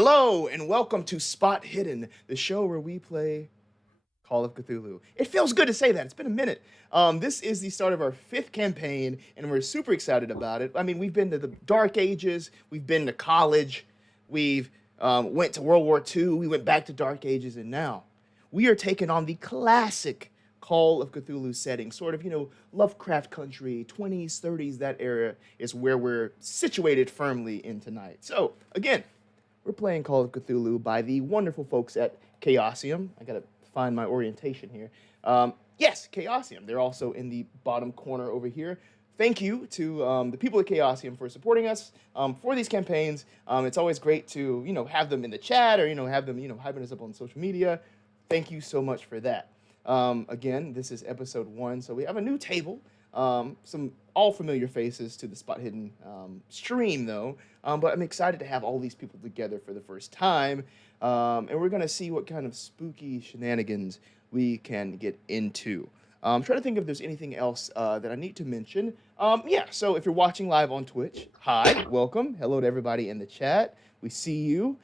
Hello, and welcome to Spot Hidden, the show where we play Call of Cthulhu. It feels good to say that. It's been a minute. This is the start of our 5th campaign, and we're super excited about it. I mean, we've been to the Dark Ages, we've been to college, we've went to World War II, we went back to Dark Ages, and now we are taking on the classic Call of Cthulhu setting, sort of, Lovecraft country, 20s, 30s, that era is where we're situated firmly in tonight. So, again, we're playing Call of Cthulhu by the wonderful folks at Chaosium. I gotta find my orientation here. Yes, Chaosium. They're also in the bottom corner over here. Thank you to the people at Chaosium for supporting us for these campaigns. It's always great to, have them in the chat or, have them, hyping us up on social media. Thank you so much for that. Again, this is episode 1, so we have a new table. Some all familiar faces to the Spot Hidden stream, though. But I'm excited to have all these people together for the first time. And we're going to see what kind of spooky shenanigans we can get into. I'm trying to think if there's anything else that I need to mention. So if you're watching live on Twitch, hi, welcome. Hello to everybody in the chat. We see you.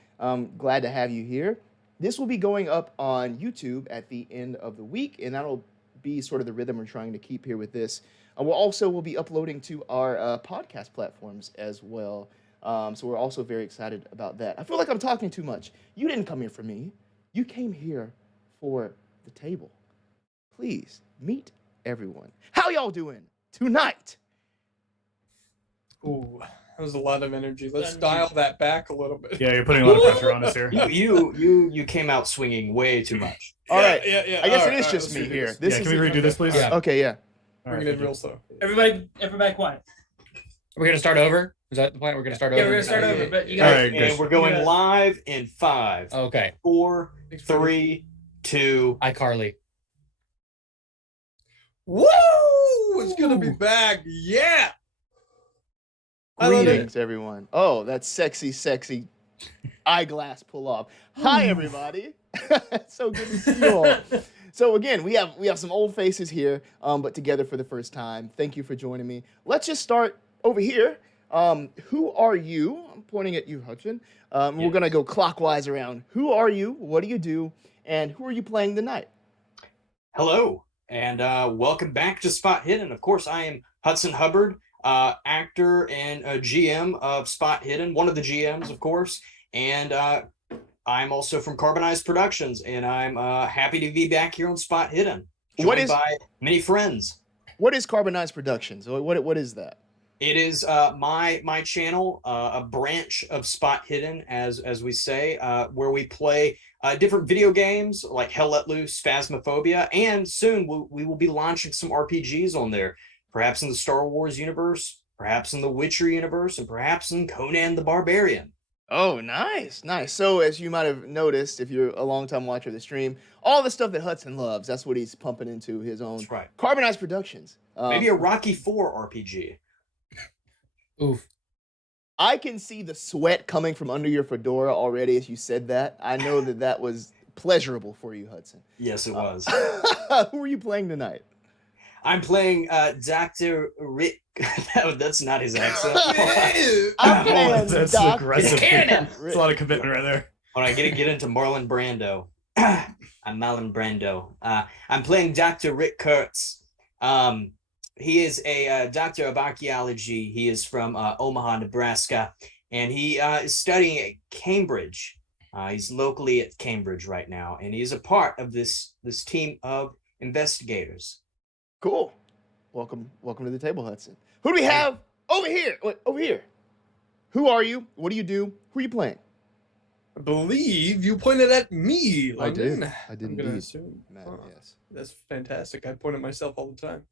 Glad to have you here. This will be going up on YouTube at the end of the week, and that'll be sort of the rhythm we're trying to keep here with this. We'll be uploading to our podcast platforms as well. So we're also very excited about that. I feel like I'm talking too much. You didn't come here for me. You came here for the table. Please meet everyone. How y'all doing tonight? Ooh, that was a lot of energy. Let's dial that back a little bit. Yeah, you're putting a lot of pressure on us here. You came out swinging way too much. All right. Yeah. I guess it is just me here. Can we redo this, please? Yeah. Okay, yeah. Bring it in real slow. Everybody quiet. Are we gonna start over? Is that the point? We're gonna start over. Yeah, we're gonna start over. But you All guys, right, And we're going live in 5, Okay. 4, 3, 2. iCarly. Woo! It's gonna be back. Yeah. I love it. Greetings, everyone. Oh, that's sexy eyeglass pull off. Hi, everybody. It's so good to see you all. So again, we have some old faces here, but together for the first time. Thank you for joining me. Let's just start over here. Who are you? I'm pointing at you, Hudson. We're gonna go clockwise around. Who are you? What do you do? And who are you playing tonight? Hello, and welcome back to Spot Hidden. Of course, I am Hudson Hubbard, actor and GM of Spot Hidden, one of the GMs, of course, and I'm also from Carbonized Productions, and I'm happy to be back here on Spot Hidden, joined by many friends. What is Carbonized Productions? What is that? It is my channel, a branch of Spot Hidden, as we say, where we play different video games like Hell Let Loose, Phasmophobia, and soon we will be launching some RPGs on there, perhaps in the Star Wars universe, perhaps in the Witcher universe, and perhaps in Conan the Barbarian. Oh, nice. So as you might have noticed, if you're a long-time watcher of the stream, all the stuff that Hudson loves, that's what he's pumping into his own That's right. Carbonized Productions. Maybe a Rocky IV RPG. Oof. I can see the sweat coming from under your fedora already as you said that. I know that was pleasurable for you, Hudson. Yes, it was. Who are you playing tonight? I'm playing Dr. Rick. That's not his accent. I'm playing That's Doc. aggressive. Canada. It's a lot of commitment right there. When I get into Marlon Brando. I'm Marlon Brando. I'm playing Dr. Rick Kurtz. He is a doctor of archaeology. He is from Omaha, Nebraska, and he is studying at Cambridge. He's locally at Cambridge right now, and he is a part of this team of investigators. Cool. Welcome to the table, Hudson. Who do we have over here? Wait, over here. Who are you? What do you do? Who are you playing? I believe you pointed at me. I did Logan. I'm gonna indeed. assume. Matt, yes. That's fantastic. I point at myself all the time.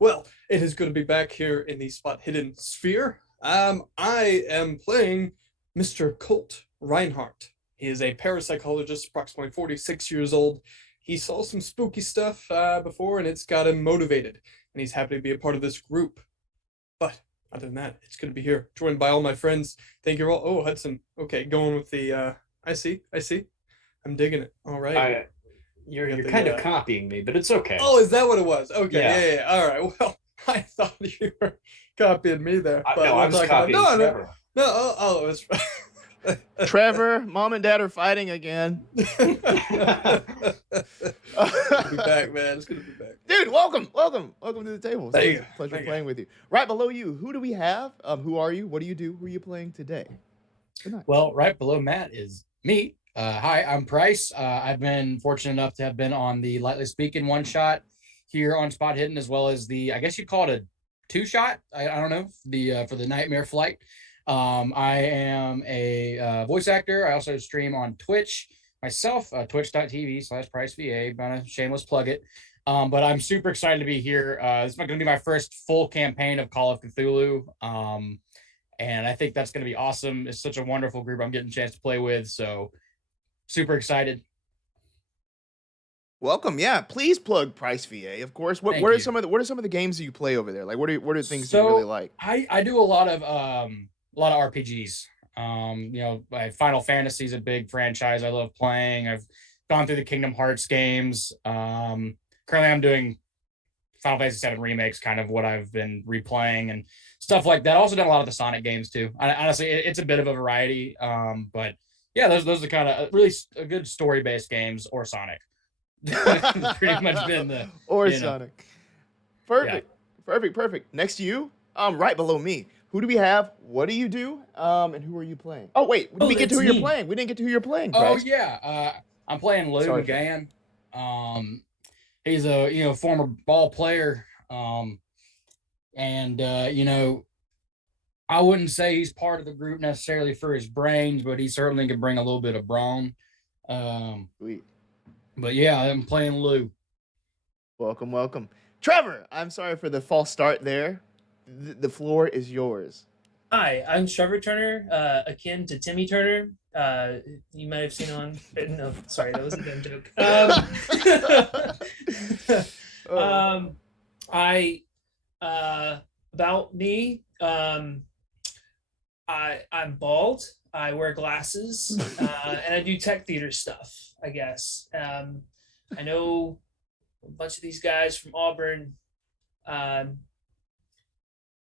Well, it is good to be back here in the Spot Hidden sphere. I am playing Mr. Colt Reinhardt. He is a parapsychologist, approximately 46 years old. He saw some spooky stuff before, and it's got him motivated. And he's happy to be a part of this group. But other than that, it's good to be here, joined by all my friends. Thank you all. Oh, Hudson. Okay, going with the. I see. I'm digging it. All right. You're kind of copying me, but it's okay. Oh, is that what it was? Okay. Yeah. All right. Well, I thought you were copying me there. No, I was copying Trevor. No. Oh, it's Trevor, mom and dad are fighting again. It's good to be back, man. It's good to be back. Dude, welcome to the table. It's Thank a you. pleasure Thank you. playing with you. Right below you, who do we have? Who are you? What do you do? Who are you playing today? Good night. Well, right below Matt is me. Hi, I'm Price. I've been fortunate enough to have been on the Lightly Speaking one shot here on Spot Hidden, as well as the, I guess you'd call it a two shot. I don't know, the for the Nightmare Flight. I am a voice actor. I also stream on Twitch myself, twitch.tv/PriceVA. Gonna shameless plug it. But I'm super excited to be here. This is going to be my first full campaign of Call of Cthulhu. And I think that's going to be awesome. It's such a wonderful group I'm getting a chance to play with. So super excited. Welcome. Yeah, please plug Price VA, of course. What Thank are you. some of the games that you play over there? Like what are things So, you really like? I do a lot of RPGs. Final Fantasy is a big franchise I love playing. I've gone through the Kingdom Hearts games. Currently I'm doing Final Fantasy VII remakes, kind of what I've been replaying and stuff like that. Also done a lot of the Sonic games too. Honestly, it's a bit of a variety. But yeah, those are kind of really a good story-based games, or Sonic. Pretty much been the or you know. Sonic. Perfect. Next to you, right below me. Who do we have? What do you do? And who are you playing? Oh wait, we didn't get to who that's you're me. playing. We didn't get to who you're playing. Oh Bryce. yeah, I'm playing Lou Sorry. McGann. He's a former ball player, and I wouldn't say he's part of the group necessarily for his brains, but he certainly can bring a little bit of brawn. Sweet. But yeah, I'm playing Lou. Welcome. Trevor, I'm sorry for the false start there. The floor is yours. Hi, I'm Trevor Turner, akin to Timmy Turner. You might have seen on. No, sorry, that was a dumb joke. About me. I'm bald. I wear glasses, and I do tech theater stuff, I guess. I know a bunch of these guys from Auburn.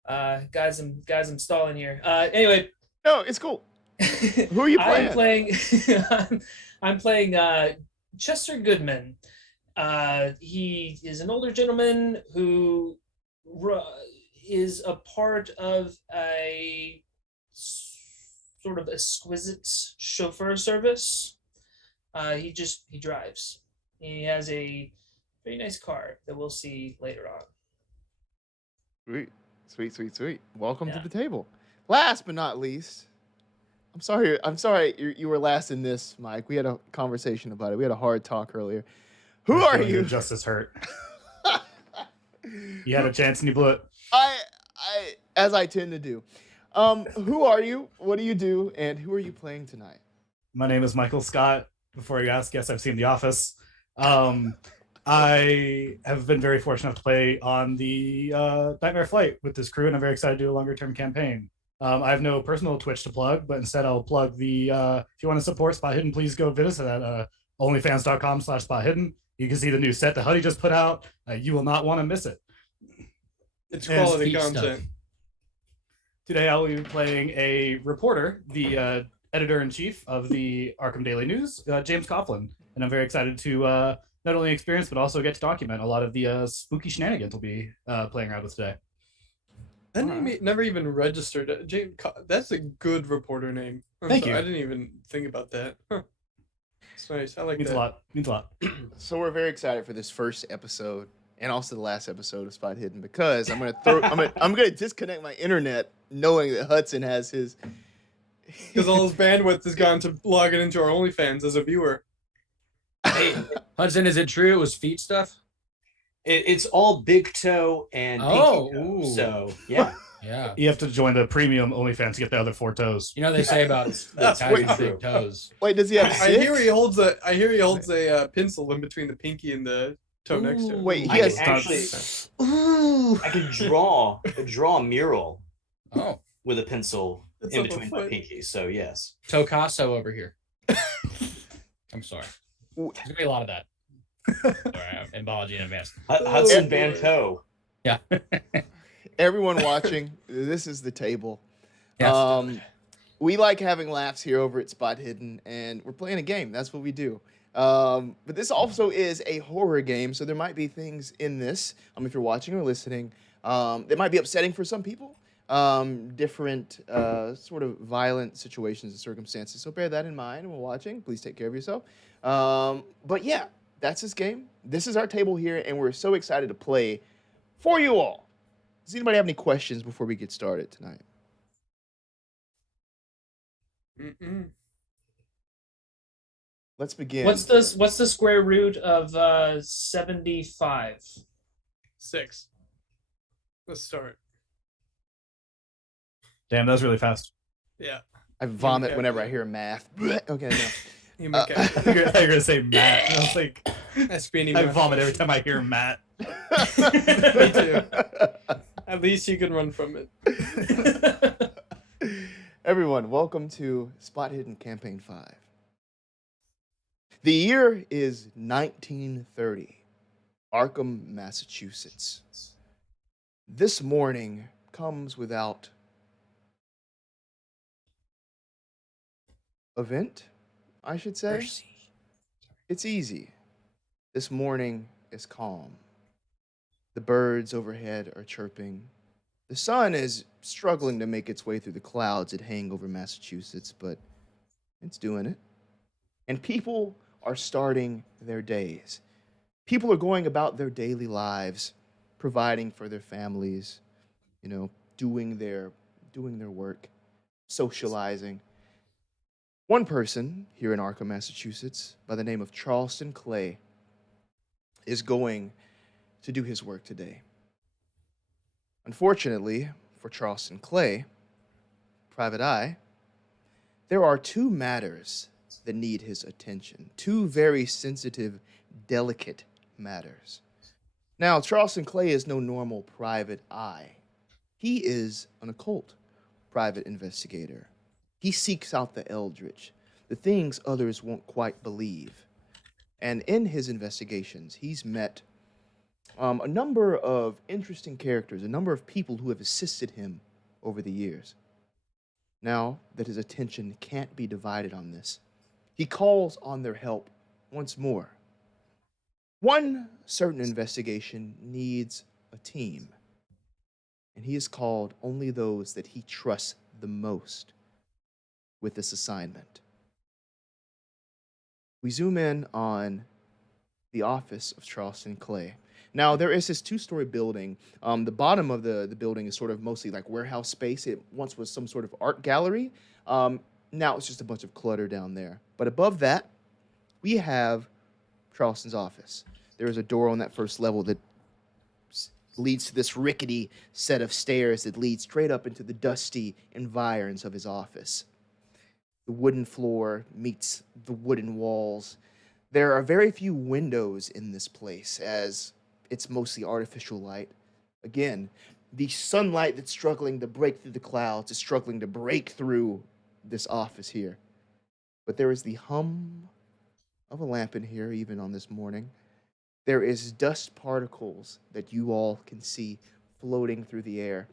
Guys, I'm stalling here. Anyway, No, it's cool. Who are you playing? I'm playing Chester Goodman. He is an older gentleman who is a part of a sort of exquisite chauffeur service. He drives. He has a very nice car that we'll see later on. Sweet. Welcome to Yeah. the table. Last but not least, I'm sorry you were last in this, Mike. We had a conversation about it. We had a hard talk earlier. Who are Feeling you? your justice hurt. You had a chance and you blew it. I as I tend to do. Who are you? What do you do? And who are you playing tonight? My name is Michael Scott. Before you ask, yes, I've seen The Office. I have been very fortunate enough to play on the Nightmare Flight with this crew, and I'm very excited to do a longer-term campaign. I have no personal Twitch to plug, but instead I'll plug the, if you want to support Spot Hidden, please go visit us at onlyfans.com/SpotHidden. You can see the new set that Huddy just put out. You will not want to miss it. It's And quality feet content. stuff. Today I will be playing a reporter, the editor-in-chief of the Arkham Daily News, James Coughlin. And I'm very excited to not only experience, but also get to document a lot of the spooky shenanigans we'll be playing around with today. That name never even registered. James, that's a good reporter name. Thank you. I didn't even think about that. Huh. It's nice. I like Means that. a lot. Means a lot. So we're very excited for this first episode and also the last episode of Spot Hidden because I'm gonna disconnect my internet knowing that Hudson has his Because all his bandwidth has gone to logging into our OnlyFans as a viewer. Hey, Hudson, is it true it was feet stuff? It's all big toe and Oh, pinky toe. ooh. So yeah. Yeah. You have to join the premium OnlyFans to get the other 4 toes. You know they say about That's guys with true. big toes. Wait, does he have I hear six? he holds a pencil in between the pinky and the toe next to it. Wait, I he has can actually Ooh. I can draw a mural Oh, with a pencil It's in up a between my foot. pinkies. So yes. Tocasso over here. I'm sorry. Ooh. There's gonna be a lot of that. Sorry, apology in advance. Hudson boy. Van Toe. Yeah. Everyone watching, this is the table. Yes. We like having laughs here over at Spot Hidden, and we're playing a game. That's what we do. But this also is a horror game, so there might be things in this, if you're watching or listening, that might be upsetting for some people. Different sort of violent situations and circumstances. So bear that in mind when watching. Please take care of yourself. But yeah, that's this game. This is our table here, and we're so excited to play for you all. Does anybody have any questions before we get started tonight? Mm-mm. Let's begin. What's the square root of 75? 6. Let's start. Damn, that was really fast. Yeah. I vomit whenever I hear math. Okay, no. You I thought you were gonna say Matt. And I was like, I vomit every time I hear Matt. Me too. At least you can run from it. Everyone, welcome to Spot Hidden Campaign 5. The year is 1930, Arkham, Massachusetts. This morning comes without event, I should say. Mercy. It's easy. This morning is calm. The birds overhead are chirping. The sun is struggling to make its way through the clouds that hang over Massachusetts, but it's doing it. And people are starting their days. People are going about their daily lives, providing for their families, doing their work, socializing. One person here in Arkham, Massachusetts, by the name of Charleston Clay, is going to do his work today. Unfortunately for Charleston Clay, Private Eye, there are two matters that need his attention. Two very sensitive, delicate matters. Now, Charleston Clay is no normal Private Eye. He is an occult private investigator. He seeks out the eldritch, the things others won't quite believe. And in his investigations, he's met a number of interesting characters, a number of people who have assisted him over the years. Now that his attention can't be divided on this, he calls on their help once more. One certain investigation needs a team, and he has called only those that he trusts the most with this assignment. We zoom in on the office of Charleston Clay. Now, there is this two-story building. The bottom of the building is sort of mostly like warehouse space. It once was some sort of art gallery. Now it's just a bunch of clutter down there. But above that, we have Charleston's office. There is a door on that first level that leads to this rickety set of stairs that lead straight up into the dusty environs of his office. The wooden floor meets the wooden walls. There are very few windows in this place, as it's mostly artificial light. Again, the sunlight that's struggling to break through the clouds is struggling to break through this office here. But there is the hum of a lamp in here, even on this morning. There is dust particles that you all can see floating through the air.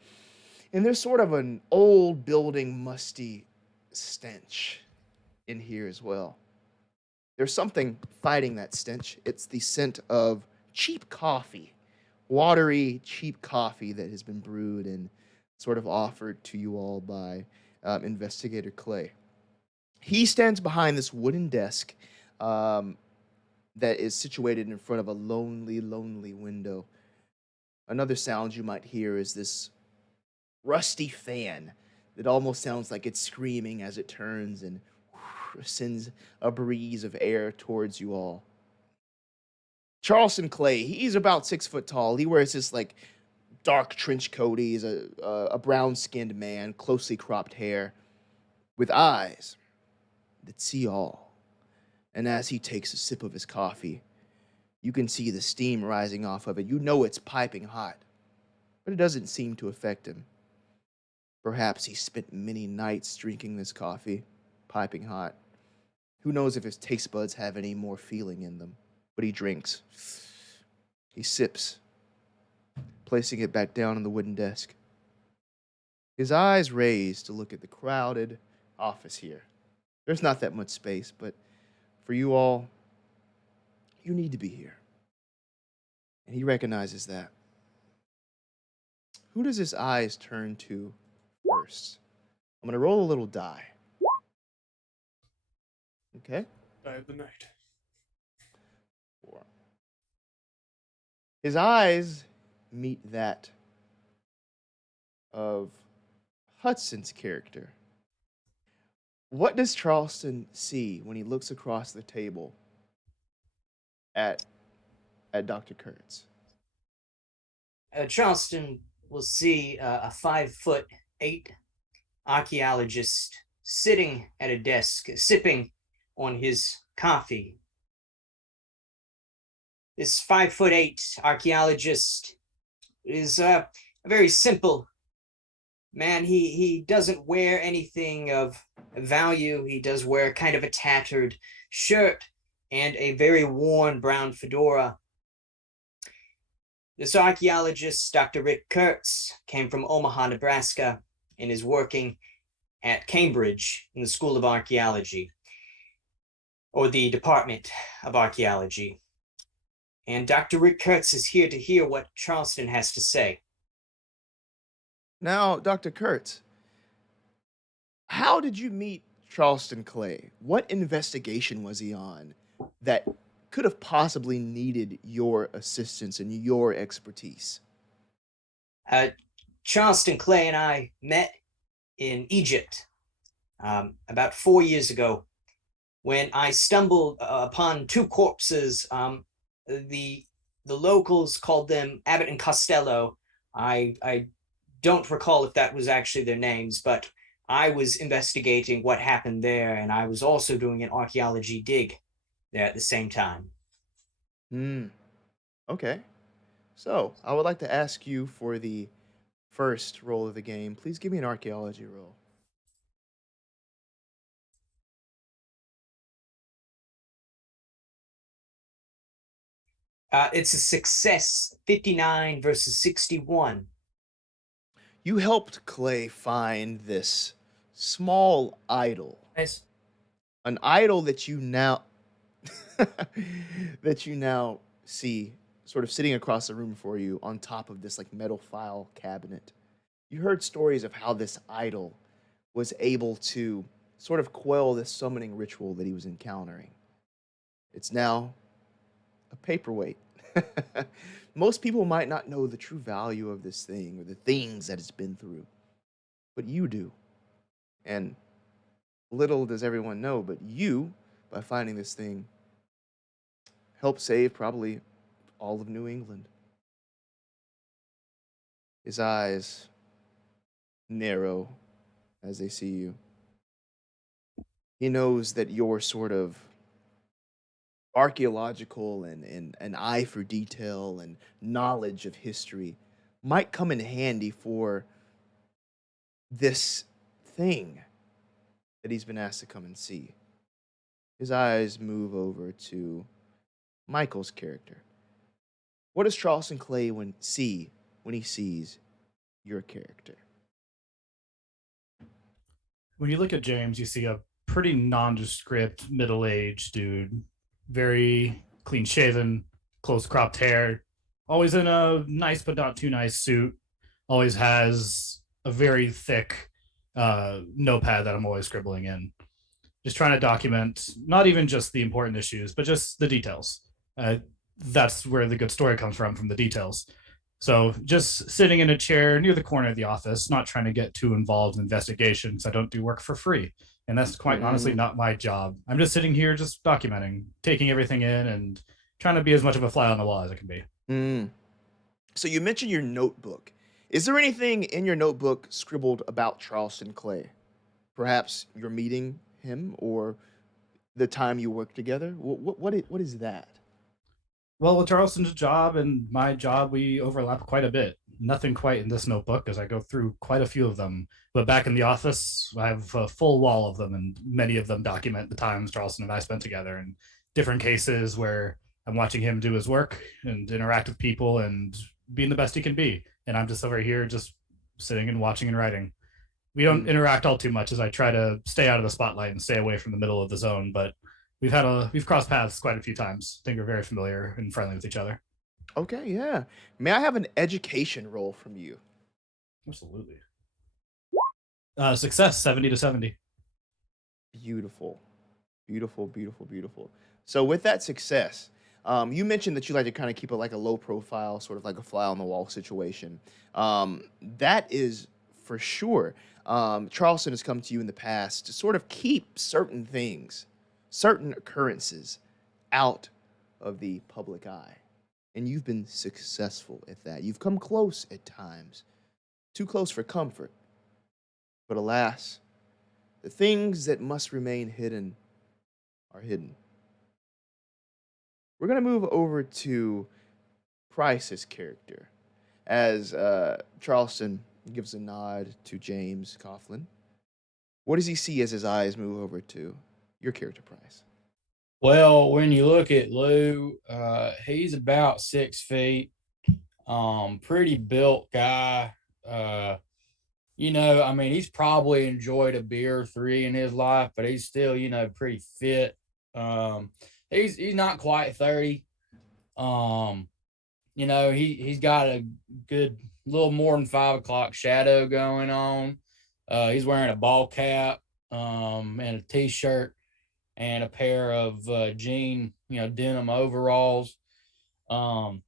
And there's sort of an old building, musty stench in here as well. There's something fighting that stench. It's the scent of cheap coffee, watery, cheap coffee that has been brewed and sort of offered to you all by Investigator Clay. He stands behind this wooden desk that is situated in front of a lonely, lonely window. Another sound you might hear is this rusty fan that almost sounds like it's screaming as it turns and sends a breeze of air towards you all. Charleston Clay, he's about 6 foot tall. He wears this like dark trench coat. He's a brown-skinned man, closely cropped hair, with eyes that see all. And as he takes a sip of his coffee, you can see the steam rising off of it. You know it's piping hot, but it doesn't seem to affect him. Perhaps he spent many nights drinking this coffee, piping hot. Who knows if his taste buds have any more feeling in them, but he drinks. He sips, placing it back down on the wooden desk. His eyes raise to look at the crowded, office here. There's not that much space, but for you all, you need to be here. And he recognizes that. Who does his eyes turn to first? I'm going to roll a little die. Okay. Die of the night. 4. His eyes meet that of Hudson's character. What does Charleston see when he looks across the table at Dr. Kurtz? Charleston will see a 5'8" archaeologist sitting at a desk, sipping on his coffee. This 5'8" archaeologist is a very simple man. He doesn't wear anything of value. He does wear kind of a tattered shirt and a very worn brown fedora. This archaeologist, Dr. Rick Kurtz, came from Omaha, Nebraska, and is working at Cambridge in the School of Archaeology, or the Department of Archaeology. And Dr. Rick Kurtz is here to hear what Charleston has to say. Now, Dr. Kurtz, how did you meet Charleston Clay? What investigation was he on that could have possibly needed your assistance and your expertise? Charleston Clay and I met in Egypt about 4 years ago when I stumbled upon 2 corpses. The locals called them Abbott and Costello. I don't recall if that was actually their names, but I was investigating what happened there, and I was also doing an archaeology dig there at the same time. Okay. So, I would like to ask you for the first roll of the game. Please give me an archaeology roll. It's a success, 59 versus 61. You helped Clay find this small idol. Nice. An idol that you now see sort of sitting across the room for you on top of this like metal file cabinet. You heard stories of how this idol was able to sort of quell this summoning ritual that he was encountering. It's now a paperweight. Most people might not know the true value of this thing or the things that it's been through, but you do. And little does everyone know, but you, by finding this thing, helped save probably all of New England. His eyes narrow as they see you. He knows that your sort of archaeological and an eye for detail and knowledge of history might come in handy for this thing that he's been asked to come and see. His eyes move over to Michael's character. What does Charleston Clay see when he sees your character? When you look at James, you see a pretty nondescript middle-aged dude, very clean-shaven, close-cropped hair, always in a nice but not too nice suit, always has a very thick notepad that I'm always scribbling in. Just trying to document not even just the important issues, but just the details. That's where the good story comes from the details. So just sitting in a chair near the corner of the office, not trying to get too involved in investigation because I don't do work for free. And that's quite honestly not my job. I'm just sitting here just documenting, taking everything in and trying to be as much of a fly on the wall as I can be. So you mentioned your notebook. Is there anything in your notebook scribbled about Charleston Clay? Perhaps you're meeting him or the time you worked together? What is that? Well, with Charleston's job and my job, we overlap quite a bit. Nothing quite in this notebook as I go through quite a few of them. But back in the office, I have a full wall of them, and many of them document the times Charleston and I spent together and different cases where I'm watching him do his work and interact with people and being the best he can be. And I'm just over here just sitting and watching and writing. We don't interact all too much as I try to stay out of the spotlight and stay away from the middle of the zone, but we've crossed paths quite a few times. I think we're very familiar and friendly with each other. Okay, yeah. May I have an education roll from you? Absolutely. Success 70 to 70. Beautiful. Beautiful, beautiful, beautiful. So with that success, you mentioned that you like to kind of keep it like a low profile, sort of like a fly on the wall situation. That is for sure. Charleston has come to you in the past to sort of keep certain things, certain occurrences out of the public eye. And you've been successful at that. You've come close at times, too close for comfort. But alas, the things that must remain hidden are hidden. We're going to move over to Price's character as Charleston gives a nod to James Coughlin. What does he see as his eyes move over to your character, Price? Well, when you look at Lou, he's about 6 feet, pretty built guy. I mean, he's probably enjoyed a beer or 3 in his life, but he's still, pretty fit. He's not quite 30. He's got a good little more than 5 o'clock shadow going on. He's wearing a ball cap, and a t-shirt and a pair of jean, denim overalls. And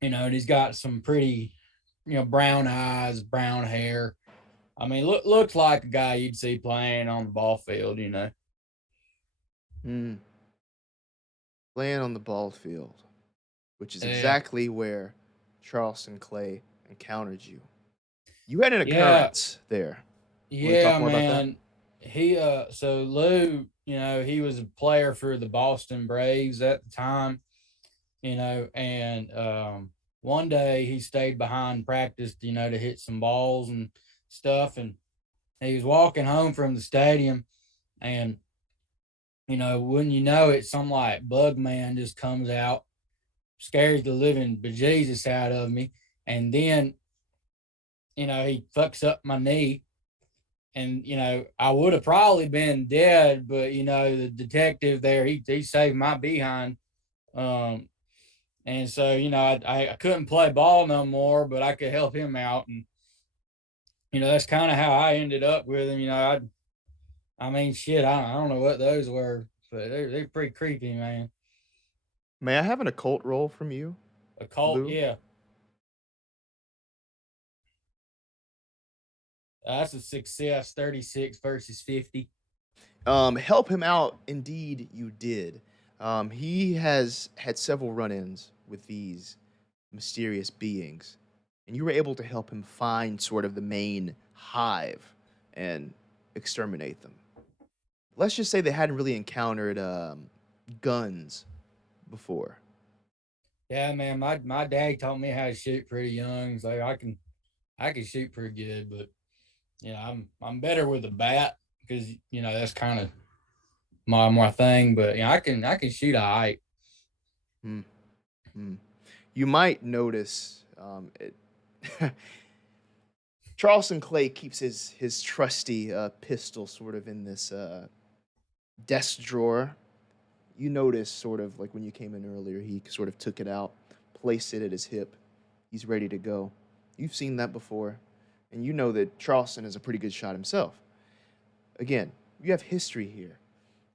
he's got some pretty, brown eyes, brown hair. I mean, looks like a guy you'd see playing on the ball field, Playing on the ball field, which is exactly where Charleston Clay encountered you. You had an occurrence there. Yeah, man. So Lou, he was a player for the Boston Braves at the time, and one day he stayed behind practice, to hit some balls and stuff. And he was walking home from the stadium, and, wouldn't you know it, some like bug man just comes out, scares the living bejesus out of me. And then, he fucks up my knee. And, I would have probably been dead, but, the detective there, he saved my behind. And so, I couldn't play ball no more, but I could help him out. And, that's kind of how I ended up with him. I mean, shit, I don't know what those were, but they're pretty creepy, man. May I have an occult roll from you? Occult, Lou? yeah. That's a success, 36 versus 50. Help him out, indeed you did. He has had several run-ins with these mysterious beings, and you were able to help him find sort of the main hive and exterminate them. Let's just say they hadn't really encountered guns before. Yeah, man, my dad taught me how to shoot pretty young, so I can shoot pretty good, but I'm better with a bat because that's kind of my thing. But I can shoot all right. You might notice Charleston Clay keeps his trusty pistol sort of in this desk drawer. You notice sort of like when you came in earlier, he sort of took it out, placed it at his hip. He's ready to go. You've seen that before. And you know that Charleston is a pretty good shot himself. Again, you have history here,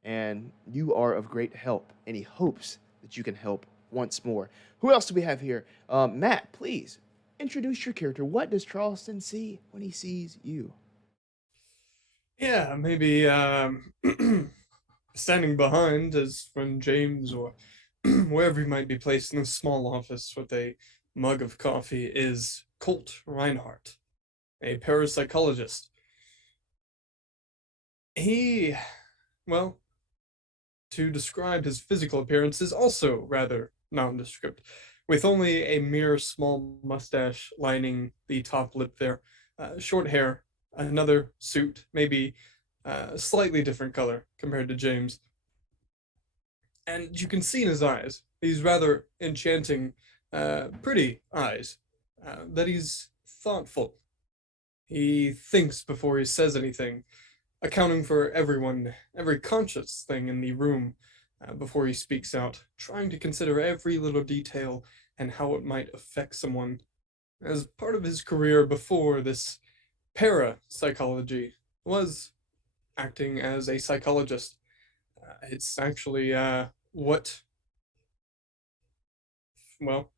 and you are of great help, and he hopes that you can help once more. Who else do we have here? Matt, please, introduce your character. What does Charleston see when he sees you? Yeah, maybe standing behind as when James or wherever he might be placed in a small office with a mug of coffee is Colt Reinhardt, a parapsychologist. He, well, to describe his physical appearance is also rather nondescript, with only a mere small mustache lining the top lip there, short hair, another suit, maybe a slightly different color compared to James. And you can see in his eyes, these rather enchanting, pretty eyes, that he's thoughtful. He thinks before he says anything, accounting for everyone, every conscious thing in the room before he speaks out, trying to consider every little detail and how it might affect someone. As part of his career before this, parapsychology was acting as a psychologist. It's actually what, well,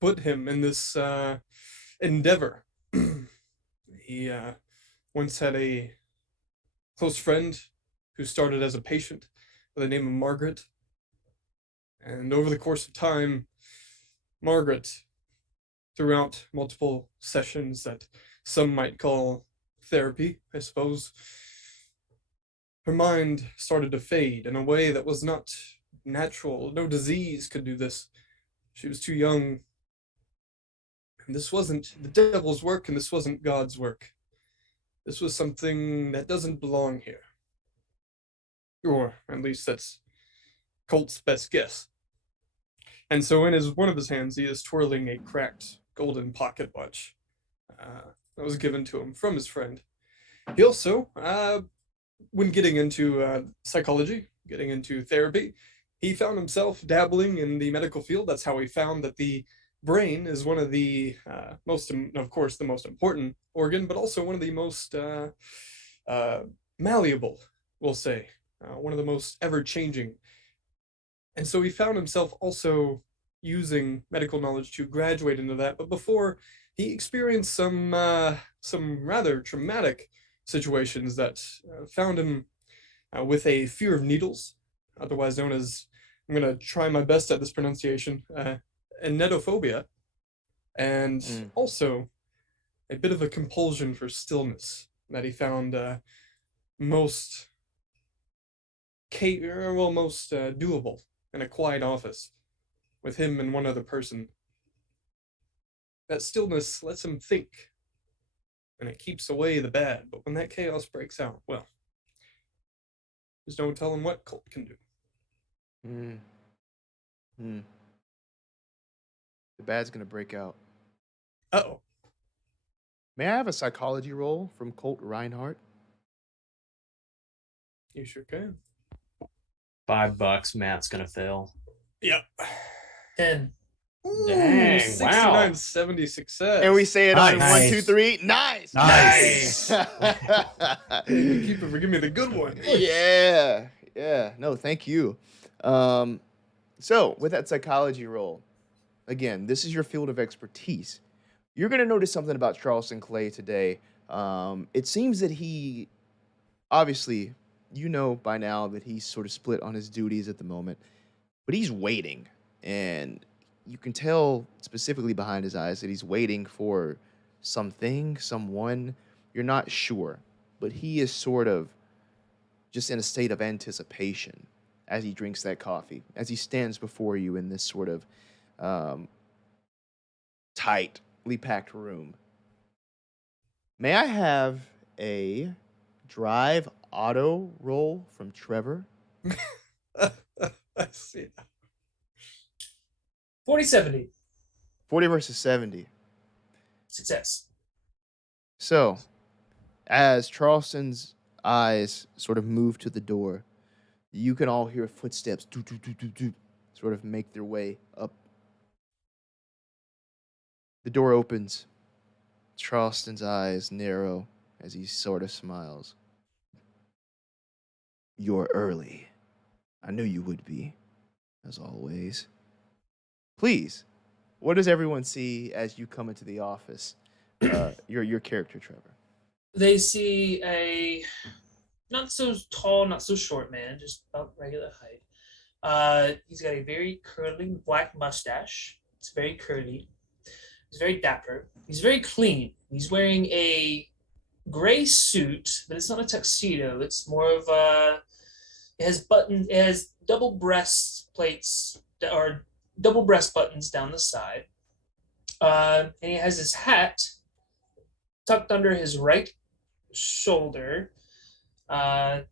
put him in this endeavor. He once had a close friend who started as a patient by the name of Margaret. And over the course of time, Margaret, throughout multiple sessions that some might call therapy, I suppose, her mind started to fade in a way that was not natural. No disease could do this. She was too young. And this wasn't the devil's work, and this wasn't God's work. This was something that doesn't belong here. Or at least that's Colt's best guess. And so in one of his hands, he is twirling a cracked golden pocket watch that was given to him from his friend. He also, when getting into psychology, getting into therapy, he found himself dabbling in the medical field. That's how he found that the brain is one of the of course, the most important organ, but also one of the most malleable, we'll say, one of the most ever-changing. And so he found himself also using medical knowledge to graduate into that. But before, he experienced some rather traumatic situations that found him with a fear of needles, otherwise known as, I'm going to try my best at this pronunciation, anetophobia, and also a bit of a compulsion for stillness that he found most doable in a quiet office with him and one other person. That stillness lets him think, and it keeps away the bad. But when that chaos breaks out, well, there's no telling what Colt can do. The bad's gonna break out. Uh-oh. May I have a psychology roll from Colt Reinhardt? You sure can. $5. Matt's gonna fail. Yep. 10. Dang, 69, 70 success. And we say it on Nice. 1, 2, 3. Nice. Nice. Keep it, give me the good one. Yeah. No, thank you. So with that psychology roll, again, this is your field of expertise. You're going to notice something about Charleston Clay today. It seems that he, obviously, you know by now that he's sort of split on his duties at the moment, but he's waiting. And you can tell specifically behind his eyes that he's waiting for something, someone. You're not sure, but he is sort of just in a state of anticipation as he drinks that coffee, as he stands before you in this sort of tightly packed room. May I have a drive auto roll from Trevor? I see. 40-70. 40 versus 70. Success. So, as Charleston's eyes sort of move to the door, you can all hear footsteps sort of make their way up. The door opens. Charleston's eyes narrow as he sort of smiles. You're early. I knew you would be, as always. Please, what does everyone see as you come into the office? Your character, Trevor. They see a not so tall, not so short man, just about regular height. He's got a very curling black mustache. It's very curly. He's very dapper. He's very clean. He's wearing a gray suit, but it's not a tuxedo. It's more of a. It has double breastplates or double breast buttons down the side, and he has his hat tucked under his right shoulder, and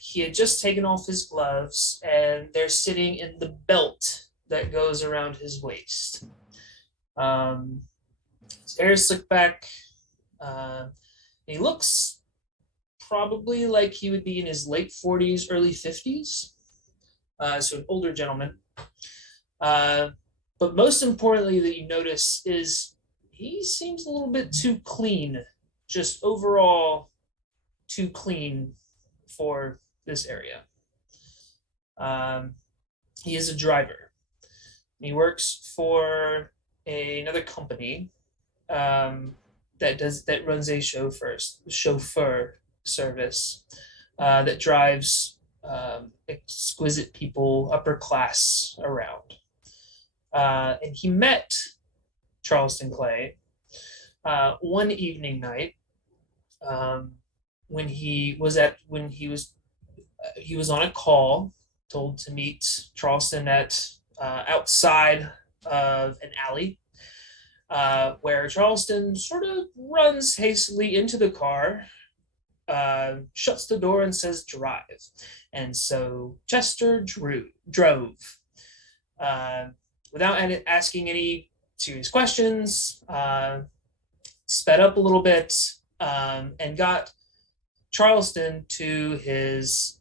he had just taken off his gloves, and they're sitting in the belt that goes around his waist. His hair is slicked back. He looks probably like he would be in his late 40s, early 50s. So an older gentleman. But most importantly that you notice is he seems a little bit too clean, just overall too clean for this area. He is a driver. He works for another company that runs a chauffeur service that drives exquisite people, upper class around. And he met Charleston Clay one evening night when he was on a call, told to meet Charleston at outside of an alley, where Charleston sort of runs hastily into the car, shuts the door and says drive. And so Chester drove without asking any serious questions, sped up a little bit, and got Charleston to his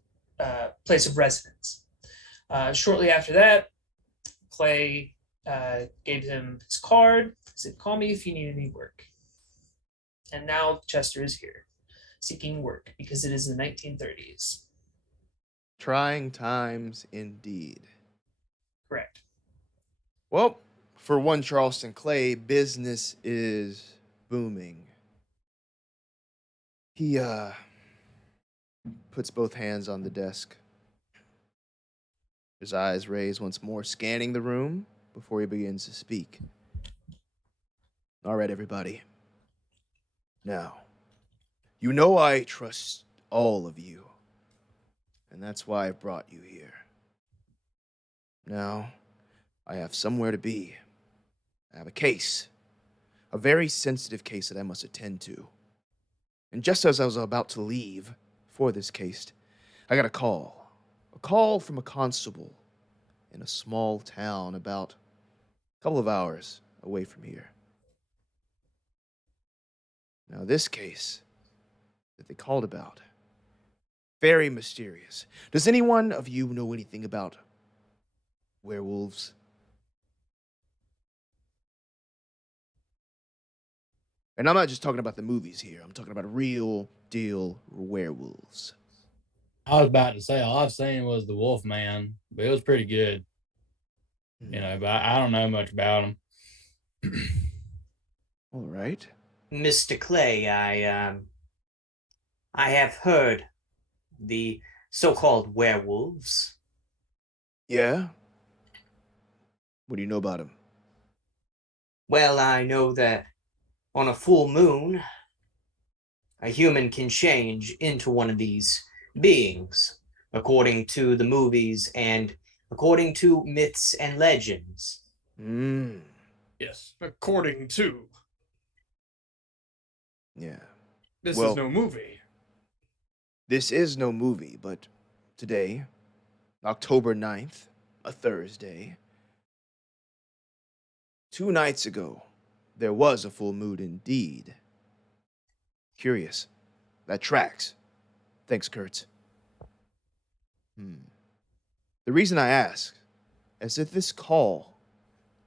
place of residence. Shortly after that, Clay gave him his card, said, "Call me if you need any work." And now Chester is here, seeking work because it is the 1930s. Trying times indeed. Correct. Well, for one Charleston Clay, business is booming. He puts both hands on the desk. His eyes raise once more, scanning the room before he begins to speak. All right, everybody. Now, you know I trust all of you, and that's why I brought you here. Now, I have somewhere to be. I have a case, a very sensitive case that I must attend to. And just as I was about to leave for this case, I got a call from a constable in a small town about a couple of hours away from here. Now, this case that they called about, very mysterious. Does anyone of you know anything about werewolves? And I'm not just talking about the movies here. I'm talking about real deal werewolves. I was about to say all I've seen was the Wolf Man, but it was pretty good. You know, but I don't know much about him. All right. Mr. Clay, I have heard the so-called werewolves. Yeah? What do you know about them? Well, I know that on a full moon, a human can change into one of these beings, according to the movies and according to myths and legends. Yes, according to. Yeah. This Well, is no movie. This is no movie, but today, October 9th, a Thursday, 2 nights ago, there was a full moon indeed. Curious. That tracks. Thanks, Kurtz. The reason I ask is that this call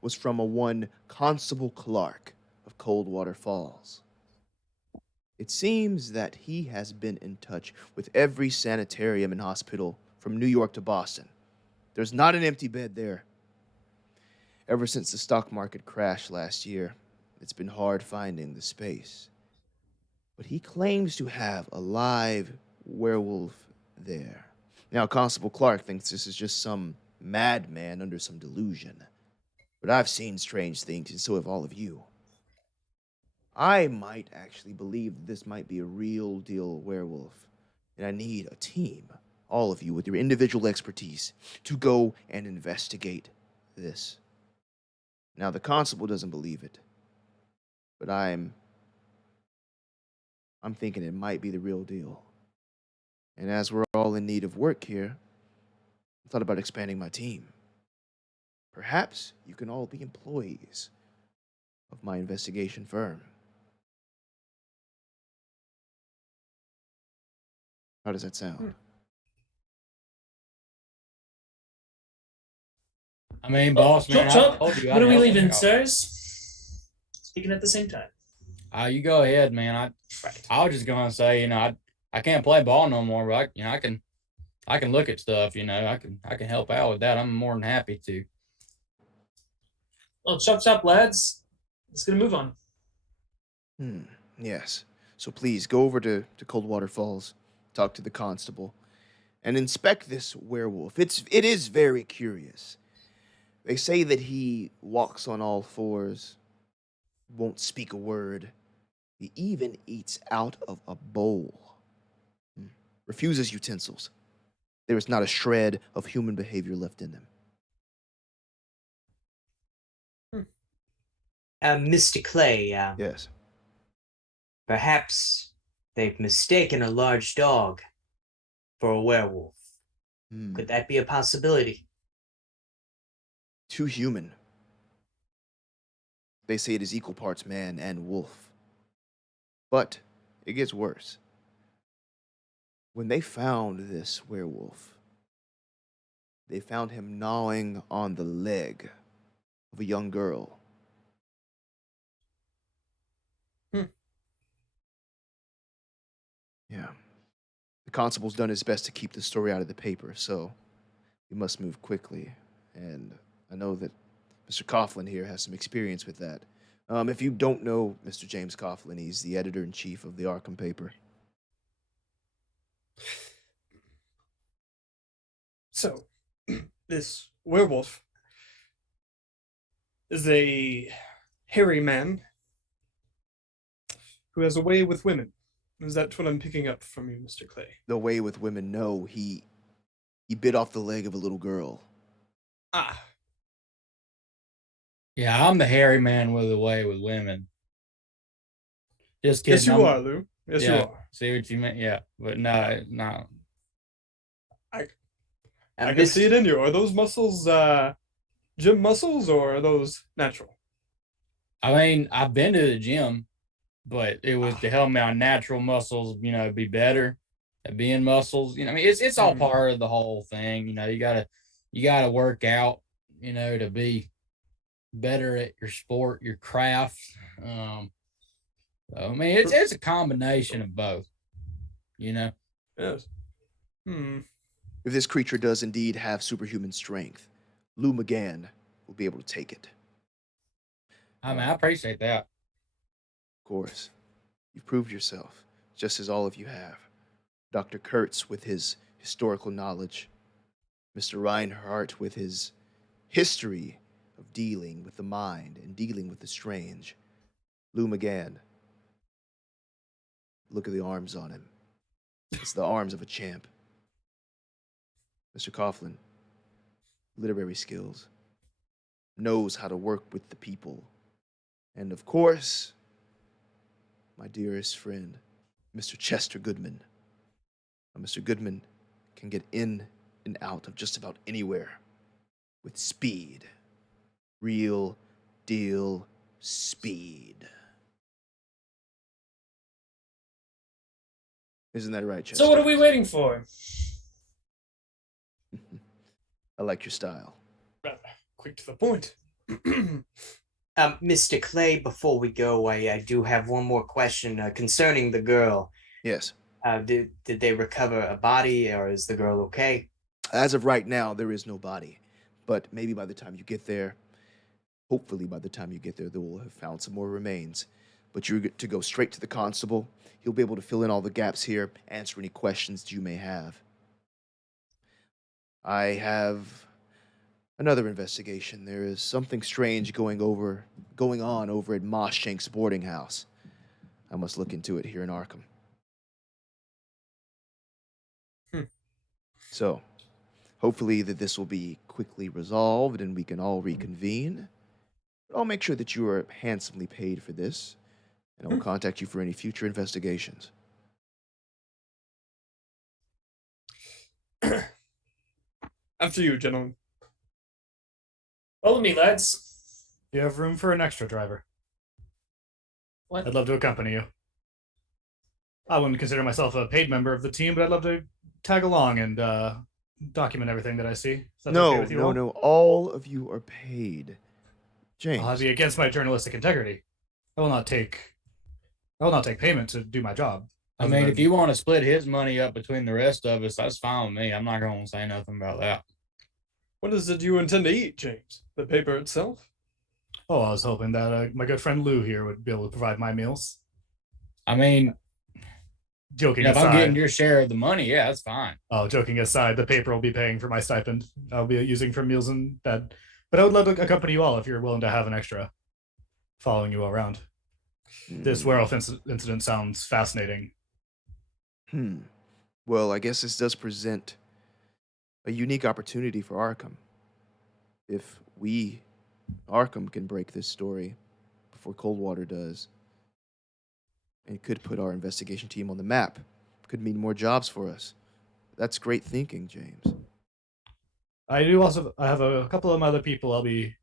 was from a one Constable Clark of Coldwater Falls. It seems that he has been in touch with every sanitarium and hospital from New York to Boston. There's not an empty bed there. Ever since the stock market crashed last year, it's been hard finding the space. But he claims to have a live werewolf there. Now, Constable Clark thinks this is just some madman under some delusion. But I've seen strange things, and so have all of you. I might actually believe that this might be a real deal werewolf. And I need a team, all of you with your individual expertise, to go and investigate this. Now, the constable doesn't believe it. But I'm thinking it might be the real deal. And as we're all in need of work here, I thought about expanding my team. Perhaps you can all be employees of my investigation firm. How does that sound? I mean, boss man, Chop, I told you. when I'd are we help leaving, you out. sirs? Speaking at the same time. You go ahead, man. I was just gonna say, I can't play ball no more, but I can look at stuff. I can help out with that. I'm more than happy to. Well, chop, lads. Let's get a move on. Yes. So please go over to Coldwater Falls, talk to the constable, and inspect this werewolf. It is very curious. They say that he walks on all fours, won't speak a word. He even eats out of a bowl. Refuses utensils. There is not a shred of human behavior left in him. Mr. Clay, Yes. perhaps they've mistaken a large dog for a werewolf. Could that be a possibility? Too human. They say it is equal parts man and wolf. But it gets worse. When they found this werewolf, they found him gnawing on the leg of a young girl. Yeah. The constable's done his best to keep the story out of the paper, so we must move quickly. And I know that Mr. Coughlin here has some experience with that. If you don't know Mr. James Coughlin, he's the editor-in-chief of the Arkham paper. So, this werewolf is a hairy man who has a way with women. Is that what I'm picking up from you, Mr. Clay? The way with women, no. He bit off the leg of a little girl. Ah. Yeah, I'm the hairy man with a way with women. Just kidding. Yes, you are, Lou. Yes, you are. See what you meant? Yeah, but no. I can see it in you. Are those muscles gym muscles or are those natural? I mean, I've been to the gym, but it was to help my natural muscles, be better at being muscles. I mean, it's all part of the whole thing. You gotta work out, to be better at your sport, your craft. So, I mean, it's a combination of both. Yes. If this creature does indeed have superhuman strength, Lou McGann will be able to take it. I mean, I appreciate that. Of course. You've proved yourself, just as all of you have. Dr. Kurtz with his historical knowledge, Mr. Reinhardt with his history of dealing with the mind and dealing with the strange. Lou McGann. Look at the arms on him. It's the arms of a champ. Mr. Coughlin, literary skills, knows how to work with the people. And of course, my dearest friend, Mr. Chester Goodman. Now, Mr. Goodman can get in and out of just about anywhere with speed. Real deal speed. Isn't that right, Chester? So what are we waiting for? I like your style. Rather quick to the point. Mr. Clay, before we go, I do have one more question concerning the girl. Yes. Did they recover a body, or is the girl okay? As of right now, there is no body. But maybe by the time you get there, hopefully by the time you get there, they will have found some more remains. But you're to go straight to the constable. He'll be able to fill in all the gaps here, answer any questions you may have. I have another investigation. There is something strange going on over at Moshank's boarding house. I must look into it here in Arkham. So, hopefully that this will be quickly resolved and we can all reconvene. But I'll make sure that you are handsomely paid for this, and I will contact you for any future investigations. After you, gentlemen. Follow me, lads. You have room for an extra driver. What? I'd love to accompany you. I wouldn't consider myself a paid member of the team, but I'd love to tag along and document everything that I see. If that's No, okay with you no, all? no. All of you are paid. James. I'll be against my journalistic integrity. I will not take payment to do my job. I mean, if you want to split his money up between the rest of us, that's fine with me. I'm not going to say nothing about that. What is it you intend to eat, James? The paper itself? Oh, I was hoping that my good friend Lou here would be able to provide my meals. I mean, Joking if I'm aside, getting your share of the money, yeah, that's fine. oh, joking aside, the paper will be paying for my stipend. I'll be using for meals and bed. But I would love to accompany you all if you're willing to have an extra following you around. This werewolf incident sounds fascinating. Well, I guess this does present a unique opportunity for Arkham. If we, Arkham, can break this story before Coldwater does, it could put our investigation team on the map. Could mean more jobs for us. That's great thinking, James. I have a couple of other people I'll be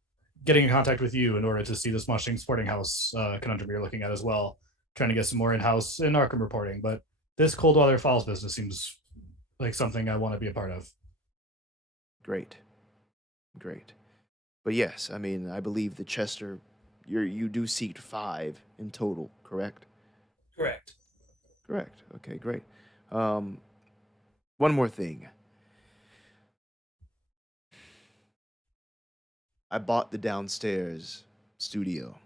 getting in contact with you in order to see this Mushing Sporting House conundrum you're looking at as well. Trying to get some more in-house in Arkham reporting, but this Coldwater Falls business seems like something I want to be a part of. Great. But yes, I mean, I believe that Chester, you do seat 5 in total, correct? Correct. Correct. Okay, great. One more thing. I bought the downstairs studio.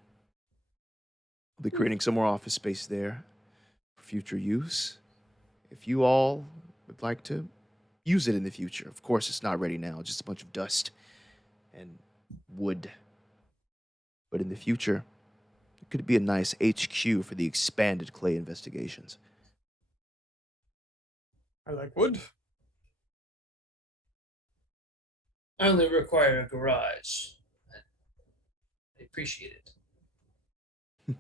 I'll be creating some more office space there for future use. If you all would like to use it in the future. Of course, it's not ready now, just a bunch of dust and wood. But in the future, it could be a nice HQ for the expanded Clay investigations. I like wood. I only require a garage. I appreciate it.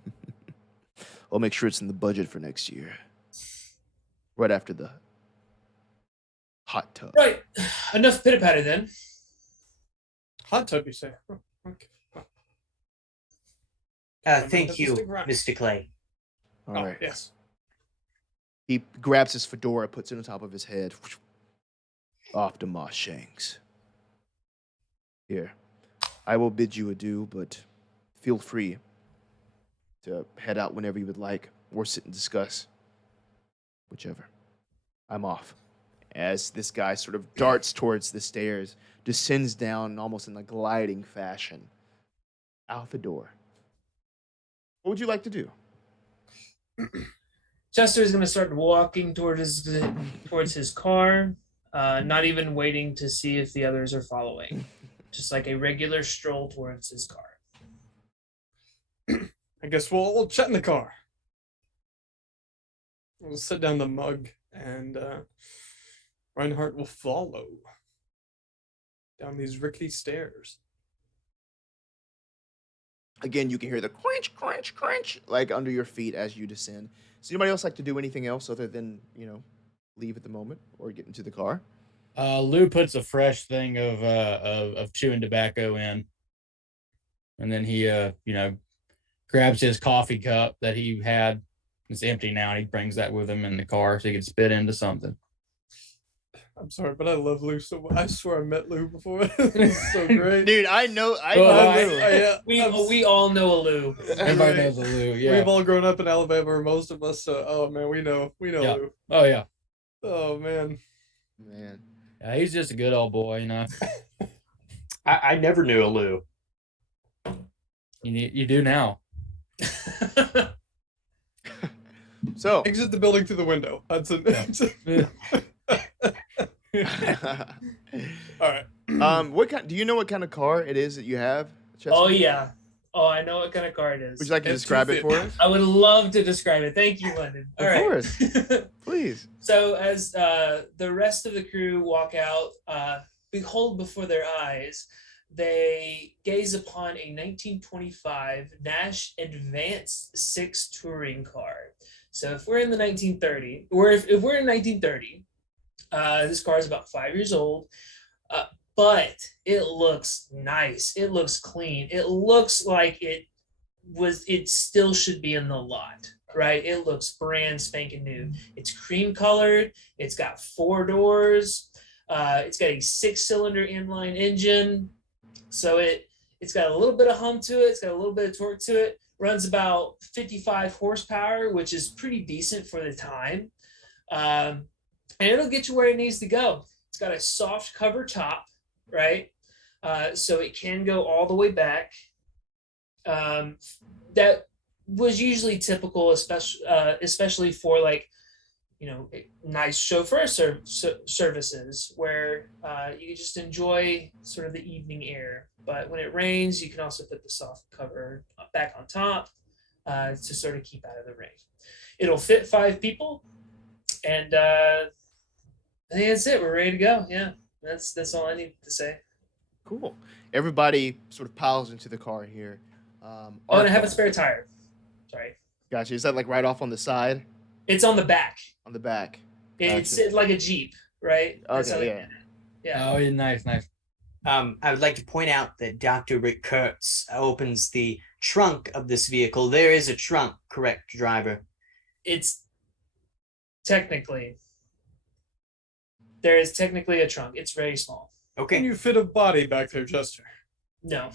I'll make sure it's in the budget for next year. Right after the hot tub. Right. Enough pitter patter then. Hot tub, you say? Oh, okay. Thank you, Stick around. Mr. Clay. All right. Yes. He grabs his fedora, puts it on top of his head. Off to Moss Shanks. Here. I will bid you adieu, but feel free to head out whenever you would like, or sit and discuss. Whichever. I'm off. As this guy sort of darts towards the stairs, descends down almost in a gliding fashion. Out the door. What would you like to do? Chester is going to start walking towards his car, not even waiting to see if the others are following. Just like a regular stroll towards his car. I guess we'll chat in the car. We'll set down the mug, and Reinhardt will follow down these rickety stairs. Again, you can hear the crunch, crunch, crunch, like under your feet as you descend. Does anybody else like to do anything else other than, leave at the moment or get into the car? Lou puts a fresh thing of chewing tobacco in, and then he grabs his coffee cup that he had. It's empty now, and he brings that with him in the car so he can spit into something. I'm sorry, but I love Lou so much. I swear I met Lou before. It's so great. Dude, I know Yeah, We all know a Lou. Everybody knows a Lou, yeah. We've all grown up in Alabama, or most of us. So, oh man, we know Yeah. Lou. Oh, yeah. Oh man. Yeah, he's just a good old boy, I never knew a Lou. You do now. So, Exit the building through the window, Hudson. All right. what kind? Do you know what kind of car it is that you have, Chester? Oh, yeah. Oh, I know what kind of car it is. Would you like to It's describe it for us? I would love to describe it. Thank you, London. All Of right. course. Please. So as the rest of the crew walk out, behold before their eyes, they gaze upon a 1925 Nash Advanced 6 touring car. So if we're in the 1930, or if we're in 1930, this car is about 5 years old, but it looks nice. It looks clean. It looks like it it still should be in the lot, right? It looks brand spanking new. It's cream colored. It's got 4 doors. It's got a 6-cylinder inline engine. So it's got a little bit of hum to it. It's got a little bit of torque to it. Runs about 55 horsepower, which is pretty decent for the time. And it'll get you where it needs to go. It's got a soft cover top, right? So it can go all the way back. That was usually typical, especially for like, nice chauffeur services where you just enjoy sort of the evening air. But when it rains, you can also put the soft cover back on top to sort of keep out of the rain. It'll fit 5 people, and I think that's it. We're ready to go. Yeah, that's all I need to say. Cool. Everybody sort of piles into the car here. And I have a spare tire. Sorry. Gotcha. Is that like right off on the side? It's on the back. On the back. It's like a Jeep, right? Okay, Yeah. Oh, yeah, nice. I would like to point out that Dr. Rick Kurtz opens the trunk of this vehicle. There is a trunk, correct, driver? It's technically, there is technically a trunk. It's very small. Can Okay. you fit a body back there, Chester? No.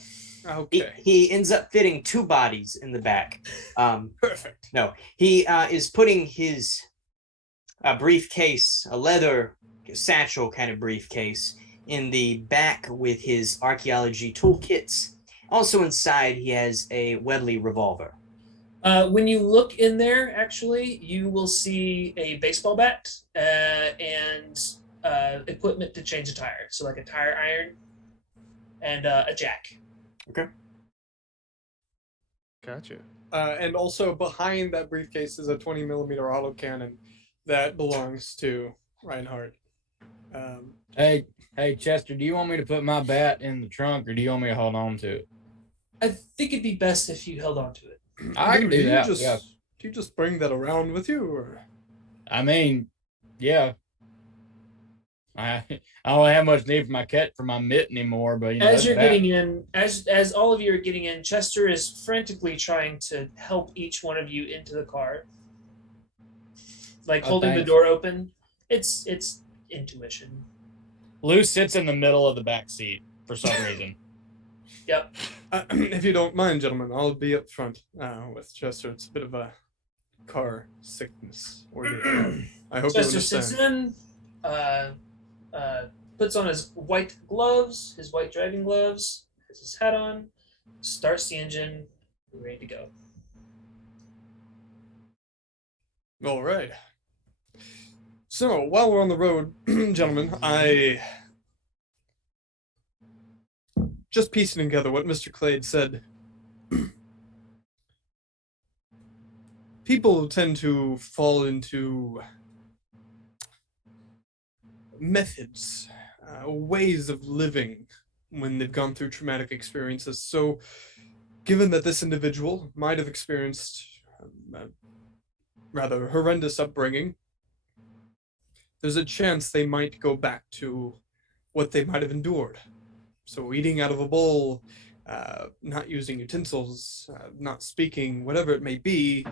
Okay. He ends up fitting 2 bodies in the back. Perfect. No, he is putting his briefcase, a leather satchel kind of briefcase, in the back with his archaeology toolkits. Also inside, he has a Webley revolver. When you look in there, actually, you will see a baseball bat and equipment to change a tire. So like a tire iron and a jack. Okay. Gotcha. And also behind that briefcase is a 20mm autocannon that belongs to Reinhardt. Hey, Chester, do you want me to put my bat in the trunk, or do you want me to hold on to it? I think it'd be best if you held on to it. I can do that. Just, Yeah. Do you just bring that around with you, or? I mean, yeah. I don't have much need for my mitt anymore, but As you're getting in, as all of you are getting in, Chester is frantically trying to help each one of you into the car, like holding the thanks. door open. It's intuition. Lou sits in the middle of the back seat for some reason. Yep. If you don't mind, gentlemen, I'll be up front with Chester. It's a bit of a car sickness ordeal. I hope Chester you sits understand. in, puts on his white gloves, his white driving gloves, puts his hat on, starts the engine, ready to go. All right. So, while we're on the road, gentlemen, I just piecing together what Mr. Clade said. People tend to fall into methods, ways of living when they've gone through traumatic experiences. So, given that this individual might have experienced a rather horrendous upbringing, there's a chance they might go back to what they might have endured. So eating out of a bowl, not using utensils, not speaking, whatever it may be,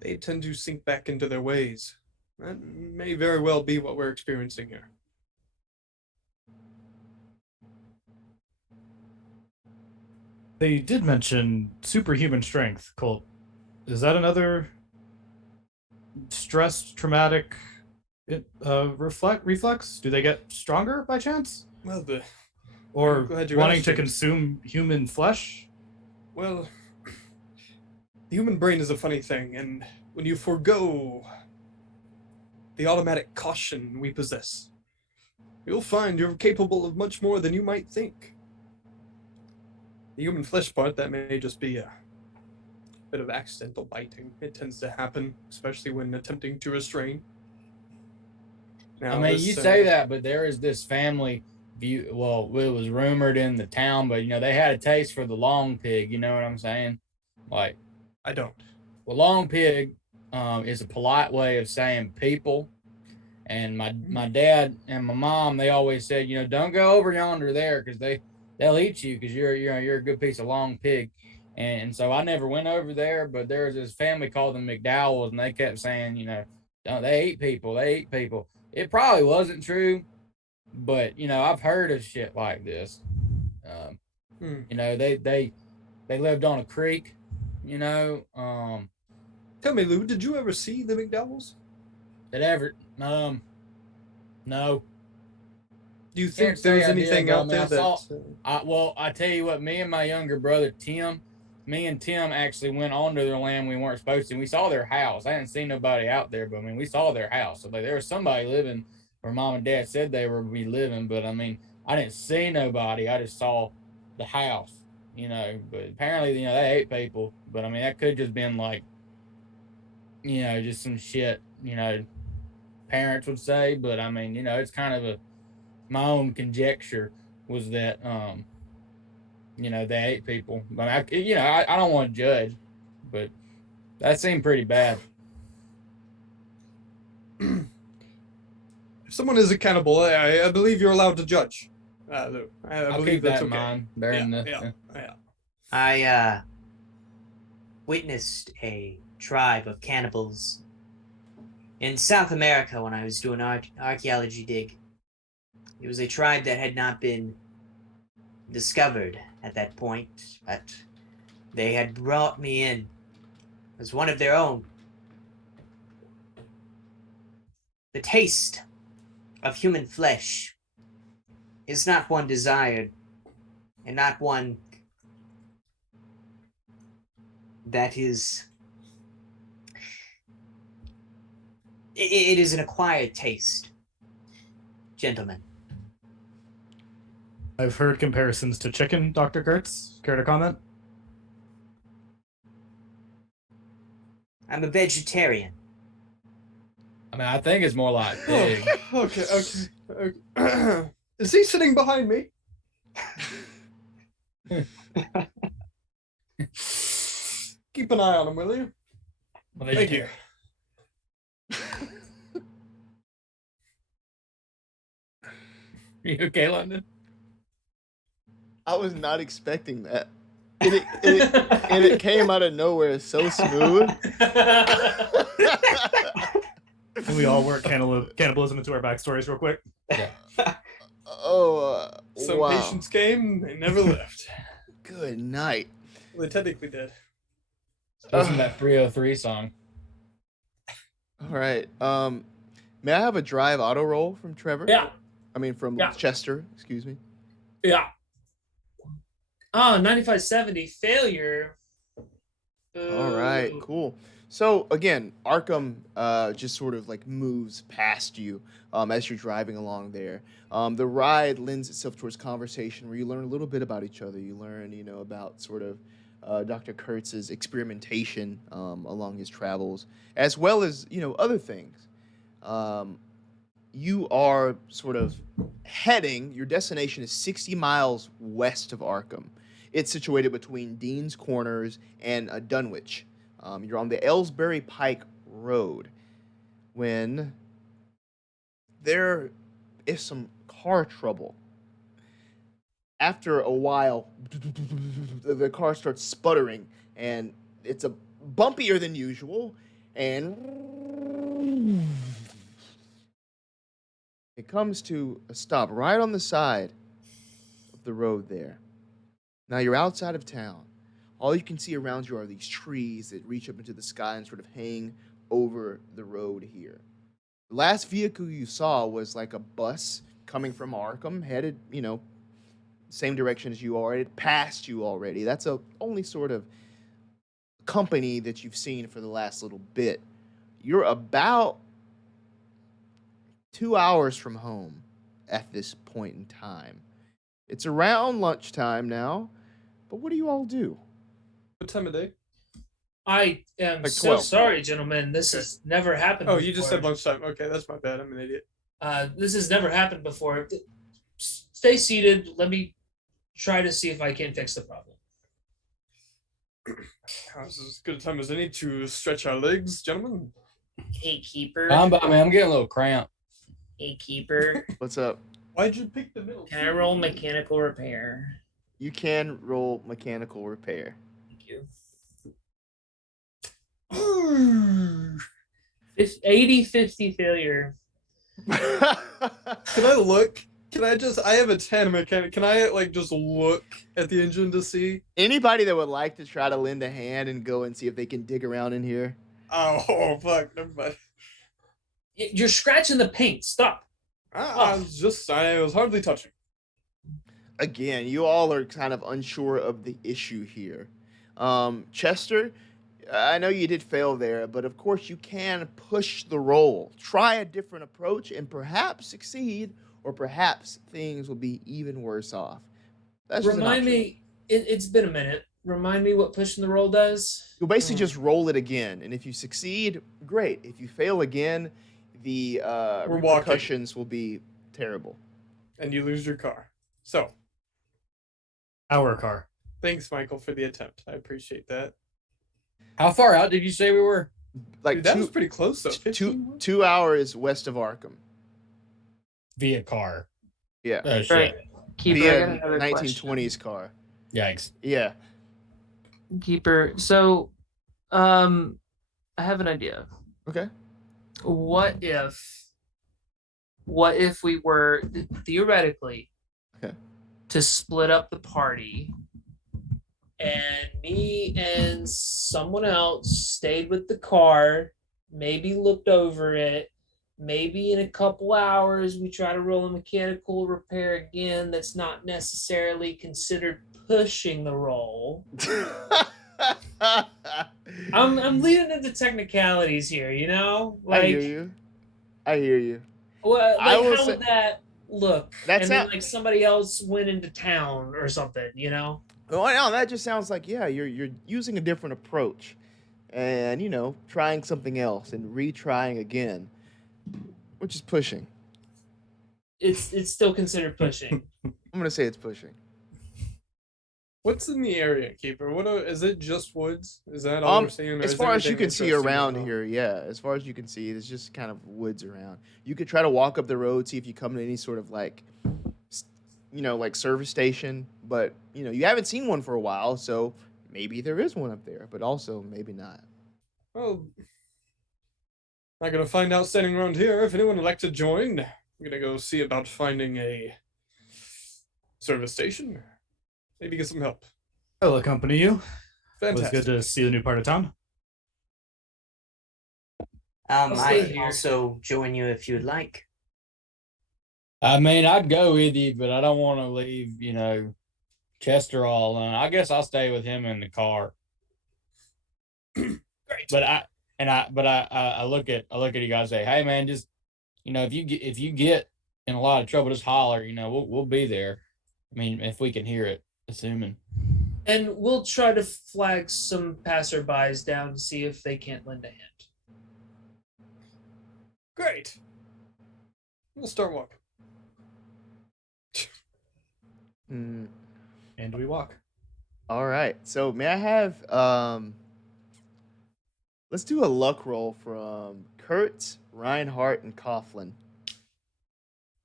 they tend to sink back into their ways. That may very well be what we're experiencing here. They did mention superhuman strength, Colt. Is that another stress, traumatic reflex? Do they get stronger by chance? Well, Or I'm glad you wanting asked to it. consume human flesh? Well, the human brain is a funny thing, and when you forego the automatic caution we possess, you'll find you're capable of much more than you might think. The human flesh part, that may just be a bit of accidental biting. It tends to happen, especially when attempting to restrain. Now, I mean, this, you say that, but there is this family view. Well, it was rumored in the town, but they had a taste for the long pig. You know what I'm saying? Like, I don't. well, long pig is a polite way of saying people. And my dad and my mom, they always said, don't go over yonder there because they'll eat you because you're a good piece of long pig. And so I never went over there, but there was this family called the McDowells, and they kept saying, don't they eat people? They eat people. It probably wasn't true, but I've heard of shit like this. They lived on a creek. Tell me, Lou, did you ever see the McDowells? Did Everett? No. Do you think there's anything out there I tell you what, me and my younger brother Tim actually went onto their land we weren't supposed to. We saw their house. I didn't see nobody out there, but we saw their house. So there was somebody living where mom and dad said they were be living, but I didn't see nobody. I just saw the house, but apparently, they ate people. But that could just been like, just some shit, parents would say. But it's kind of my own conjecture was that, they ate people. But I don't want to judge, but that seemed pretty bad. If someone is a cannibal, I believe you're allowed to judge. Lou. I believe that's okay. Mind I witnessed a tribe of cannibals in South America when I was doing archaeology dig. It was a tribe that had not been discovered at that point, but they had brought me in as one of their own. The taste of human flesh is not one desired, and not one that is... It is an acquired taste, gentlemen. I've heard comparisons to chicken, Dr. Kurtz. Care to comment? I'm a vegetarian. I think it's more like pig. Okay. Is he sitting behind me? Keep an eye on him, will you? Thank you. You okay, London? I was not expecting that. And it came out of nowhere so smooth. Can we all work cannibalism into our backstories real quick? Yeah. Some wow. patients came, they never left. Good night. Well, they technically did. Listen to that 303 song. All right. May I have a drive auto roll from Trevor? Yeah. From Yeah. Chester, excuse me. Yeah. 9570 failure. All right, cool. So again, Arkham just sort of like moves past you as you're driving along there. The ride lends itself towards conversation where you learn a little bit about each other. You learn, about sort of Dr. Kurtz's experimentation along his travels, as well as, other things. You are sort of heading, your destination is 60 miles west of Arkham. It's situated between Dean's Corners and Dunwich. You're on the Aylesbury Pike Road when there is some car trouble. After a while, the car starts sputtering, and it's a bumpier than usual, and it comes to a stop right on the side of the road there. Now you're outside of town. All you can see around you are these trees that reach up into the sky and sort of hang over the road here. The last vehicle you saw was like a bus coming from Arkham, headed, same direction as you are. It passed you already. That's the only sort of company that you've seen for the last little bit. You're about 2 hours from home at this point in time. It's around lunchtime now, but what do you all do? What time of day? I am Like so 12. sorry, gentlemen. This has never happened Oh, before. you just said lunchtime. Okay, that's my bad. I'm an idiot. This has never happened before. Stay seated. Let me try to see if I can fix the problem. This is as good a time as any to stretch our legs, gentlemen. Hey, Keeper. I'm getting a little cramp. Hey, Keeper. What's up? Why'd you pick the middle? Can I roll mechanical repair? You can roll mechanical repair. Thank you. 80-50 failure. Can I look? I have a 10 mechanic. Can I like just look at the engine to see? Anybody that would like to try to lend a hand and go and see if they can dig around in here? Oh, fuck. Never mind. You're scratching the paint. Stop. I was hardly touching. Again, you all are kind of unsure of the issue here. Chester, I know you did fail there, but of course you can push the roll. Try a different approach and perhaps succeed, or perhaps things will be even worse off. That's just an Remind option. me, it's been a minute. Remind me what pushing the roll does. You'll basically just roll it again, and if you succeed, great. If you fail again, the We're walking. repercussions will be terrible. And you lose your car. So, Our car. thanks, Michael, for the attempt. I appreciate that. How far out did you say we were? Like Dude, that was pretty close, though. 15? 2 hours west of Arkham. Via car. Yeah. Oh, shit. Right. Keeper, I Via got another 1920s car. Yikes. Yeah. question. Keeper. So, I have an idea. Okay. What if we were theoretically Okay. to split up the party, and me and someone else stayed with the car, maybe looked over it, maybe in a couple hours we try to roll a mechanical repair again that's not necessarily considered pushing the roll. I'm leading into technicalities here, you know? I hear you. I hear you. Well, I like will how say- would that look? That's and then not- like somebody else went into town or something, you know? Oh, no, that just sounds like, yeah, you're using a different approach, and trying something else and retrying again, which is pushing. It's still considered pushing. I'm gonna say it's pushing. What's in the area, Keeper? Is it just woods? Is that all we're seeing? Or As is far as you anything can see interesting around going on? here, yeah. As far as you can see, there's just kind of woods around. You could try to walk up the road, see if you come to any sort of like service station, but you haven't seen one for a while, so maybe there is one up there, but also maybe not. Well, not gonna find out standing around here. If anyone would like to join, I'm gonna go see about finding a service station. Maybe get some help. I'll accompany you. It was Fantastic. good to see the new part of town. I'll stay I can here. also join you if you'd like. I mean, I'd go with you, but I don't want to leave, Chester all alone. I guess I'll stay with him in the car. Great. But I look at you guys and say, hey man, just if you get in a lot of trouble, just holler. We'll be there. I mean, if we can hear it, assuming. And we'll try to flag some passerbys down to see if they can't lend a hand. Great. We'll start walking. Hmm. And we walk. All right. So may I have let's do a luck roll from Kurtz, Reinhardt, and Coughlin.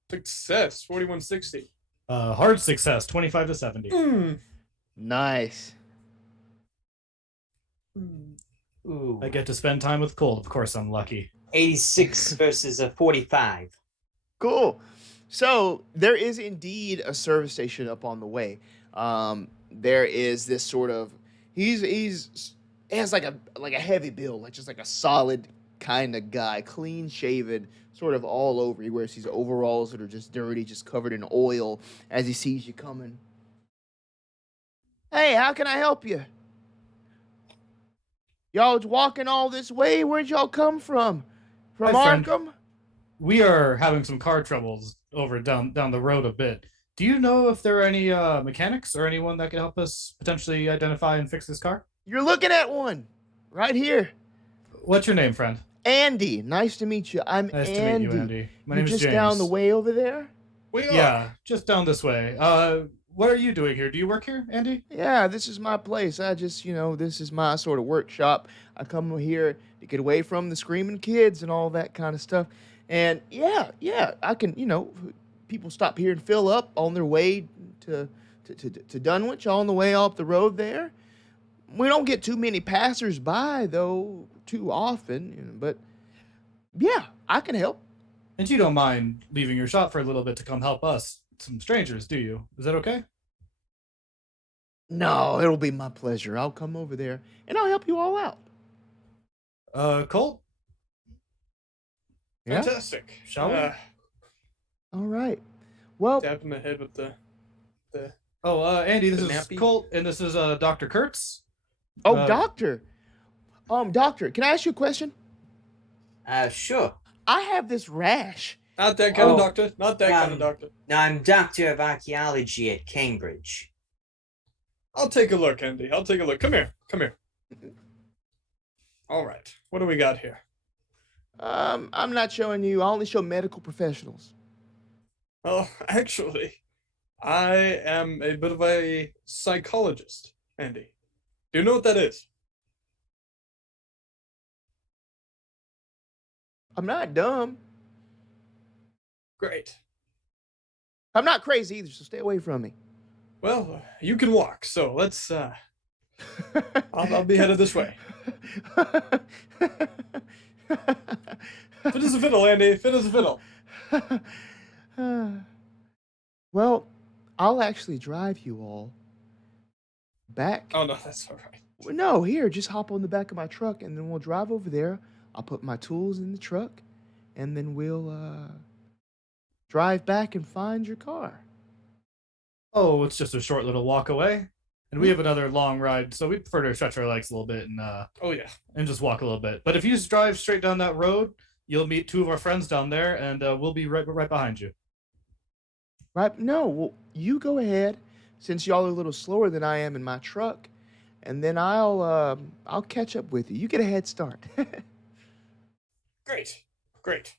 Success. 4160. Hard success, 25 to 70. Nice. Ooh. I get to spend time with Colt. Of course, I'm lucky. 86 versus a 45. Cool. So there is indeed a service station up on the way. There is this sort of he has like a heavy build, like just like a solid kind of guy, clean shaven, sort of all over. He wears these overalls that are just dirty, just covered in oil as he sees you coming. Hey, how can I help you? Y'all walking all this way? Where'd y'all come from? From Hi, friend. Arkham? We are having some car troubles over down the road a bit. Do you know if there are any mechanics or anyone that can help us potentially identify and fix this car? You're looking at one right here. What's your name, friend? Andy, nice to meet you. I'm Nice Andy. to meet you, Andy. My You're name is just James. down the way over there? We are. Yeah, just down this way. What are you doing here? Do you work here, Andy? Yeah, this is my place. I just, this is my sort of workshop. I come here to get away from the screaming kids and all that kind of stuff. And yeah, I can, people stop here and fill up on their way to Dunwich, on the way up the road there. We don't get too many passers-by, though, too often. But, yeah, I can help. And you don't mind leaving your shop for a little bit to come help us, some strangers, do you? Is that okay? No, it'll be my pleasure. I'll come over there, and I'll help you all out. Colt? Yeah? Fantastic. Shall we? All right. Well, Dab in the head with the Andy, this The is nappy? Colt, and this is Dr. Kurtz. doctor. Doctor, can I ask you a question? Sure. I have this rash. Not that kind of Oh. doctor. Not that kind of Um, doctor. Now, I'm Doctor of Archaeology at Cambridge. I'll take a look, Andy. I'll take a look. Come here. Come here. All right. What do we got here? I'm not showing you. I only show medical professionals. Well, actually, I am a bit of a psychologist, Andy. Do you know what that is? I'm not dumb. Great. I'm not crazy either, so stay away from me. Well, you can walk, so let's. I'll be headed this way. Fit as a fiddle, Andy. Fit as a fiddle. Well, I'll actually drive you all back. Oh no, that's all right. No, here, just hop on the back of my truck, and then we'll drive over there. I'll put my tools in the truck, and then we'll drive back and find your car. Oh, it's just a short little walk away. And we have another long ride, so we prefer to stretch our legs a little bit Oh yeah. and just walk a little bit. But if you just drive straight down that road, you'll meet two of our friends down there, and we'll be right behind you. Right? No, well, you go ahead, since y'all are a little slower than I am in my truck, and then I'll catch up with you. You get a head start. Great. Great.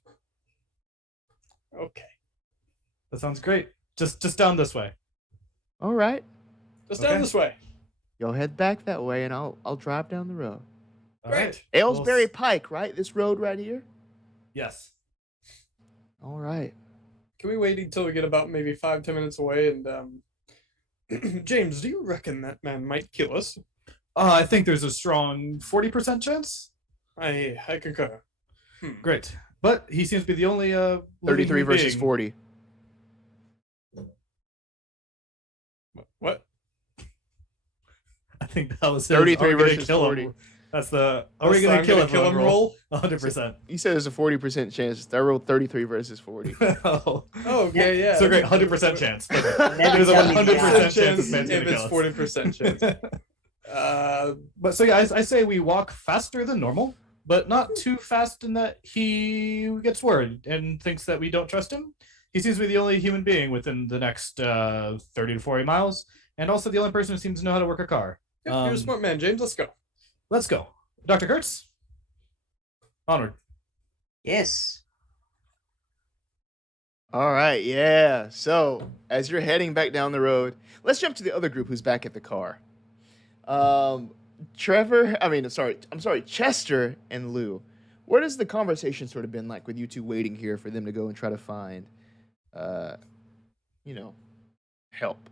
Okay. That sounds great. Just down this way. All right. Just Okay. down this way. Y'all head back that way, and I'll drive down the road. All Great. right. Aylesbury Well, Pike, right? This road right here? yes. All right. Can we wait until we get about maybe 5-10 minutes away? And James, do you reckon that man might kill us? I think there's a strong 40% chance. I concur. Great. But he seems to be the only 33 living versus being. 40. What? I think that was his, 33 are we gonna versus kill 40. him? That's the are we That's gonna the kill I'm him, gonna kill him roll? 100%. You said there's a 40% chance. I rolled 33 versus 40. Oh. Oh, okay, yeah. So great, 100% chance. Perfect. Never There's a tell me the 100% odds. chance this man's if gonna it's kill us. 40% chance. But so yeah, I say we walk faster than normal, but not too fast in that he gets worried and thinks that we don't trust him. He seems to be the only human being within the next 30 to 40 miles, and also the only person who seems to know how to work a car. Yep, you're a smart man, James. Let's go. Let's go. Dr. Kurtz? Onward. Yes. All right, yeah. So, as you're heading back down the road, let's jump to the other group who's back at the car. Chester and Lou. What has the conversation sort of been like with you two waiting here for them to go and try to find, help?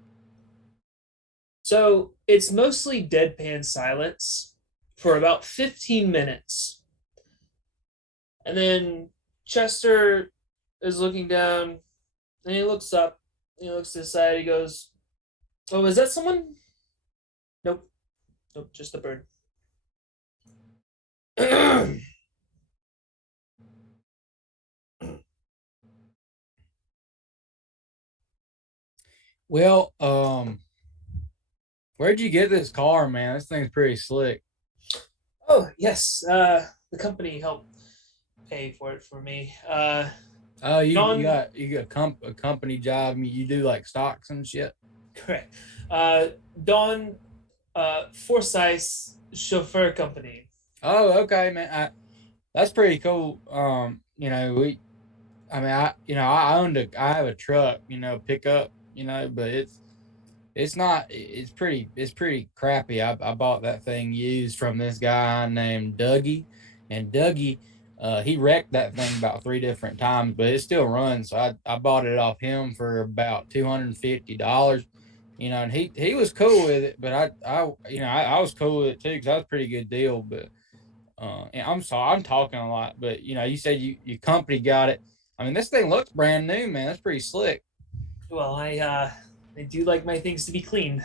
So it's mostly deadpan silence for about 15 minutes. And then Chester is looking down and he looks up, he looks to the side, he goes, "Oh, is that someone?" Nope. Nope, just a bird. Well, where'd you get this car, man? This thing's pretty slick. Oh, yes. The company helped pay for it for me. Oh, you Don- got a company job. You do like stocks and shit. Correct. Don Forsyth's chauffeur company. Oh, okay, man. That's pretty cool. I have a truck, pickup, but it's pretty crappy. I bought that thing used from this guy named Dougie, and Dougie, he wrecked that thing about 3 different times, but it still runs. So I bought it off him for about $250. You know, and he was cool with it, but I was cool with it too because that was a pretty good deal. But and I'm sorry, I'm talking a lot, but you know, you said your company got it. I mean, this thing looks brand new, man. That's pretty slick. Well, I do like my things to be clean.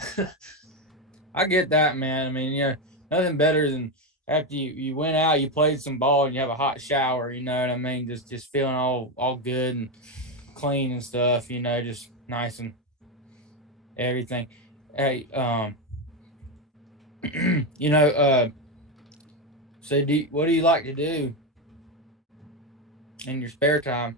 I get that, man. I mean, you know, nothing better than after you went out, you played some ball, and you have a hot shower. You know what I mean? Just feeling all good and clean and stuff. You know, just nice and everything. Hey, you know, so what do you like to do in your spare time?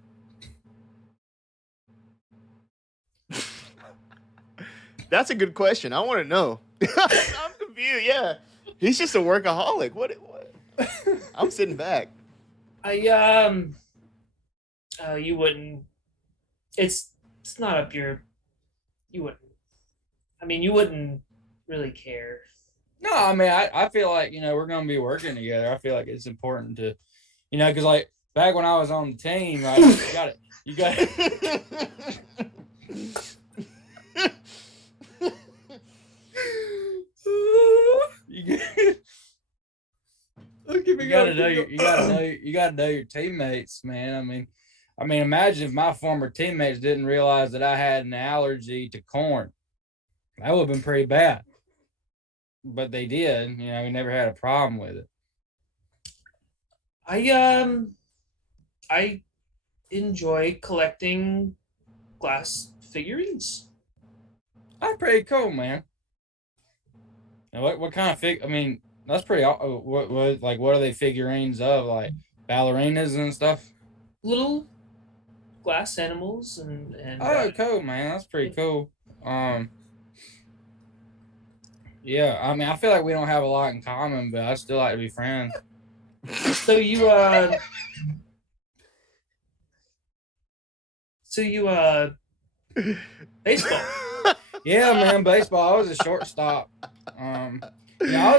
That's a good question. I want to know. I'm confused. Yeah, he's just a workaholic. What? I'm sitting back. You wouldn't. It's not up your. You wouldn't. I mean, you wouldn't really care. No, I mean, I feel like, you know, we're going to be working together. I feel like it's important to, you know, because like back when I was on the team, like, you got it. You gotta know your teammates, man. I mean, imagine if my former teammates didn't realize that I had an allergy to corn. That would have been pretty bad. But they did. You know, we never had a problem with it. I enjoy collecting glass figurines. That's pretty cool, man. And what kind of I mean, that's pretty. What are they figurines of? Like ballerinas and stuff. Little glass animals and Oh, cool, man. That's pretty cool. Yeah, I mean, I feel like we don't have a lot in common, but I still like to be friends. So you baseball. Yeah, man, baseball. I was a shortstop. Yeah, I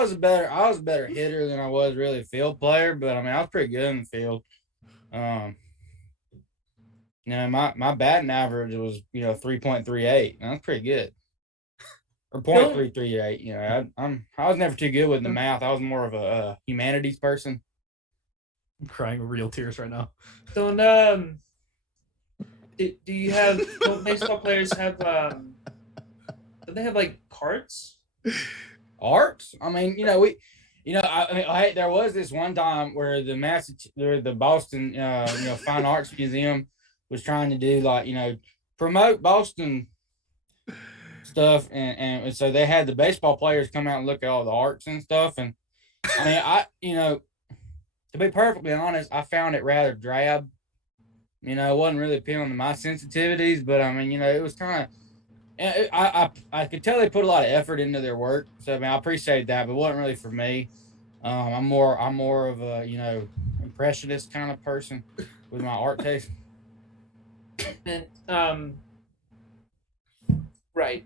was a better hitter than I was really a field player, but I mean, I was pretty good in the field. You know, my batting average was, you know, 3.38. That's pretty good. Or 0.338. You know, I was never too good with the math. I was more of a humanities person. I'm crying real tears right now. Don't do you have don't baseball players have do they have like cards? Arts? I mean, you know, there was this one time where the Boston, Fine Arts Museum was trying to do like, you know, promote Boston stuff, and so they had the baseball players come out and look at all the arts and stuff. And I mean, you know, to be perfectly honest, I found it rather drab. You know, it wasn't really appealing to my sensitivities, but I mean, you know, it was kind of. I could tell they put a lot of effort into their work, so I mean, I appreciate that, but it wasn't really for me. I'm more of a, you know, impressionist kind of person with my art taste. And right.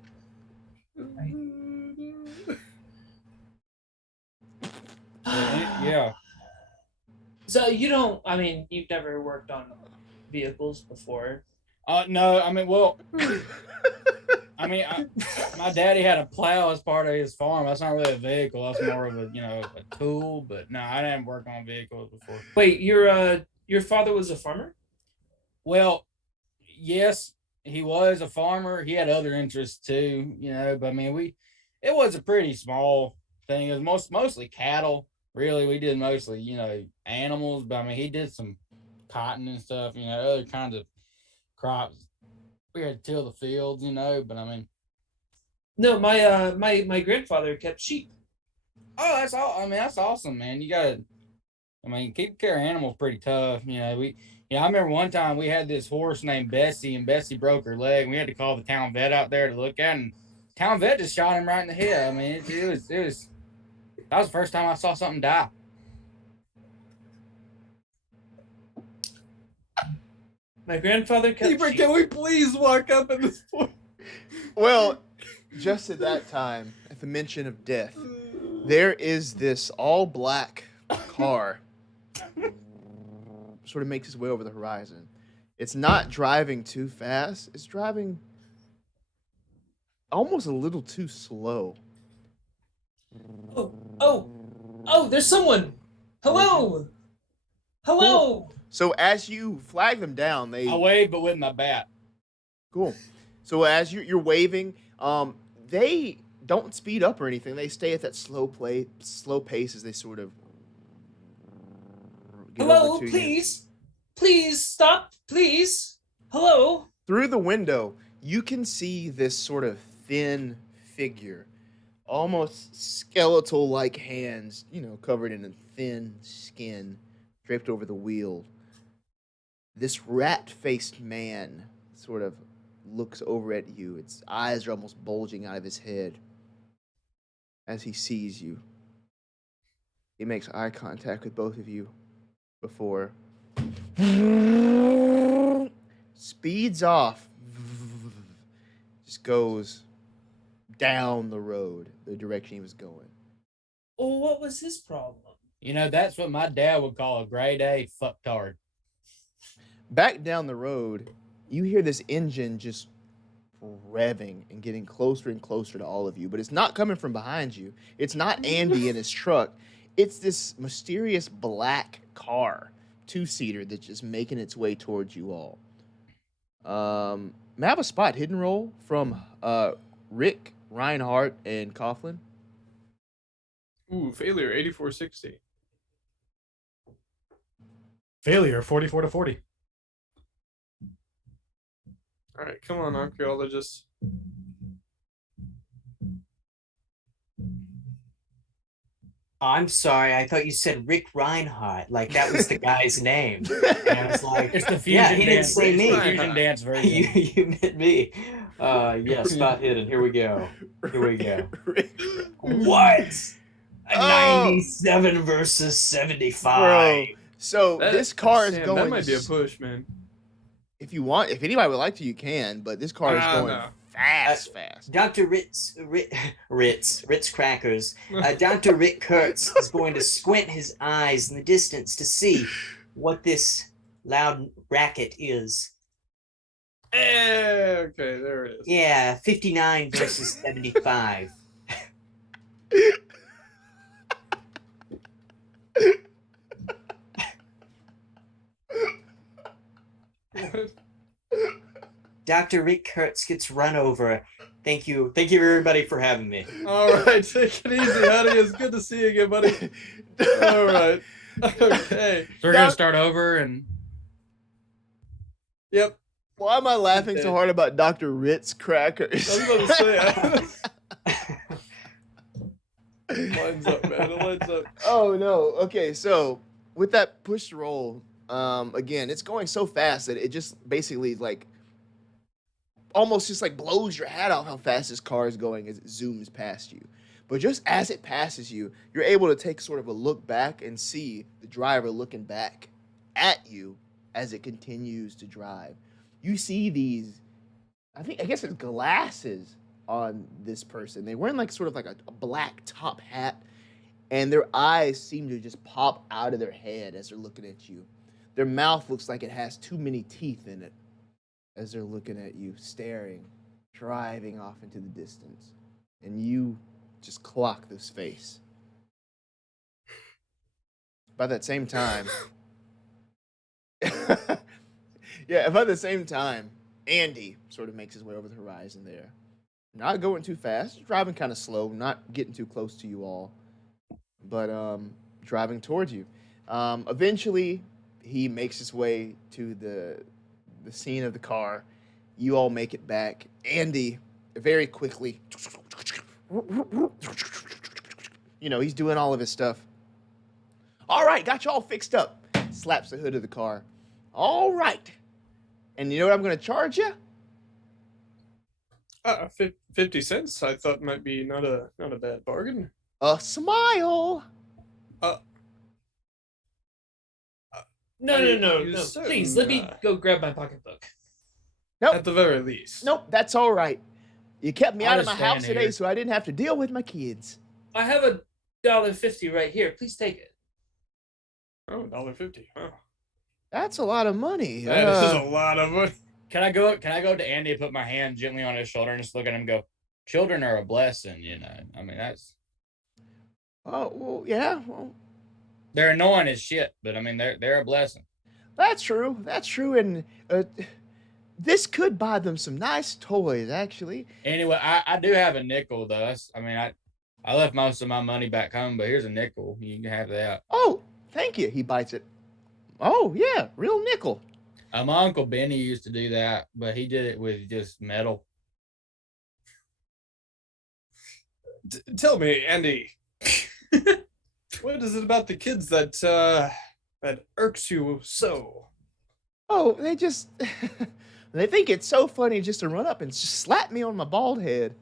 Yeah. So you don't. I mean, you've never worked on vehicles before. No. I mean, well. I mean, my daddy had a plow as part of his farm. That's not really a vehicle. That's more of a, you know, a tool. But no, I didn't work on vehicles before. Wait, your father was a farmer? Well, yes, he was a farmer. He had other interests too, you know. But I mean, it was a pretty small thing. It was mostly cattle. Really, we did mostly, you know, animals. But I mean, he did some cotton and stuff, you know, other kinds of crops. We had to till the fields, you know, but I mean, no, my grandfather kept sheep. Oh, that's all. I mean, that's awesome, man. You gotta. I mean, keep care of animals pretty tough. You know, I remember one time we had this horse named Bessie, and Bessie broke her leg, and we had to call the town vet out there to look at, and town vet just shot him right in the head. I mean, it was. That was the first time I saw something die. My grandfather kept sheep. Can we please walk up at this point? Well, just at that time, at the mention of death, there is this all-black car sort of makes its way over the horizon. It's not driving too fast. It's driving almost a little too slow. Oh, there's someone. Hello. Hello. So as you flag them down, I wave, but with my bat. Cool. So as you're waving, they don't speed up or anything. They stay at that slow pace as they sort of get Hello, over to you. please stop, please. Hello. Through the window, you can see this sort of thin figure, almost skeletal-like hands, covered in a thin skin, draped over the wheel. This rat-faced man sort of looks over at you. Its eyes are almost bulging out of his head as he sees you. He makes eye contact with both of you before speeds off, just goes down the road, the direction he was going. Well, what was his problem? That's what my dad would call a grade A fucktard. Back down the road, you hear this engine just revving and getting closer and closer to all of you, but it's not coming from behind you. It's not Andy in his truck. It's this mysterious black car, two-seater, that's just making its way towards you all. May I have a spot hidden roll from Rick, Reinhardt, and Coughlin? Ooh, failure, 8460. Failure, 44 to 40. All right, come on, archaeologists. I'm sorry. I thought you said Rick Reinhardt. Like that was the guy's name. And I was like, It's the fusion yeah, he didn't dance. say It's me. the fusion dance version. you meant me. Yeah, spot hidden. Here we go. What? A 97 versus 75. Bro. So this car is Sam, going. That might be a push, man. If you want, if anybody would like to, you can. But this car is going No. fast. Dr. Ritz Crackers. Dr. Rick Kurtz is going to squint his eyes in the distance to see what this loud racket is. Okay, there it is. Yeah, 59 versus 75. Dr. Rick Kurtz gets run over. Thank you everybody for having me. All right, take it easy, honey. It's good to see you again, buddy. All right. Okay. So we're going to start over and... Yep. Why am I laughing so hard about Dr. Ritz Crackers? I was about to say. Lines up, man. It lines up. Oh no. Okay, so with that push roll, again, it's going so fast that it just basically like almost just like blows your hat off how fast this car is going as it zooms past you. But just as it passes you, you're able to take sort of a look back and see the driver looking back at you as it continues to drive. You see these, I guess it's glasses on this person. They're wearing like sort of like a black top hat, and their eyes seem to just pop out of their head as they're looking at you. Their mouth looks like it has too many teeth in it as they're looking at you, staring, driving off into the distance. And you just clock this face. By that same time, about the same time, Andy sort of makes his way over the horizon there. Not going too fast, driving kind of slow, not getting too close to you all, but driving towards you. Eventually, he makes his way to the scene of the car. You all make it back. Andy, very quickly, he's doing all of his stuff. All right, got you all fixed up. Slaps the hood of the car. All right. And you know what I'm going to charge you? 50 cents. I thought might be not a bad bargain. A smile. No. certain, Please, let me go grab my pocketbook. Nope. At the very least. Nope, that's all right. You kept me I'll out of just my house stand today here. so I didn't have to deal with my kids. I have $1.50 right here. Please take it. Oh, $1.50. Wow. That's a lot of money. That is a lot of money. Can I go to Andy and put my hand gently on his shoulder and just look at him and go, children are a blessing, I mean, Oh, well, yeah. Well, they're annoying as shit, but I mean, they're a blessing. that's true. That's true. And this could buy them some nice toys, actually. Anyway, I do have a nickel though. I left most of my money back home, but here's a nickel. You can have that. Oh, thank you. He bites it. Oh, yeah, real nickel. My uncle Benny used to do that, but he did it with just metal. Tell me, Andy, what is it about the kids that irks you so? Oh, they just they think it's so funny just to run up and just slap me on my bald head.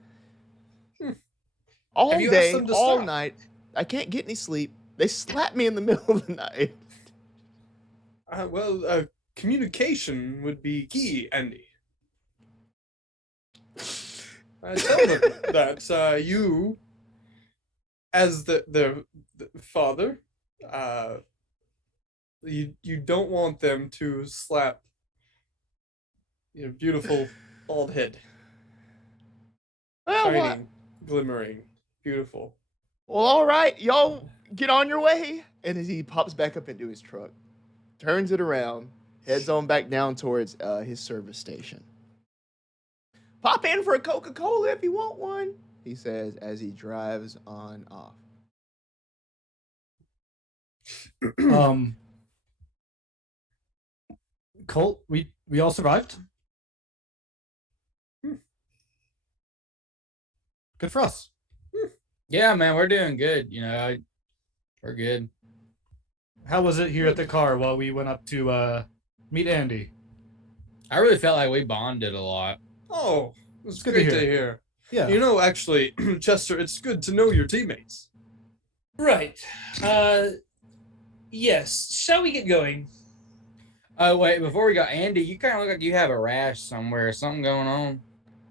All Have you day, asked them to all stop? night. I can't get any sleep. They slap me in the middle of the night. Well, communication would be key, Andy. Tell them that you, as the father, you don't want them to slap your beautiful bald head, Well, shining, glimmering, beautiful. well, all right, y'all get on your way. And as he pops back up into his truck, turns it around, heads on back down towards his service station. Pop in for a Coca-Cola if you want one, he says as he drives on off. Colt, we all survived. Good for us. Yeah, man, we're doing good. We're good. How was it here at the car while we went up to meet Andy? I really felt like we bonded a lot. Oh, it's good to great to hear. hear. Yeah. Actually, Chester, it's good to know your teammates. Right. Yes. Shall we get going? Oh, wait, before we go, Andy, you kind of look like you have a rash somewhere. Something going on?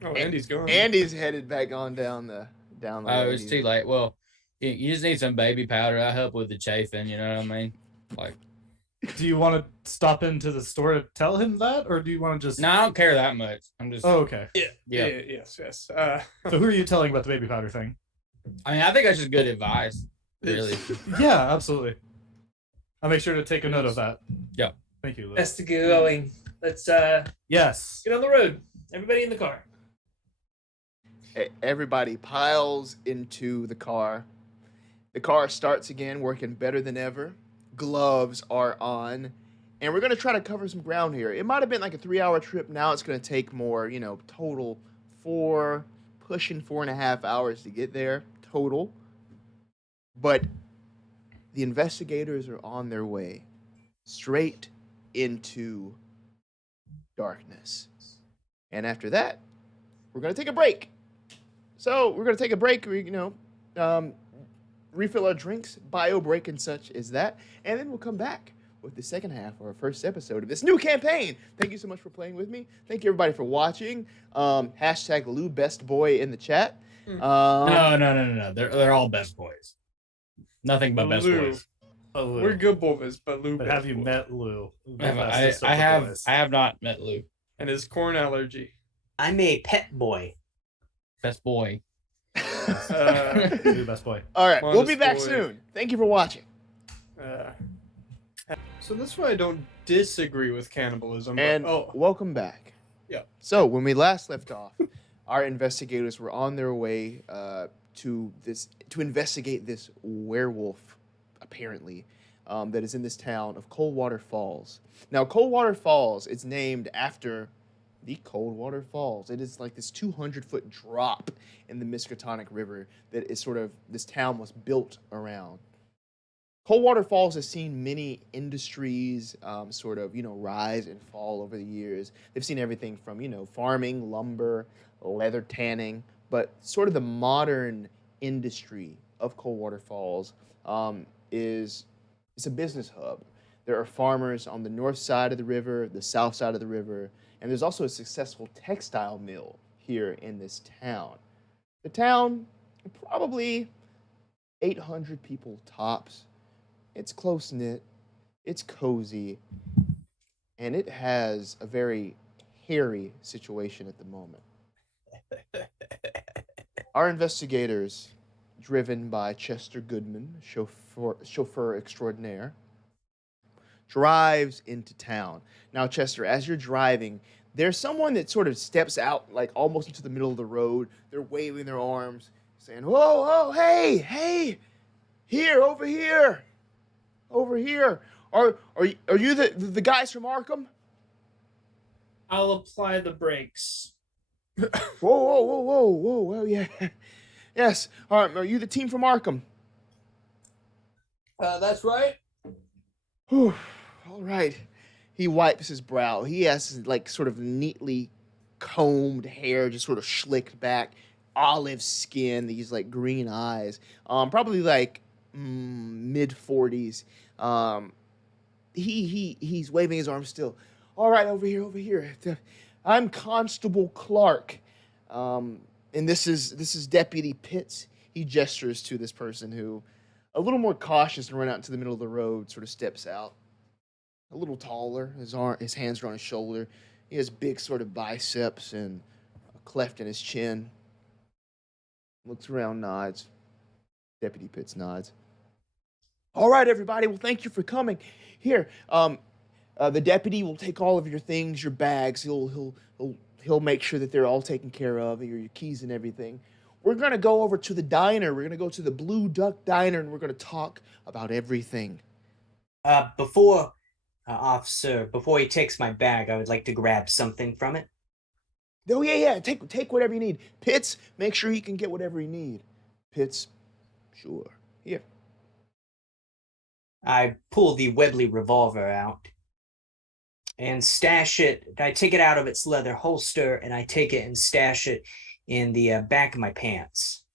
Oh, Andy's gone. Andy's headed back on down the Oh, road. it's too late. Well, you just need some baby powder. I help with the chafing, you know what I mean? Like, Do you want to stop into the store to tell him that, or do you want to just? no, I don't care that much. I'm just, Oh, okay. Yeah. Yes. So who are you telling about the baby powder thing? I mean, I think that's just good advice, really. Yeah, absolutely. I'll make sure to take a note of that. Yeah. Thank you, Liz. Best to get going. Let's Yes. get on the road. Everybody in the car. Everybody piles into the car. The car starts again, working better than ever. Gloves are on. And we're going to try to cover some ground here. It might have been like a 3-hour trip. Now it's going to take more, total 4.5 hours to get there total. But the investigators are on their way straight into darkness. And after that, we're going to take a break. So we're going to take a break, refill our drinks, bio break and such as that. And then we'll come back with the second half of our first episode of this new campaign. Thank you so much for playing with me. Thank you everybody for watching. Hashtag Lou Best Boy in the chat. No. They're all best boys. Nothing but best Lou. boys. Oh, Lou. We're good boys, but Lou. But best have you boy. met Lou? I have not met Lou. And his corn allergy. I'm a pet boy. Best boy. Lou, best boy. All right, we'll be Modest back boy. soon. Thank you for watching. So that's why I don't disagree with cannibalism. And but, welcome back. Yeah. So when we last left off, our investigators were on their way to investigate this werewolf, apparently, that is in this town of Coldwater Falls. Now, Coldwater Falls is named after the Coldwater Falls. It is like this 200-foot drop in the Miskatonic River that is this town was built around. Coldwater Falls has seen many industries rise and fall over the years. They've seen everything from, farming, lumber, leather tanning, but sort of the modern industry of Coldwater Falls is a business hub. There are farmers on the north side of the river, the south side of the river, and there's also a successful textile mill here in this town. The town, probably 800 people tops. It's close-knit, it's cozy, and it has a very hairy situation at the moment. Our investigators, driven by Chester Goodman, chauffeur extraordinaire, drives into town. Now, Chester, as you're driving, there's someone that sort of steps out, like almost into the middle of the road. They're waving their arms, saying, "Whoa, whoa, hey, hey, here, over here. Are you the guys from Arkham?" I'll apply the brakes. Whoa, yeah. Yes. All right, are you the team from Arkham? That's right. Whew. All right. He wipes his brow. He has like sort of neatly combed hair, just sort of slicked back, olive skin, these like green eyes. Probably like mid 40s. He's waving his arms still. All right, over here. I'm Constable Clark. And this is Deputy Pitts. He gestures to this person who, a little more cautious and run out into the middle of the road, sort of steps out. A little taller, his hands are on his shoulder. He has big sort of biceps and a cleft in his chin. Looks around, nods. Deputy Pitts nods. All right, everybody. Well, thank you for coming. Here, the deputy will take all of your things, your bags. He'll make sure that they're all taken care of, your keys and everything. We're gonna go over to the diner. We're gonna go to the Blue Duck Diner, and we're gonna talk about everything. Officer, before he takes my bag, I would like to grab something from it. Oh yeah. Take whatever you need. Pitts, make sure he can get whatever he need. Pitts, sure. Here. I pull the Webley revolver out and stash it. I take it out of its leather holster and I take it and stash it in the back of my pants.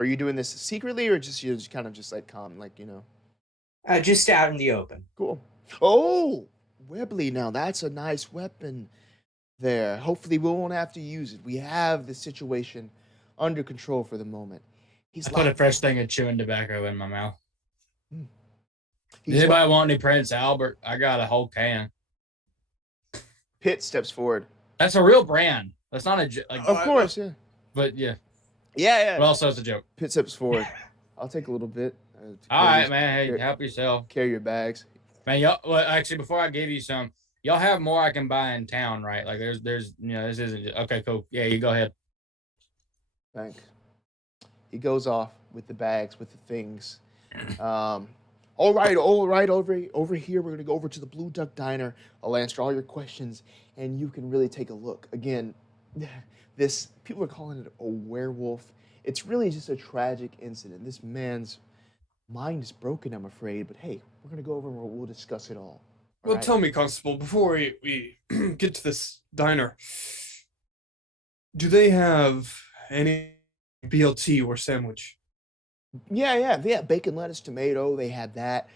Are you doing this secretly, or you're just kind of just like calm, like, Just out in the open. Cool. Oh, Webley, now that's a nice weapon there. Hopefully we won't have to use it. We have the situation under control for the moment. I put a fresh thing of chewing tobacco in my mouth. He's Does anybody want any Prince Albert? I got a whole can. Pitt steps forward. That's a real brand. That's not a Of course, yeah. But yeah. Yeah. But also it's a joke. Pitt steps forward. I'll take a little bit. All right, man. Hey, help yourself. Carry your bags. Man, y'all. Well, actually, before I give you some, y'all have more I can buy in town, right? Like, there's, this isn't okay. Cool. Yeah, you go ahead. Thanks. He goes off with the bags, with the things. All right. Over here, we're gonna go over to the Blue Duck Diner. I'll answer all your questions, and you can really take a look. Again, people are calling it a werewolf. It's really just a tragic incident. This man's mind is broken, I'm afraid. But hey, we're gonna go over and we'll discuss it all. Well, right? tell me, Constable, before we get to this diner, do they have any BLT or sandwich? Yeah. Bacon, lettuce, tomato. They have that.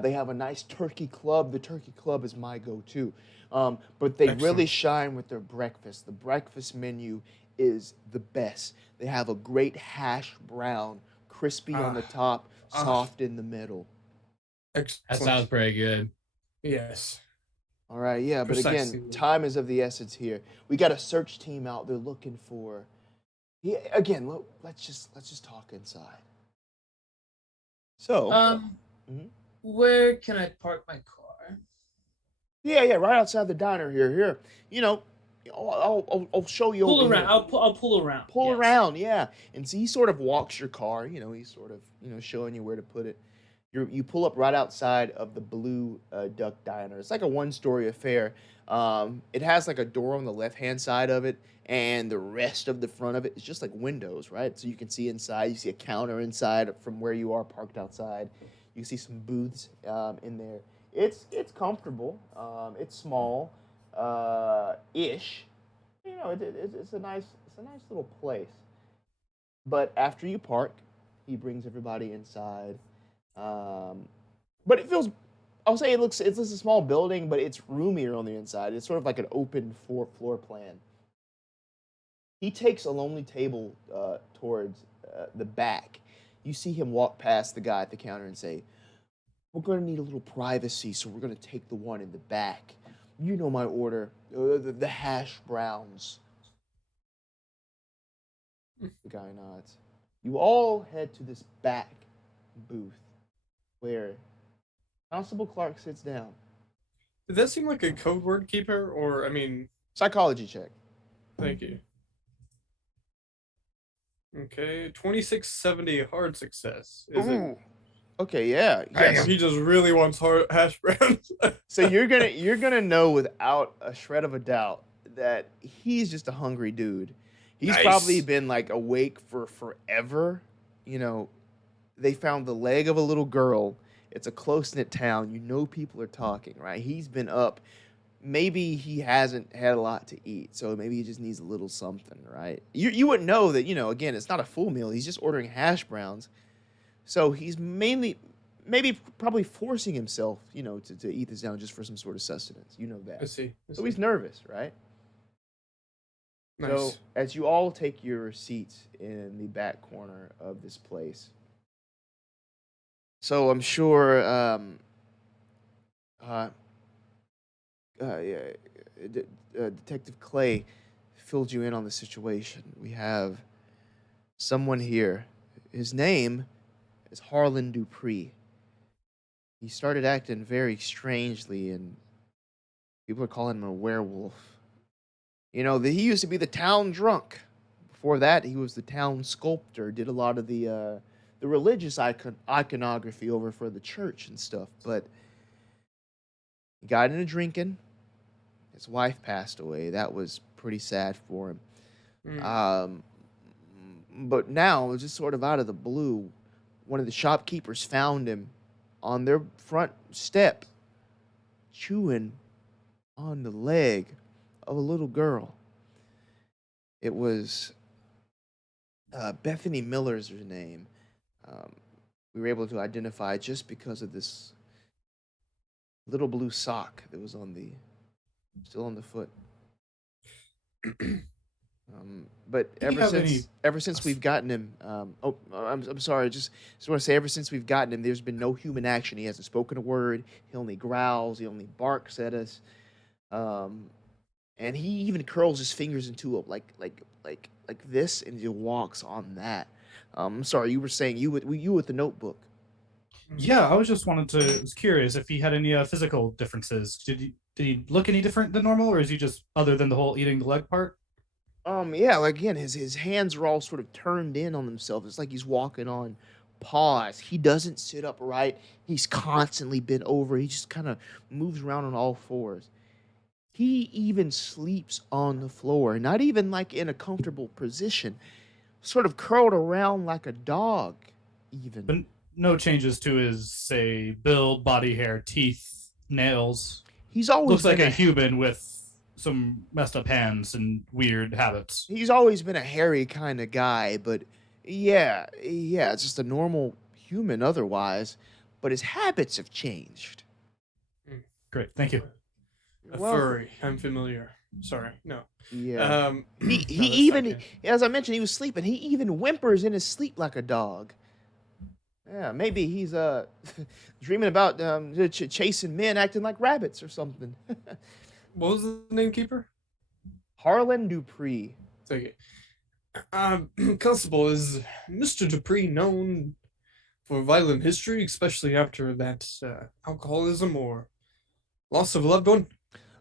They have a nice turkey club. The turkey club is my go-to. But they really shine with their breakfast. The breakfast menu is the best. They have a great hash brown, crispy on the top, soft in the middle. Excellent. That sounds pretty good. Yes. All right, yeah, but Precisely. again, time is of the essence here. We got a search team out. They're looking for. Yeah, again, let's just talk inside. So. Where can I park my car? Yeah, right outside the diner here. I'll show you. Pull over around. here. I'll pull around. Pull Yes. around, yeah. And so he sort of walks your car. He's sort of showing you where to put it. You pull up right outside of the Blue Duck Diner. It's like a one-story affair. It has like a door on the left-hand side of it, and the rest of the front of it is just like windows, right? So you can see inside. You see a counter inside from where you are parked outside. You see some booths in there. It's comfortable. It's small, ish. It's a nice little place. But after you park, he brings everybody inside. But it feels. I'll say it's just a small building, but it's roomier on the inside. It's sort of like an open floor plan. He takes a lonely table towards the back. You see him walk past the guy at the counter and say, "We're going to need a little privacy, so we're going to take the one in the back. You know my order, the hash browns." The guy nods. You all head to this back booth where Constable Clark sits down. Did that seem like a code word keeper, or I mean, Psychology check. thank you. Okay, 2670 hard success. Is it? Ooh. Okay, yeah. Damn, Yes. he just really wants hard hash browns. So you're gonna know without a shred of a doubt that he's just a hungry dude. He's Nice. probably been like awake for forever. You know, they found the leg of a little girl. It's a close-knit town. You know people are talking, right? He's been up. Maybe he hasn't had a lot to eat, so maybe he just needs a little something, right? You wouldn't know that, again, it's not a full meal. He's just ordering hash browns. So he's probably forcing himself, to eat this down just for some sort of sustenance. You know I that. see. So he's nervous, right? Nice. So as you all take your seats in the back corner of this place, so I'm sure, Detective Clay filled you in on the situation. We have someone here. His name is Harlan Dupree. He started acting very strangely, and people are calling him a werewolf. He used to be the town drunk. Before that, he was the town sculptor, did a lot of the religious iconography over for the church and stuff. But he got into drinking. His wife passed away. That was pretty sad for him. But now, just sort of out of the blue, one of the shopkeepers found him on their front step, chewing on the leg of a little girl. It was Bethany Miller's her name. We were able to identify just because of this little blue sock that was still on the foot. But ever since we've gotten him, I'm sorry. Just want to say, ever since we've gotten him, there's been no human action. He hasn't spoken a word. He only growls. He only barks at us. And he even curls his fingers into it like this, and he walks on that. I'm sorry, you were saying you with the notebook. Yeah, I was curious if he had any physical differences. Did he look any different than normal, or is he just other than the whole eating the leg part? Yeah, like, again, his hands are all sort of turned in on themselves. It's like he's walking on paws. He doesn't sit upright. He's constantly bent over. He just kind of moves around on all fours. He even sleeps on the floor, not even like in a comfortable position, sort of curled around like a dog, even. But no changes to his, say, build, body hair, teeth, nails. He's always looks like been a human with some messed up hands and weird habits. He's always been a hairy kind of guy, but yeah, it's just a normal human otherwise, but his habits have changed. Great, thank you. A furry. I'm familiar. Sorry, no. Yeah. He no, even, as I mentioned, he was sleeping. He even whimpers in his sleep like a dog. Yeah, maybe he's dreaming about chasing men acting like rabbits or something. What was the name, keeper? Harlan Dupree. Thank you. Constable, is Mr. Dupree known for violent history, especially after that alcoholism or loss of a loved one?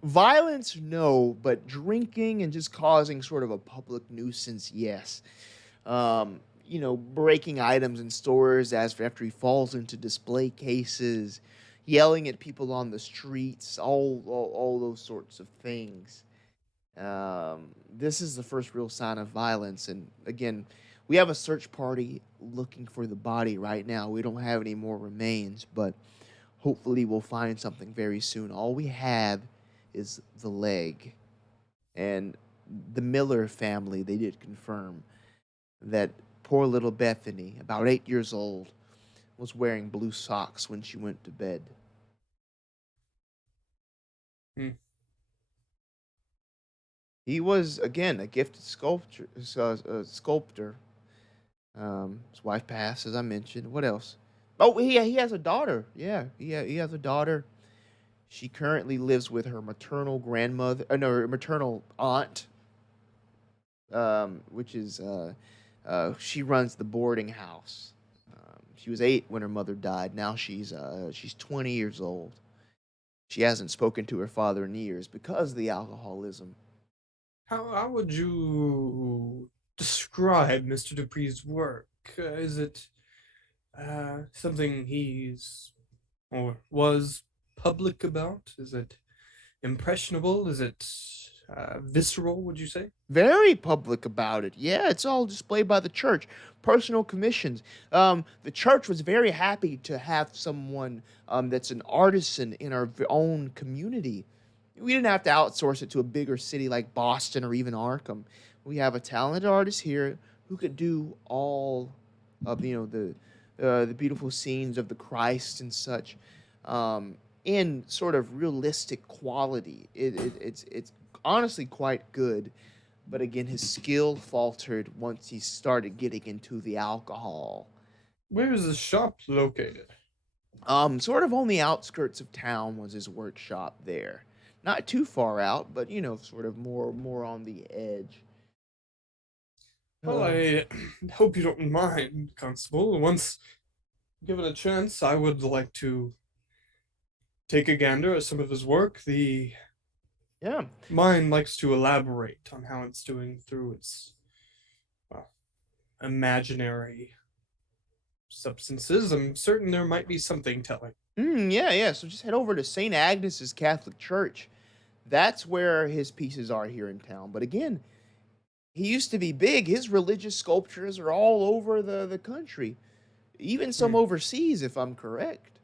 Violence, no, but drinking and just causing sort of a public nuisance, yes. Breaking items in stores after he falls into display cases, yelling at people on the streets, all those sorts of things. This is the first real sign of violence. And again, we have a search party looking for the body right now. We don't have any more remains, but hopefully we'll find something very soon. All we have is the leg. And the Miller family, they did confirm that poor little Bethany, about 8 years old, was wearing blue socks when she went to bed. He was, again, a gifted sculptor. His wife passed, as I mentioned. What else? Oh, he has a daughter. Yeah, he has a daughter. She currently lives with her maternal grandmother, her maternal aunt, which is She runs the boarding house. She was 8 when her mother died. Now she's 20 years old. She hasn't spoken to her father in years because of the alcoholism. How would you describe Mr. Dupree's work? Is it something he's or was public about? Is it impressionable? Is it visceral, would you say? Very public about it. Yeah, it's all displayed by the church. Personal commissions. The church was very happy to have someone that's an artisan in our own community. We didn't have to outsource it to a bigger city like Boston or even Arkham. We have a talented artist here who could do all of the beautiful scenes of the Christ and such, in sort of realistic quality. It's honestly quite good, but again, his skill faltered once he started getting into the alcohol. Where is the shop located? Sort of on the outskirts of town was his workshop there. Not too far out, but sort of more on the edge. Well, I hope you don't mind, Constable. Once given a chance, I would like to take a gander at some of his work. The Yeah. mine likes to elaborate on how it's doing through its, well, imaginary substances. I'm certain there might be something telling. Yeah. So just head over to St. Agnes's Catholic Church. That's where his pieces are here in town. But again, he used to be big. His religious sculptures are all over the country, even some overseas, if I'm correct.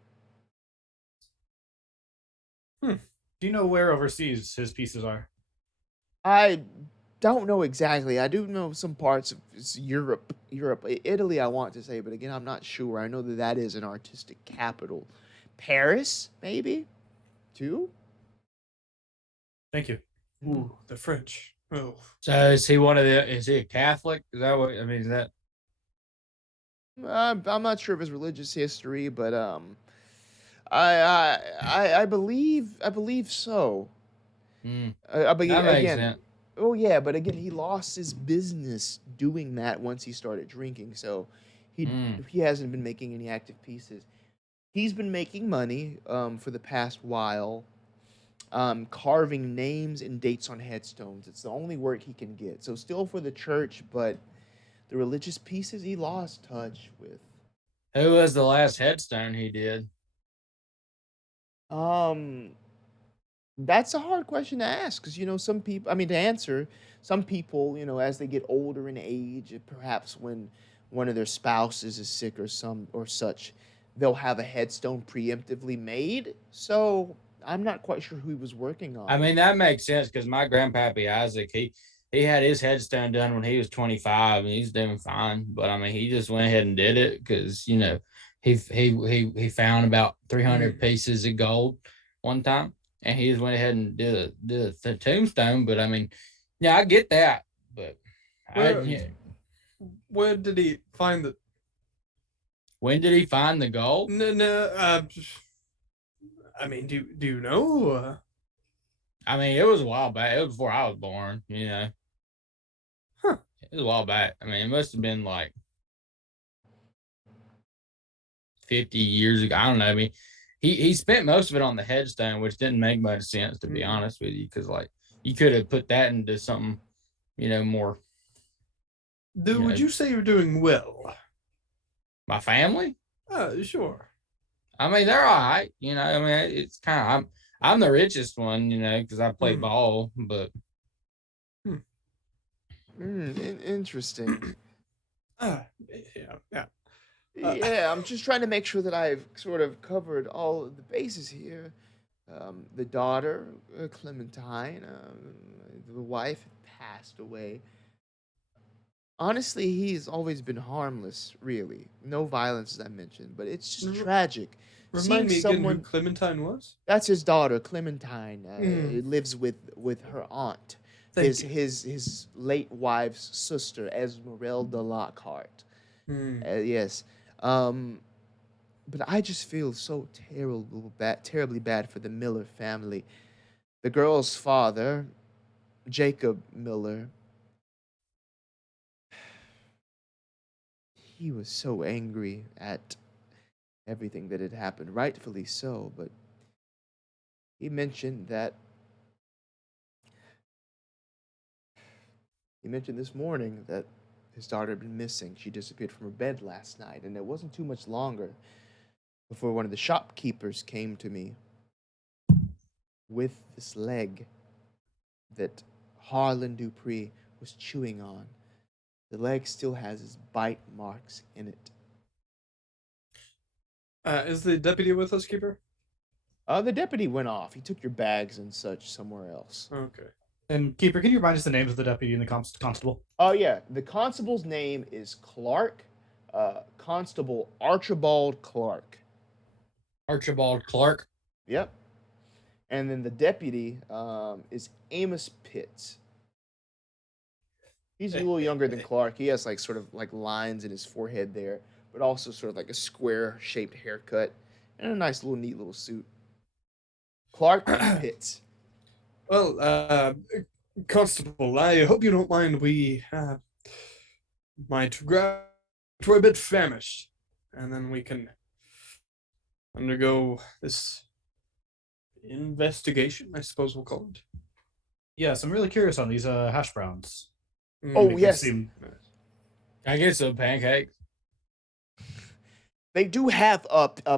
Do you know where overseas his pieces are? I don't know exactly. I do know some parts of Europe, Italy. I want to say, but again, I'm not sure. I know that is an artistic capital. Paris, maybe, too. Thank you. Ooh, the French. Oh, So is he one of the? Is he a Catholic? Is that what I mean? Is that? I'm not sure of his religious history, but I believe so. But That makes again, sense. oh yeah, but again, he lost his business doing that once he started drinking. So he hasn't been making any active pieces. He's been making money for the past while, carving names and dates on headstones. It's the only work he can get. So still for the church, but the religious pieces he lost touch with. Who was the last headstone he did? That's a hard question to ask because some people. I mean, to answer, some people, as they get older in age, perhaps when one of their spouses is sick or such, they'll have a headstone preemptively made. So I'm not quite sure who he was working on. I mean, that makes sense because my grandpappy Isaac, he had his headstone done when he was 25 and he's doing fine. But I mean, he just went ahead and did it because he found about 300 pieces of gold one time, and he just went ahead and did the tombstone. But I mean, yeah, I get that. But where did he find the? When did he find the gold? No. I mean, do you know? I mean, it was a while back. It was before I was born. Huh. It was a while back. I mean, it must have been like 50 years ago. I don't know. I mean, he spent most of it on the headstone, which didn't make much sense, to be honest with you, because like you could have put that into something, more. Would you say you're doing well? My family? Sure. I mean, they're all right. I mean, it's kind of I'm the richest one, because I play ball, but. Interesting. Yeah. Yeah, I'm just trying to make sure that I've sort of covered all of the bases here. The daughter, Clementine, the wife had passed away. Honestly, he's always been harmless, really. No violence, as I mentioned, but it's just tragic. Remind me again who Clementine was? That's his daughter, Clementine. He lives with her aunt, his late wife's sister, Esmeralda Lockhart. Yes. But I just feel so terribly bad for the Miller family. The girl's father, Jacob Miller, he was so angry at everything that had happened, rightfully so, but he mentioned this morning that his daughter had been missing. She disappeared from her bed last night, and it wasn't too much longer before one of the shopkeepers came to me with this leg that Harlan Dupree was chewing on. The leg still has his bite marks in it. Is the deputy with us, Keeper? The deputy went off. He took your bags and such somewhere else. Okay. And Keeper, can you remind us the names of the deputy and the constable? Oh, yeah. The constable's name is Clark. Constable Archibald Clark. Archibald Clark. Yep. And then the deputy is Amos Pitts. He's a little younger than Clark. He has like sort of like lines in his forehead there, but also sort of like a square-shaped haircut and a nice little neat little suit. Clark and Pitts. Well, Constable, I hope you don't mind. We might grab. We're a bit famished, and then we can undergo this investigation, I suppose we'll call it. Yes, I'm really curious on these hash browns. Oh, Make them yes. seem- Can I get some pancakes? They do have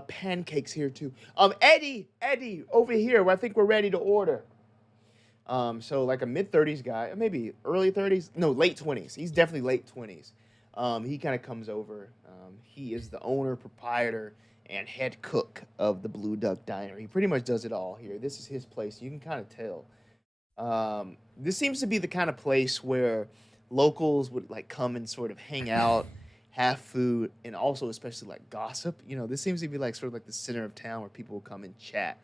pancakes here too. Eddie, over here. I think we're ready to order. So like a mid-30s guy, maybe early 30s, no, late 20s. He's definitely late 20s. He kind of comes over. He is the owner, proprietor, and head cook of the Blue Duck Diner. He pretty much does it all here. This is his place. You can kind of tell. This seems to be the kind of place where locals would like come and sort of hang out, have food, and also especially like gossip. You know, this seems to be like sort of like the center of town where people will come and chat.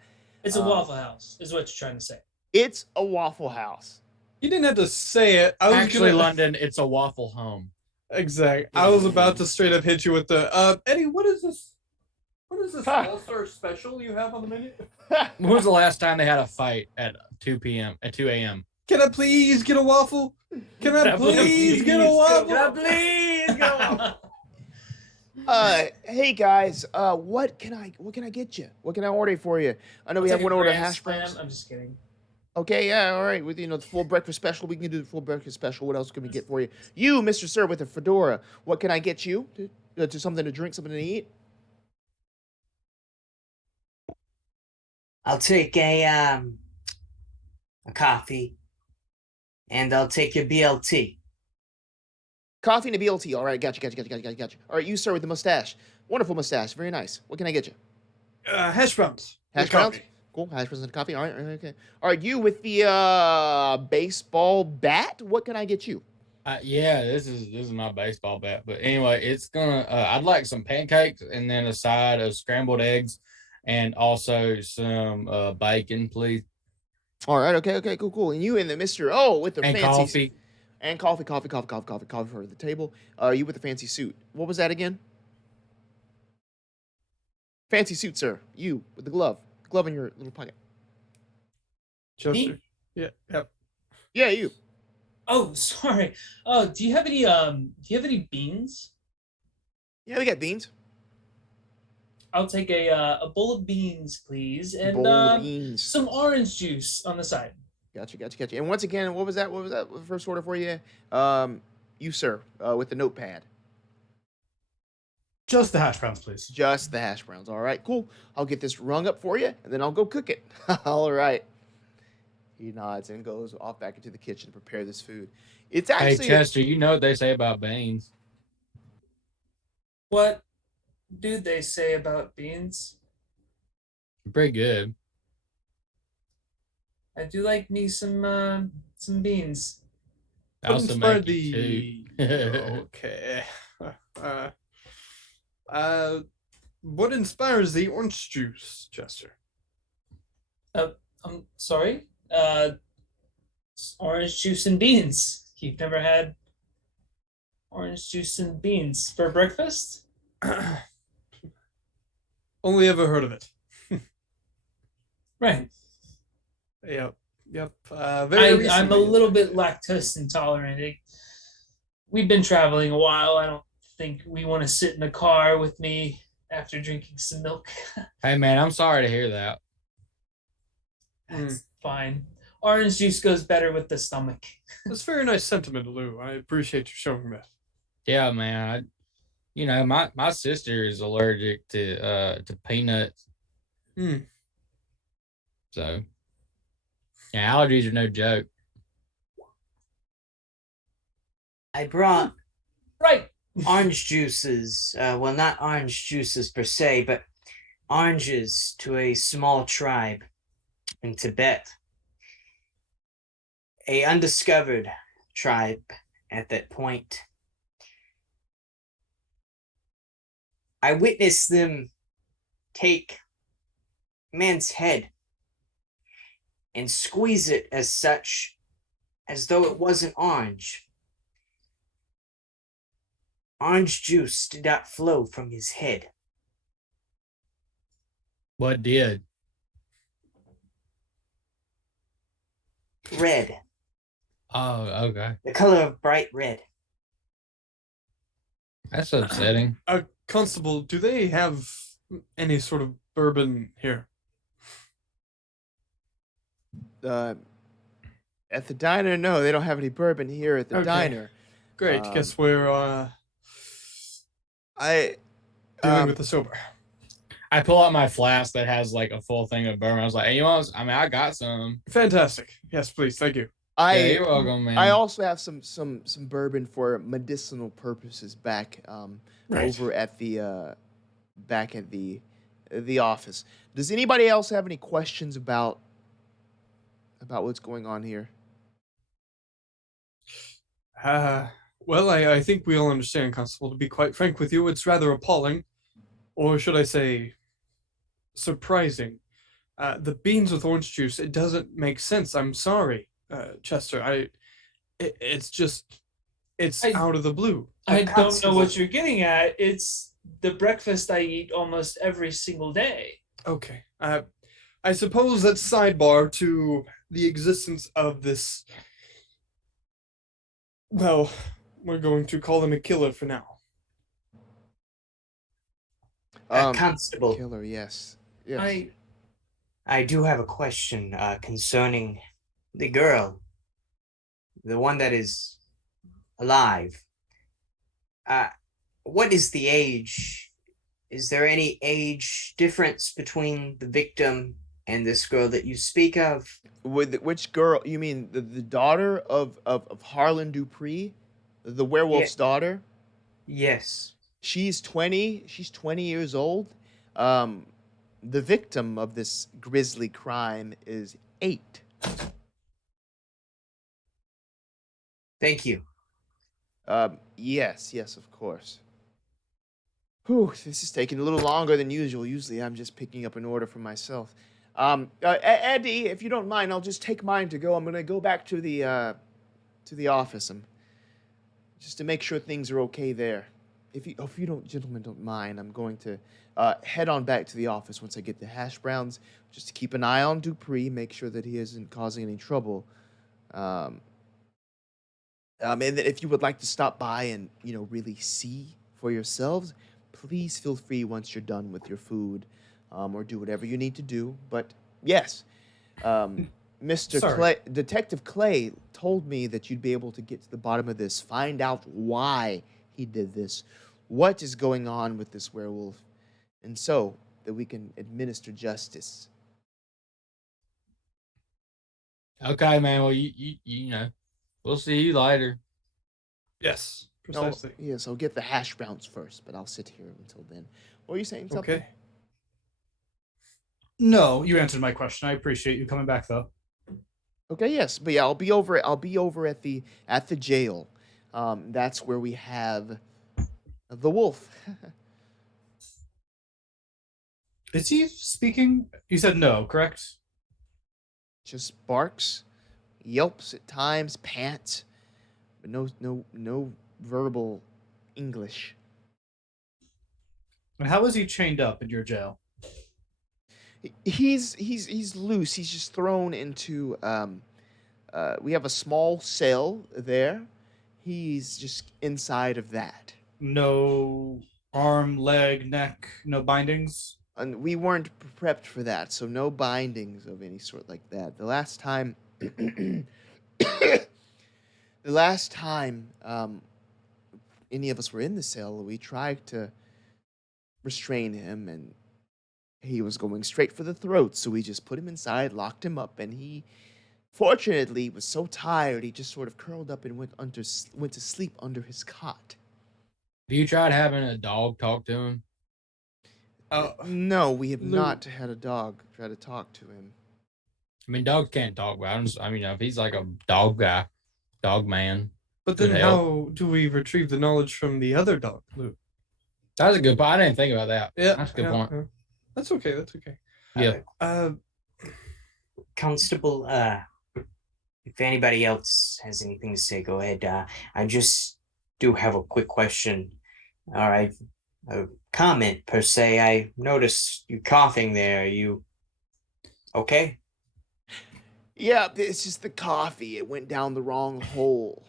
It's a Waffle House, is what you're trying to say. It's a Waffle House. You didn't have to say it. I was Actually, gonna... London, it's a Waffle Home. Exactly. I was about to straight up hit you with the Eddie. What is this? What is this Ha. all-star special you have on the menu? When was the last time they had a fight at 2 a.m.? Can I please get a waffle? Can I please get a waffle? Can I please go? Hey guys, what can I get you? What can I order for you? I know we have one order hash browns. I'm just kidding. Okay, yeah, all right. With the full breakfast special, we can do the full breakfast special. What else can we get for you? You, Mr. Sir, with a fedora. What can I get you? To something to drink, something to eat? I'll take a coffee, and I'll take your BLT. Coffee and a BLT. All right, gotcha. All right, you, sir, with the mustache. Wonderful mustache. Very nice. What can I get you? Hash browns. Hash With browns? coffee. Cool. Hash browns and coffee. All right, okay. All right, you with the baseball bat. What can I get you? Yeah, this is my baseball bat. But anyway, it's gonna. I'd like some pancakes and then a side of scrambled eggs, and also some bacon, please. All right, okay, cool. And you and the Mr. With the And fancy coffee. and coffee for the table. You with the fancy suit. What was that again? Fancy suit, sir. You with the glove in your little pocket. Chester. Yeah. Yep. Yeah, you. Oh, sorry. Oh, do you have any beans? Yeah, we got beans. I'll take a bowl of beans, please, and Bowl of beans. some orange juice on the side. Gotcha. And once again, what was that? What was that first order for you? You, sir, with the notepad. Just the hash browns, please. Just the hash browns. All right, cool. I'll get this rung up for you, and then I'll go cook it. All right. He nods and goes off back into the kitchen to prepare this food. It's Hey, actually Chester, you know what they say about beans. What do they say about beans? Pretty good. I do like me some beans. I also make you too. Okay. What inspires the orange juice, Chester? I'm sorry. Orange juice and beans. You've never had orange juice and beans for breakfast? Only ever heard of it. Right. Yep. I'm Very a recently. little bit lactose intolerant. We've been traveling a while. I don't think we want to sit in a car with me after drinking some milk. Hey, man, I'm sorry to hear that. That's fine. Orange juice goes better with the stomach. That's very nice sentiment, Lou. I appreciate you showing that. Yeah, man. My sister is allergic to peanuts. So, yeah, allergies are no joke. I brought Right. orange juices. Well, not orange juices per se, but oranges to a small tribe in Tibet. A undiscovered tribe at that point. I witnessed them take a man's head and squeeze it as such, as though it wasn't orange. Orange juice did not flow from his head. What did? Red. Oh, okay. The color of bright red. That's upsetting. Constable, do they have any sort of bourbon here? At the diner, no, they don't have any bourbon here at the Okay. diner. Great. Guess we're I dealing with the sober. I pull out my flask that has like a full thing of bourbon. I was like, hey, I got some. Fantastic. Yes, please. Thank you. Yeah, you're welcome, man. I also have some bourbon for medicinal purposes back over at the back at the office. Does anybody else have any questions about what's going on here? Well, I think we all understand, Constable. To be quite frank with you, it's rather appalling, or should I say, surprising. The beans with orange juice, it doesn't make sense. I'm sorry, Chester. It's out of the blue. I don't know what you're getting at. It's the breakfast I eat almost every single day. Okay. I suppose that's sidebar to the existence of this. Well, we're going to call him a killer for now. Constable. Killer, yes. Yes. I do have a question concerning the girl, the one that is alive. What is the age? Is there any age difference between the victim and this girl that you speak of? With which girl? You mean the daughter of Harlan Dupree, the werewolf's daughter? Yes. She's 20. She's 20 years old. The victim of this grisly crime is 8. Thank you. Yes, of course. Whew, this is taking a little longer than usual. Usually I'm just picking up an order for myself. Eddie, if you don't mind, I'll just take mine to go. I'm gonna go back to the office. Just to make sure things are okay there. If you don't, gentlemen, don't mind, I'm going to head on back to the office once I get the hash browns, just to keep an eye on Dupree, make sure that he isn't causing any trouble. And that if you would like to stop by and really see for yourselves, please feel free once you're done with your food, or do whatever you need to do. But yes, Mr. Clay, Detective Clay told me that you'd be able to get to the bottom of this, find out why he did this, what is going on with this werewolf, and so that we can administer justice. Okay, man. Well, you know, we'll see you later. Yes, precisely. Yes, I'll get the hash browns first, but I'll sit here until then. What were you saying? Something? Okay. No, you answered my question. I appreciate you coming back, though. Okay, yes, but yeah, I'll be over at the jail. That's where we have the wolf. Is he speaking? You said no, correct? Just barks, yelps at times, pants, but no verbal English. And how is he chained up in your jail? He's loose. He's just thrown into we have a small cell there. He's just inside of that. No arm, leg, neck, no bindings. And we weren't prepped for that, so no bindings of any sort like that. The last time, any of us were in the cell, we tried to restrain him, and he was going straight for the throat. So we just put him inside, locked him up, and he, fortunately, was so tired he just sort of curled up and went to sleep under his cot. Have you tried having a dog talk to him? No, we have Lou- not had a dog try to talk to him. I mean, dogs can't talk, but I mean, if he's like a dog guy, dog man. But then Good help. how do we retrieve the knowledge from the other dog, Lou? That was a good point. I didn't think about that. Yeah, That's a good yeah, point. yeah. That's okay. That's okay. Yeah. Constable, if anybody else has anything to say, go ahead. I just do have a quick question. All right. A comment per se. I noticed you coughing there. You okay? Yeah, it's just the coffee. It went down the wrong hole.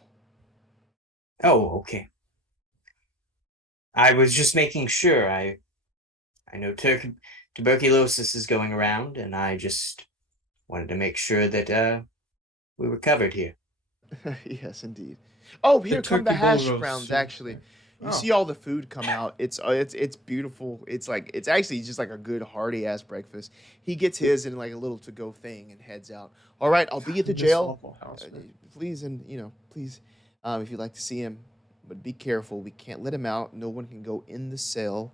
Oh, okay. I was just making sure. I know tuberculosis is going around, and I just wanted to make sure that we were covered here. Yes, indeed. Oh, here come the turkey hash bowl roast, browns. yeah. Actually, you Oh. see all the food come out. It's beautiful. It's actually just like a good hearty ass breakfast. He gets his in like a little to go thing and heads out. All right, I'll be at the Miss jail. Waffle House, man. Please, and please, if you'd like to see him, but be careful. We can't let him out. No one can go in the cell.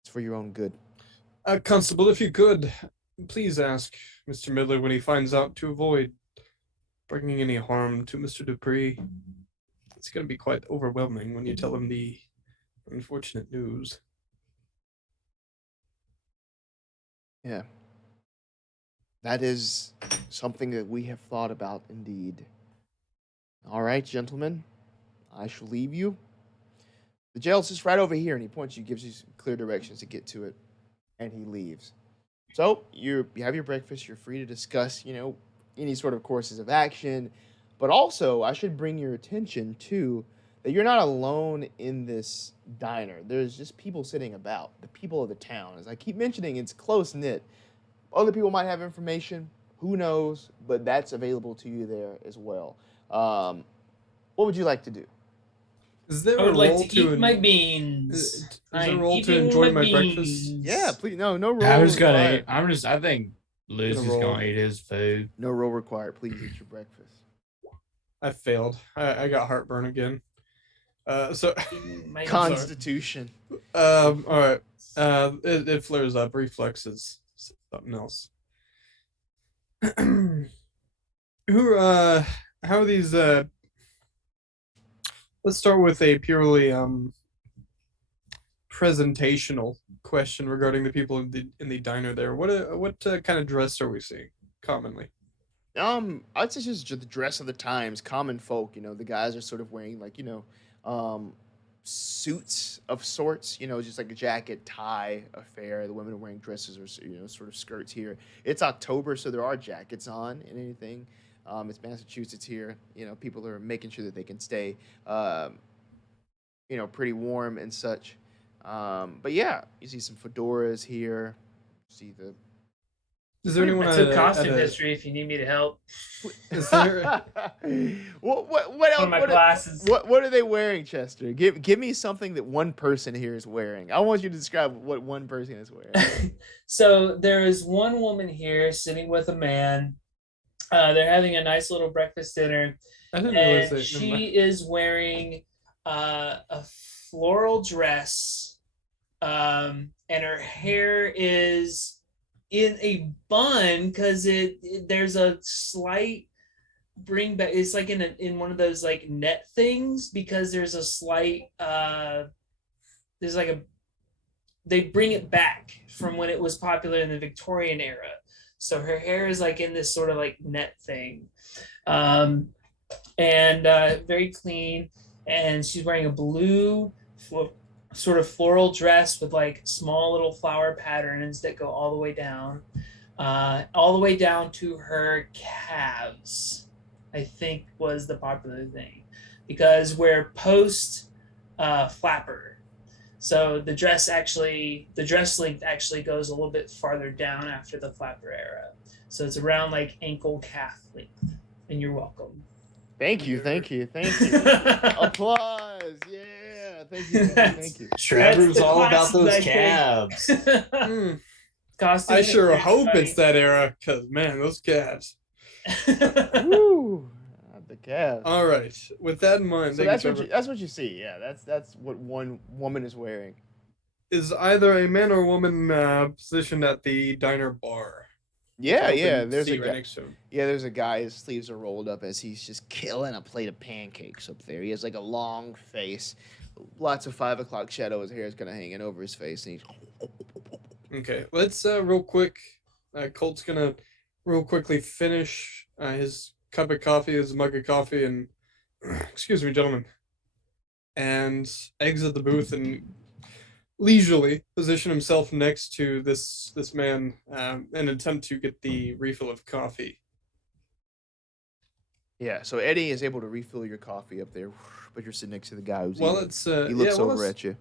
It's for your own good. Constable, if you could, please ask Mr. Miller when he finds out to avoid bringing any harm to Mr. Dupree. It's going to be quite overwhelming when you tell him the unfortunate news. Yeah. That is something that we have thought about indeed. All right, gentlemen. I shall leave you. The jail's just right over here, and he points you, gives you clear directions to get to it, and he leaves. So you have your breakfast. You're free to discuss, any sort of courses of action. But also, I should bring your attention to that you're not alone in this diner. There's just people sitting about, the people of the town. As I keep mentioning, it's close-knit. Other people might have information. Who knows? But that's available to you there as well. What would you like to do? Is there I a would like role to eat my Is beans. there a I'm role to eating enjoy my beans. breakfast? Yeah, please. No role I was gonna. required. I think Liz is roll. gonna eat his food. No role required. Please eat your breakfast. I failed. I got heartburn again. So Eating my Constitution. all right. It flares up. Reflexes. Something else. How are these? Let's start with a purely presentational question regarding the people in the diner there. What kind of dress are we seeing commonly? I'd say just the dress of the times, common folk. The guys are sort of wearing suits of sorts. Just like a jacket, tie affair. The women are wearing dresses or sort of skirts here. It's October, so there are jackets on and anything. It's Massachusetts here. People are making sure that they can stay, pretty warm and such. But yeah, you see some fedoras here. See the. Is there anyone I took at costume a- history if you need me to help. Is there? what else? One of my classes. What are they wearing, Chester? Give me something that one person here is wearing. I want you to describe what one person is wearing. So there is one woman here sitting with a man. They're having a nice little breakfast dinner, I didn't realize and that. she is wearing a floral dress, and her hair is in a bun because there's a slight bring back. It's like in one of those like net things because there's a slight there's like they bring it back from when it was popular in the Victorian era. So her hair is like in this sort of like net thing, and very clean. And she's wearing a blue sort of floral dress with like small little flower patterns that go all the way down to her calves, I think was the popular thing. Because where post flapper. So the dress length actually goes a little bit farther down after the flapper era. So it's around like ankle calf length. And you're welcome. Thank you. Applause. Yeah. Thank you. Trevor's the all about classes those I think. calves. Costume I sure and hope everybody. it's that era, because, man, those calves. Woo. The calves. All right. With that in mind, So thank you, that's Trevor. what you see. Yeah, that's what one woman is wearing. Is either a man or woman positioned at the diner bar? Yeah, Open yeah. There's a seat right guy. next to him. Yeah, there's a guy. His sleeves are rolled up as he's just killing a plate of pancakes up there. He has like a long face, lots of 5 o'clock shadow. His hair is kind of hanging over his face, and he's. Okay, let's real quick. Colt's gonna real quickly finish his cup of coffee, his mug of coffee, and excuse me, gentlemen, and exit the booth and leisurely position himself next to this man and attempt to get the refill of coffee. Yeah, so Eddie is able to refill your coffee up there, but you're sitting next to the guy who's While eating. it's He looks while over it's- at you.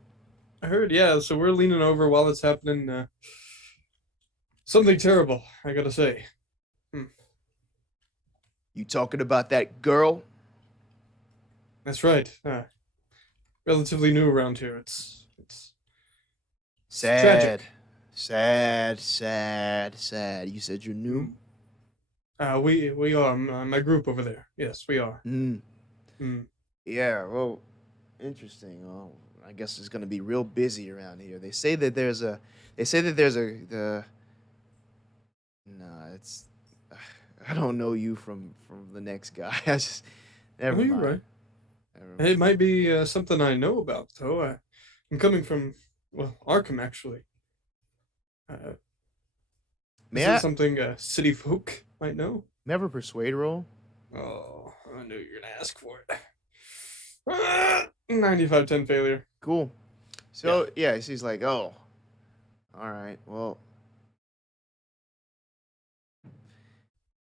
I heard, yeah. So we're leaning over while it's happening. Something terrible, I gotta say. You talking about that girl? That's right. Relatively new around here. It's Sad. tragic. Sad. You said you're new? We are my group over there. Yes, we are. Mm. Mm. Yeah, well, interesting. Well, I guess it's gonna be real busy around here. They say that there's a it's I don't know you from the next guy. I just never Oh, you're mind. right. Never mind. It might be something I know about, though. I'm coming from, well, Arkham, actually. May Is I it something city folk might know? may I have a persuade roll? Oh, I knew you were going to ask for it. 95-10 failure. Cool. So yeah, she's like, oh, all right. Well,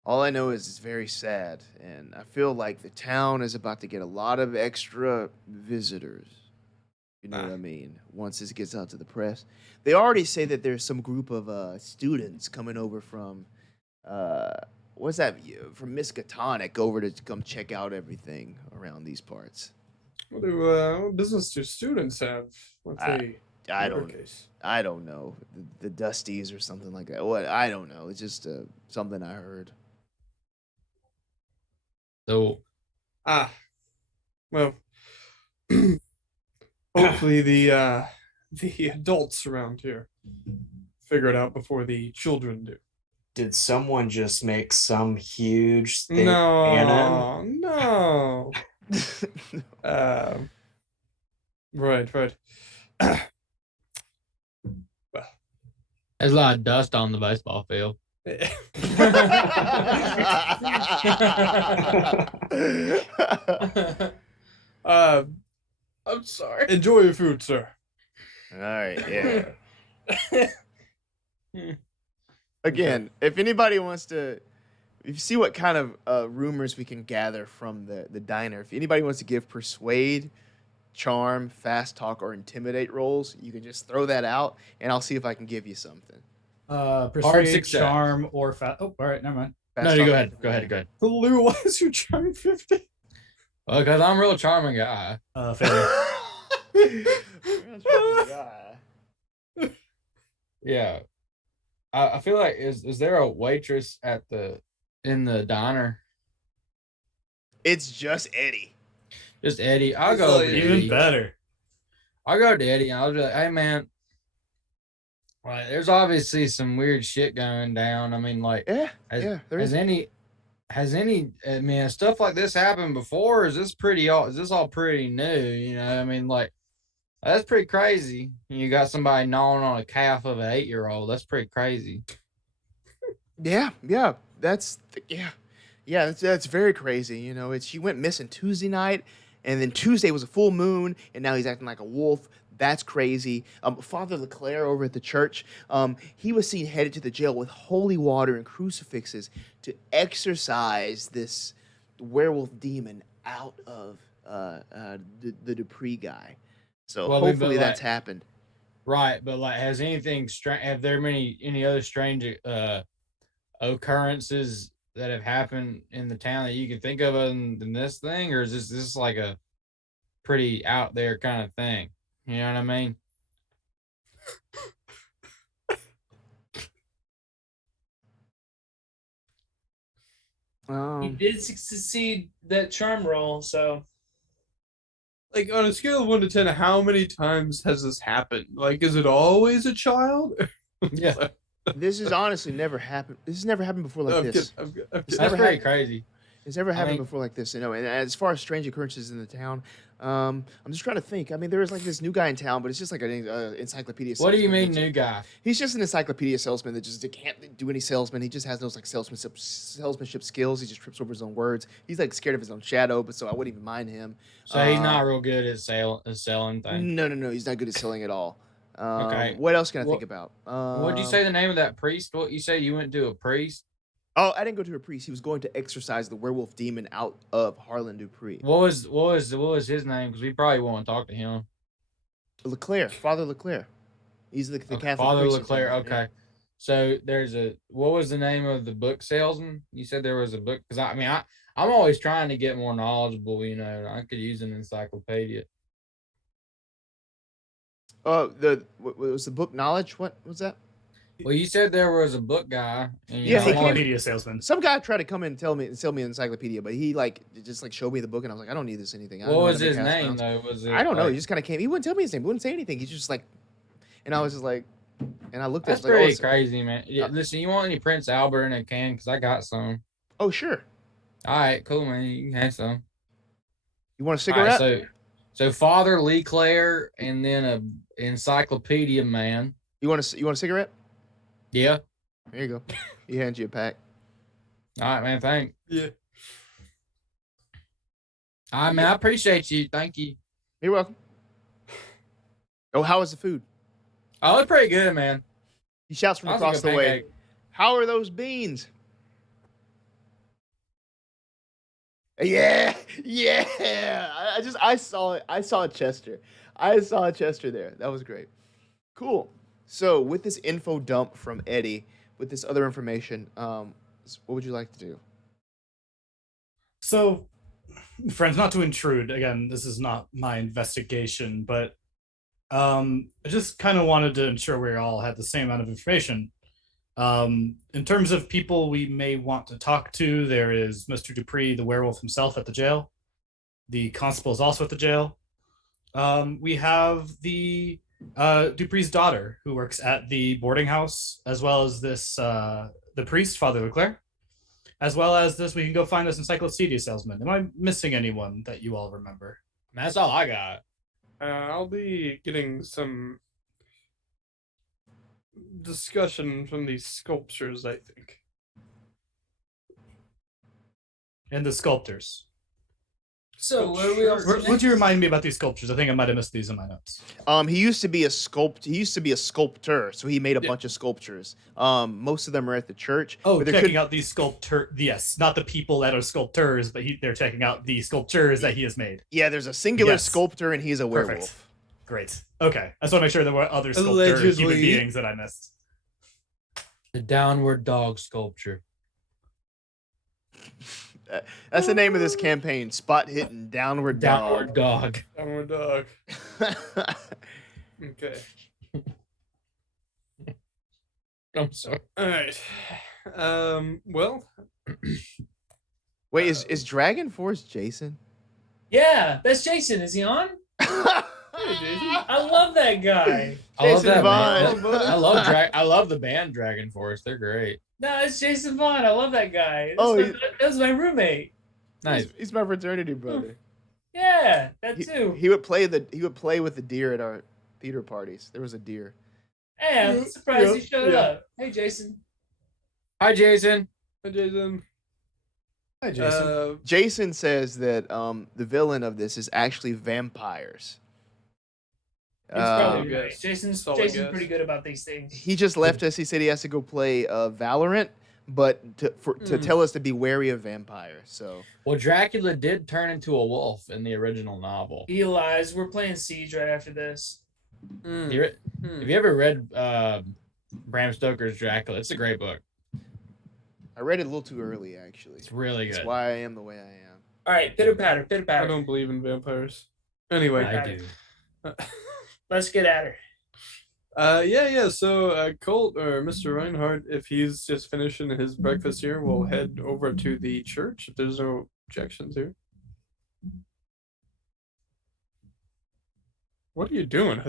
all I know is it's very sad, and I feel like the town is about to get a lot of extra visitors. You know what I mean? Once this gets out to the press, they already say that there's some group of students coming over from, what's that? From Miskatonic over to come check out everything around these parts. What business do students have? What's I don't know. The Dusties or something like that. What? I don't know. It's just something I heard. So Well, hopefully the adults around here figure it out before the children do. Did someone just make some huge thing canon? No. Right. there's a lot of dust on the baseball field. I'm sorry. Enjoy your food, sir. All right, yeah. Again, if anybody wants to, if you see what kind of rumors we can gather from the diner, if anybody wants to give persuade, charm, fast talk, or intimidate rolls, you can just throw that out, and I'll see if I can give you something. Persuade, success. charm, or oh, all right, never mind. Fast No, you talk go and ahead. Lou, why is your charm 50? Well, because I'm a real charming guy. Failure. Yeah. I feel like is there a waitress in the diner? It's just Eddie. Just Eddie. I'll It's go like- to Even Eddie. better. I'll go to Eddie and I'll be like, hey man, like there's obviously some weird shit going down. I mean, like Yeah, has, yeah. There has is. any I mean, has stuff like this happened before? Is this all pretty new? You know, I mean, like that's pretty crazy. You got somebody gnawing on a calf of an 8-year-old. That's pretty crazy. Yeah. That's that's very crazy. You know, she went missing Tuesday night, and then Tuesday was a full moon, and now he's acting like a wolf. That's crazy. Father Leclerc over at the church, he was seen headed to the jail with holy water and crucifixes to exorcise this werewolf demon out of the Dupree guy. So Well, I mean, but, hopefully that's like- happened. Right, but like, has anything strange? Have there any other strange occurrences that have happened in the town that you can think of other than this thing, or is this like a pretty out there kind of thing? You know what I mean? He did succeed that charm roll, so Like on a scale of 1 to 10, how many times has this happened? Like, is it always a child? Yeah, This has honestly never happened. This has never happened before like I'm this. kidding, I'm kidding, It's that's never pretty happened. crazy. It's never happened mean- before like this, And as far as strange occurrences in the town, I'm just trying to think. I mean, there is like this new guy in town, but it's just like an encyclopedia. What do you salesman mean, that new guy? He's just an encyclopedia salesman that just can't do any salesman. He just has those like salesmanship skills. He just trips over his own words. He's like scared of his own shadow, but so I wouldn't even mind him. So he's not real good at selling things. No. He's not good at selling at all. Okay. What else can I Well, think about? What'd you say the name of that priest? What you say you went to a priest? Oh, I didn't go to a priest. He was going to exorcise the werewolf demon out of Harlan Dupree. What was his name? Because we probably won't talk to him. Leclerc, Father Leclerc. He's the Catholic Father priest in Leclerc. town, Okay. So what was the name of the book salesman? You said there was a book, because I'm always trying to get more knowledgeable. You know, I could use an encyclopedia. Oh, what was the book Knowledge? What was that? Well, you said there was a book guy. And Yeah, he I'm came- always- Encyclopedia salesman. Some guy tried to come in and sell me an encyclopedia, but he just showed me the book, and I was like, I don't need this anything. I don't What know how was to make his house name rounds. though? Was it? I don't know. He like- just kind of came. He wouldn't tell me his name. He wouldn't say anything. He's just like, and I was just like, and I looked at That's it, like, pretty crazy, man. Yeah, listen, you want any Prince Albert in a can? Because I got some. oh sure. All right, cool, man. You can have some. You want a All right, cigarette? so Father Leclerc and then a encyclopedia man. You want a cigarette? Yeah. There you go. He hands you a pack. All right, man. Thanks. Yeah. All right, man. I appreciate you. Thank you. You're welcome. Oh, how was the food? Oh, it's pretty good, man. He shouts from That was a across good the way. pancake. How are those beans? Yeah, yeah. I saw it. I saw Chester. I saw Chester there. That was great. Cool. So with this info dump from Eddie, with this other information, what would you like to do? So, friends, not to intrude, again, this is not my investigation, but I just kind of wanted to ensure we all had the same amount of information. In terms of people we may want to talk to, there is Mr. Dupree, the werewolf himself, at the jail. The constable is also at the jail. We have the Dupree's daughter, who works at the boarding house, as well as this the priest, Father Leclerc, as well as this. We can go find this encyclopedia salesman. Am I missing anyone that you all remember? Man, that's all I got. I'll be getting some discussion from these sculptures, I think. And the sculptors. so what are we all Would you remind me about these sculptures? I think I might have missed these in my notes. He used to be a sculptor, so he made a bunch of sculptures. Most of them are at the church. Oh, but there checking could- out these yes, not the people that are sculptors, but they're checking out the sculptures that he has made. Yeah, there's a singular Yes. sculptor, and he's a Perfect. werewolf. Great. Okay, I just want to make sure there were other sculptor Allegedly. human beings that I missed. The downward dog sculpture. That's the name of this campaign: Spot Hitting Downward Dog. Downward dog. Downward dog. Okay. I'm sorry. All right. Well, Wait, is Dragon Force Jason? Yeah, that's Jason. Is he on? hey, Jason. I love that guy. I love Jason that Vaughn. man. I love the band Dragon Force. They're great. No, it's Jason Vaughn. I love that guy. Oh, That was my roommate. Nice. He's my fraternity brother. Yeah, that too. He would play with the deer at our theater parties. There was a deer. Hey, I'm surprised he showed Yeah. up. Hey, Jason. Hi, Jason. Hi, Jason. Hi, Jason. Jason says that the villain of this is actually vampires. He's probably guess. right. Jason's Solid guess. pretty good about these things. He just left us. He said he has to go play Valorant, but to tell us to be wary of vampires. So Well, Dracula did turn into a wolf in the original novel. He lies. We're playing Siege right after this. Hmm. Have you ever read Bram Stoker's Dracula? It's a great book. I read it a little too early, actually. It's really good. That's why I am the way I am. All right, pitter patter, pitter I patter. don't believe in vampires. Anyway, I do. Let's get at her. yeah. So, Colt or Mr. Reinhardt, if he's just finishing his breakfast here, we'll head over to the church. If there's no objections here. What are you doing?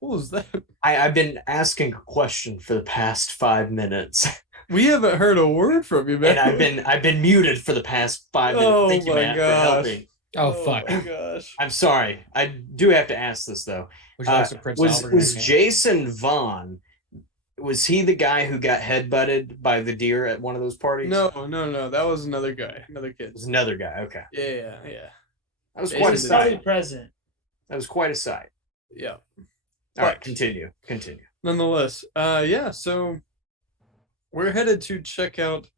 What was that? I've been asking a question for the past 5 minutes, We haven't heard a word from you, man. and I've been muted for the past 5 minutes. Oh Thank you, my Matt, gosh. for helping. Oh, fuck. my gosh. I'm sorry. I do have to ask this though. Would you like some Prince Was Albert? was Jason Vaughn? Was he the guy who got headbutted by the deer at one of those parties? No. That was another guy, another kid. It was another guy. Okay, Yeah. that was Jason quite a did. Probably sight. present. That was quite a sight. Yeah. All right, But- continue. Nonetheless, yeah. So we're headed to check out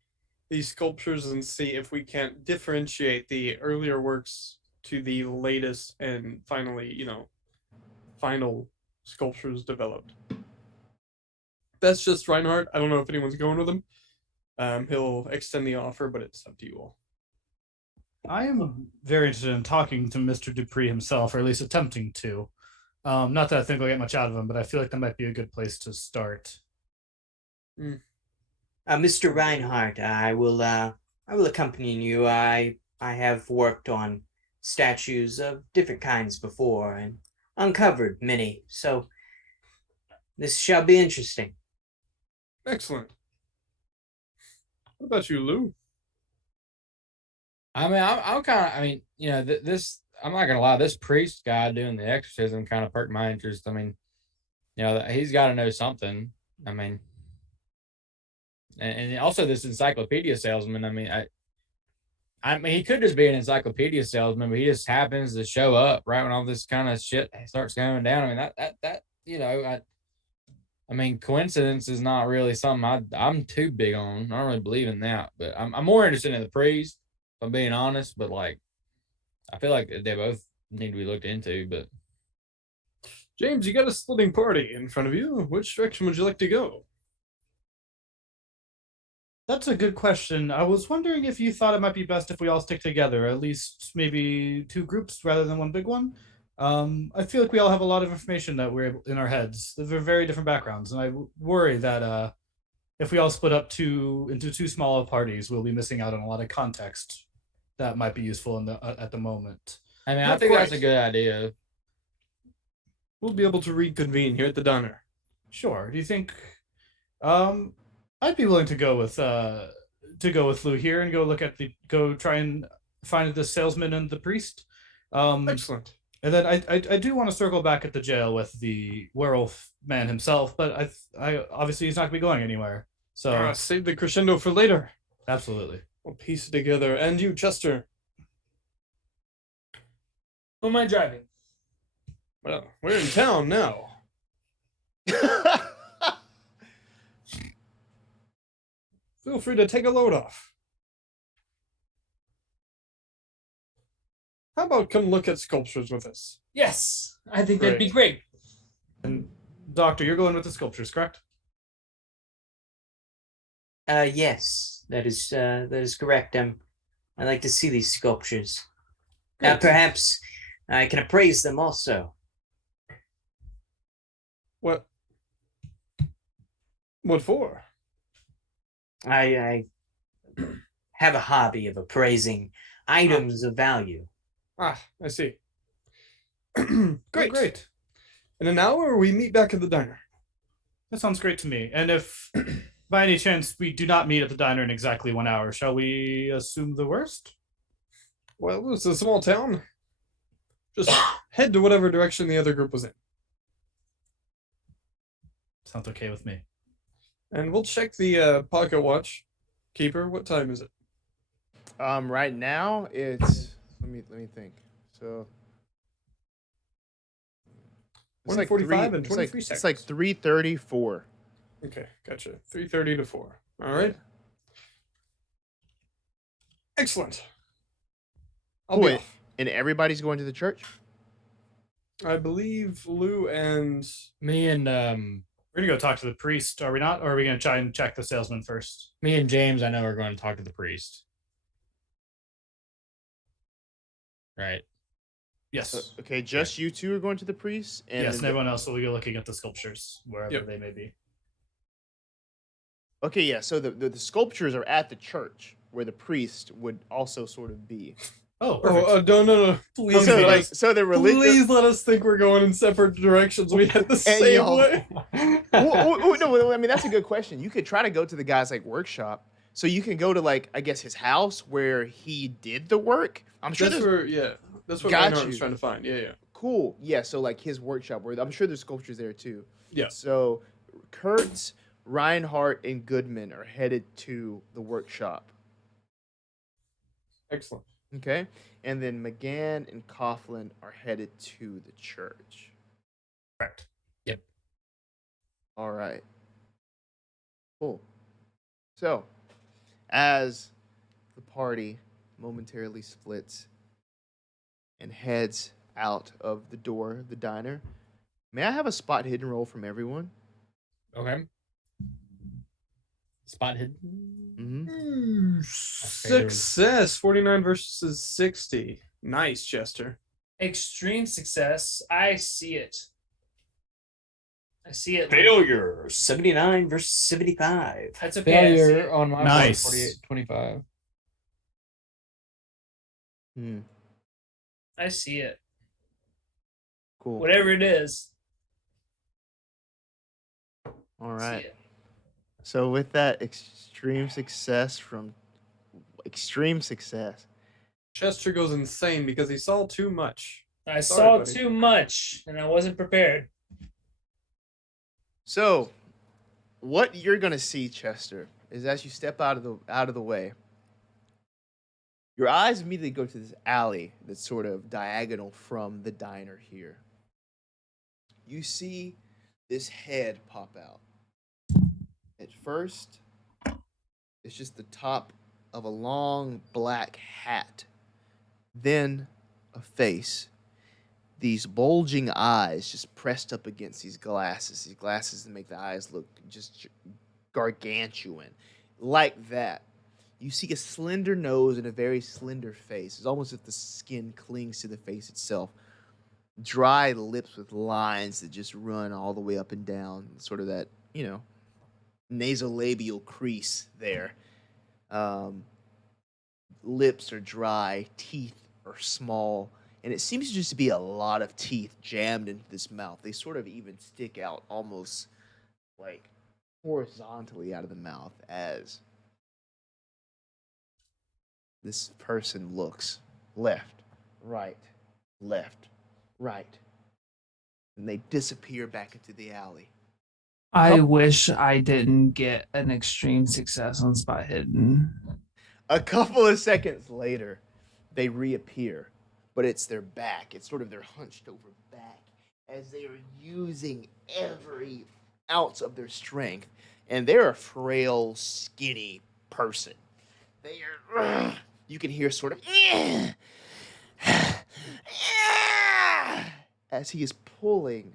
these sculptures and see if we can't differentiate the earlier works to the latest and finally, final sculptures developed. That's just Reinhardt. I don't know if anyone's going with him. He'll extend the offer, but it's up to you all. I am very interested in talking to Mr. Dupree himself, or at least attempting to. Not that I think I'll get much out of him, but I feel like that might be a good place to start. Mr. Reinhardt, I will accompany you. I have worked on statues of different kinds before and uncovered many, so this shall be interesting. Excellent. What about you, Lou? I mean, I'm kind of. I mean, this. I'm not gonna lie. This priest guy doing the exorcism kind of perked my interest. I mean, he's got to know something. I mean, and also this encyclopedia salesman. I mean, he could just be an encyclopedia salesman, but he just happens to show up right when all this kind of shit starts going down. I mean, I mean, coincidence is not really something I'm too big on. I don't really believe in that, but I'm more interested in the priest, if I'm being honest. But I feel like they both need to be looked into. But James, you got a splitting party in front of you. Which direction would you like to go? That's a good question. I was wondering if you thought it might be best if we all stick together, at least maybe two groups rather than one big one. I feel like we all have a lot of information that we're able in our heads. They're very different backgrounds, and I worry that if we all split up into two smaller parties, we'll be missing out on a lot of context that might be useful at the moment. I mean, Yeah, I think that's of a good idea. We'll be able to reconvene here at the diner. Sure. Do you think? I'd be willing to go with Lou here and go try and find the salesman and the priest. Excellent. And then I do want to circle back at the jail with the werewolf man himself, but I obviously he's not gonna be going anywhere. So Save the crescendo for later. absolutely. We'll piece it together. And you, Chester. Who am I driving? Well, we're in town now. Feel free to take a load off. How about come look at sculptures with us? Yes, I think that'd be great. And Doctor, you're going with the sculptures, correct? Yes, that is correct. I like to see these sculptures. Great. Perhaps I can appraise them also. What? What for? I have a hobby of appraising items of value. Ah, I see. Great. Great. In an hour, we meet back at the diner. That sounds great to me. And if by any chance we do not meet at the diner in exactly 1 hour, shall we assume the worst? Well, it's a small town. Just head to whatever direction the other group was in. Sounds okay with me. And we'll check the pocket watch. Keeper, what time is it? Right now it's let me think. So it's 1:45 and 23 It's seconds. like 3:34. Okay, gotcha. 3:30 to 4. All right. Excellent. I'll be Wait, off. and everybody's going to the church? I believe Lou and Me and We're gonna go talk to the priest, are we not? Or are we gonna try and check the salesman first? James, I know are going to talk to the priest. Right. Yes. Okay, just you two are going to the priest? And Yes, then and everyone else will be looking at the sculptures, wherever Yep. they may be. Okay, yeah, so the sculptures are at the church, where the priest would also sort of be. Oh, perfect. no, please, So, let like, us, so the religion. please let us think we're going in separate directions. We had the same y'all. way. No, I mean that's a good question. You could try to go to the guy's like workshop, so you can go to like I guess his house where he did the work. I'm sure That's there's where, that's what Got Reinhardt you. was trying to find. Yeah. cool. Yeah, so like his workshop where I'm sure there's sculptures there too. Yeah. So Kurtz, Reinhardt, and Goodman are headed to the workshop. Excellent. Okay, and then McGann and Coughlin are headed to the church. Correct. All right. Cool. So, as the party momentarily splits and heads out of the door of the diner, may I have a spot hidden roll from everyone? Okay. Spot hidden. Mm-hmm. Success. 49 versus 60. Nice, Chester. Extreme success. I see it. I see it. Failure. 79 versus 75. That's okay. I see Failure it. on my Nice. 48-25. Hmm. I see it. Cool. Whatever it is. All I see right. it. So with that extreme success, Chester goes insane because he saw too much. I Sorry, saw buddy. too much and I wasn't prepared. So, what you're gonna see, Chester, is as you step out of the way, your eyes immediately go to this alley that's sort of diagonal from the diner here. You see this head pop out. At first, it's just the top of a long black hat. Then a face. These bulging eyes just pressed up against these glasses that make the eyes look just gargantuan. Like that. You see a slender nose and a very slender face. It's almost as if the skin clings to the face itself. Dry lips with lines that just run all the way up and down. Sort of that, nasolabial crease there. Lips are dry, teeth are small. And it seems to just be a lot of teeth jammed into this mouth. They sort of even stick out almost like horizontally out of the mouth as this person looks left, right, and they disappear back into the alley. I wish I didn't get an extreme success on spot hidden. A couple of seconds later, they reappear, but it's their back. It's sort of their hunched over back as they are using every ounce of their strength. And they're a frail, skinny person. They are, you can hear sort of, as he is pulling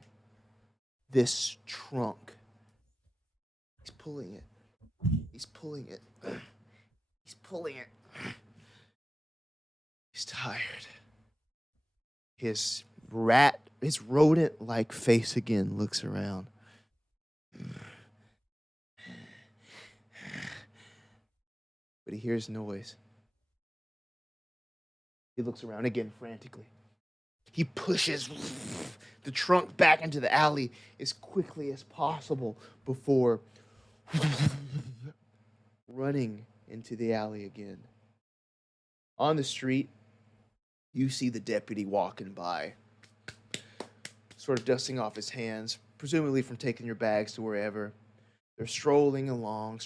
this trunk. He's pulling it. He's pulling it. He's pulling it. He's tired. His rodent-like face again looks around. But he hears noise. He looks around again frantically. He pushes the trunk back into the alley as quickly as possible before running into the alley again. On the street, you see the deputy walking by, sort of dusting off his hands, presumably from taking your bags to wherever. They're strolling along.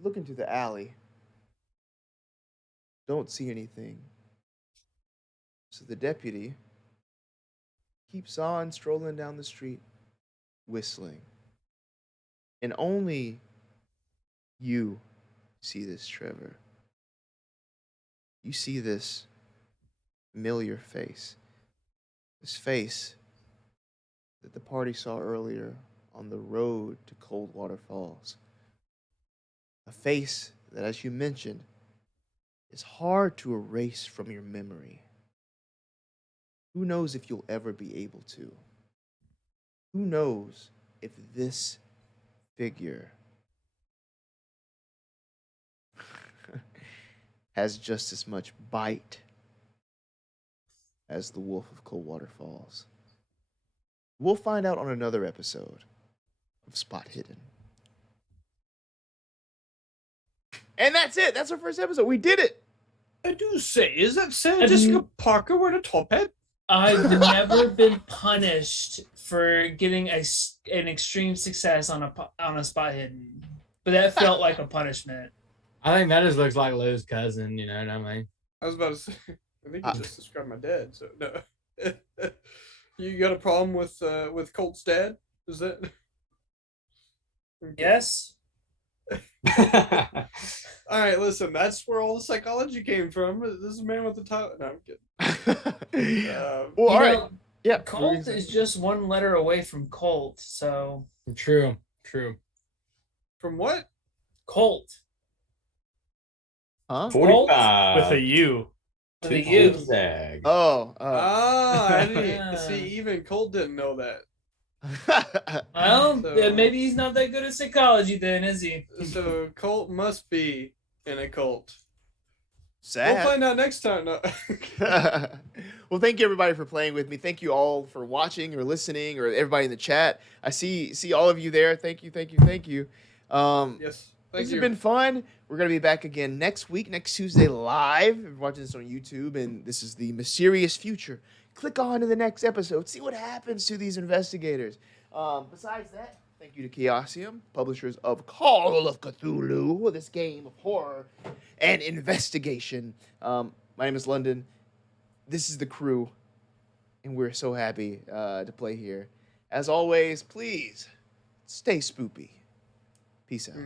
Look into the alley. Don't see anything. So the deputy keeps on strolling down the street, whistling. And only you see this, Trevor. You see this familiar face. This face that the party saw earlier on the road to Coldwater Falls. A face that, as you mentioned, is hard to erase from your memory. Who knows if you'll ever be able to? Who knows if this figure has just as much bite as the Wolf of Coldwater Falls? We'll find out on another episode of Spot Hidden. And that's it. That's our first episode. We did it. I do say, is that Sarah Have Jessica you- Parker wearing a top hat? I've never been punished for getting an extreme success on a spot hidden, but that felt like a punishment. I think that just looks like Lou's cousin. You know what I mean? I was about to say, I think you just described my dad. So no, you got a problem with Colt's dad? Is that? Okay. Yes. All right, listen. That's where all the psychology came from. This is a man with the top. No, I'm kidding. Well, You all right. know, Yeah. Colt is just one letter away from Colt, so True. From what? Colt Huh? 45. With a U. with a to U. zigzag. Oh. I didn't Yeah. see. Even Colt didn't know that. Well, So- maybe he's not that good at psychology then, is he? So Colt must be in a cult. Sad. We'll find out next time. No. Well, thank you everybody for playing with me. Thank you all for watching or listening, or everybody in the chat. I see all of you there. Thank you. Yes. Thank This you. has been fun. We're gonna be back again next week, next Tuesday live. If you're watching this on YouTube, and this is the mysterious future. Click on to the next episode. See what happens to these investigators. Besides that, thank you to Chaosium, publishers of Call of Cthulhu, this game of horror and investigation. My name is London. This is the crew, and we're so happy to play here. As always, please stay spoopy. Peace out.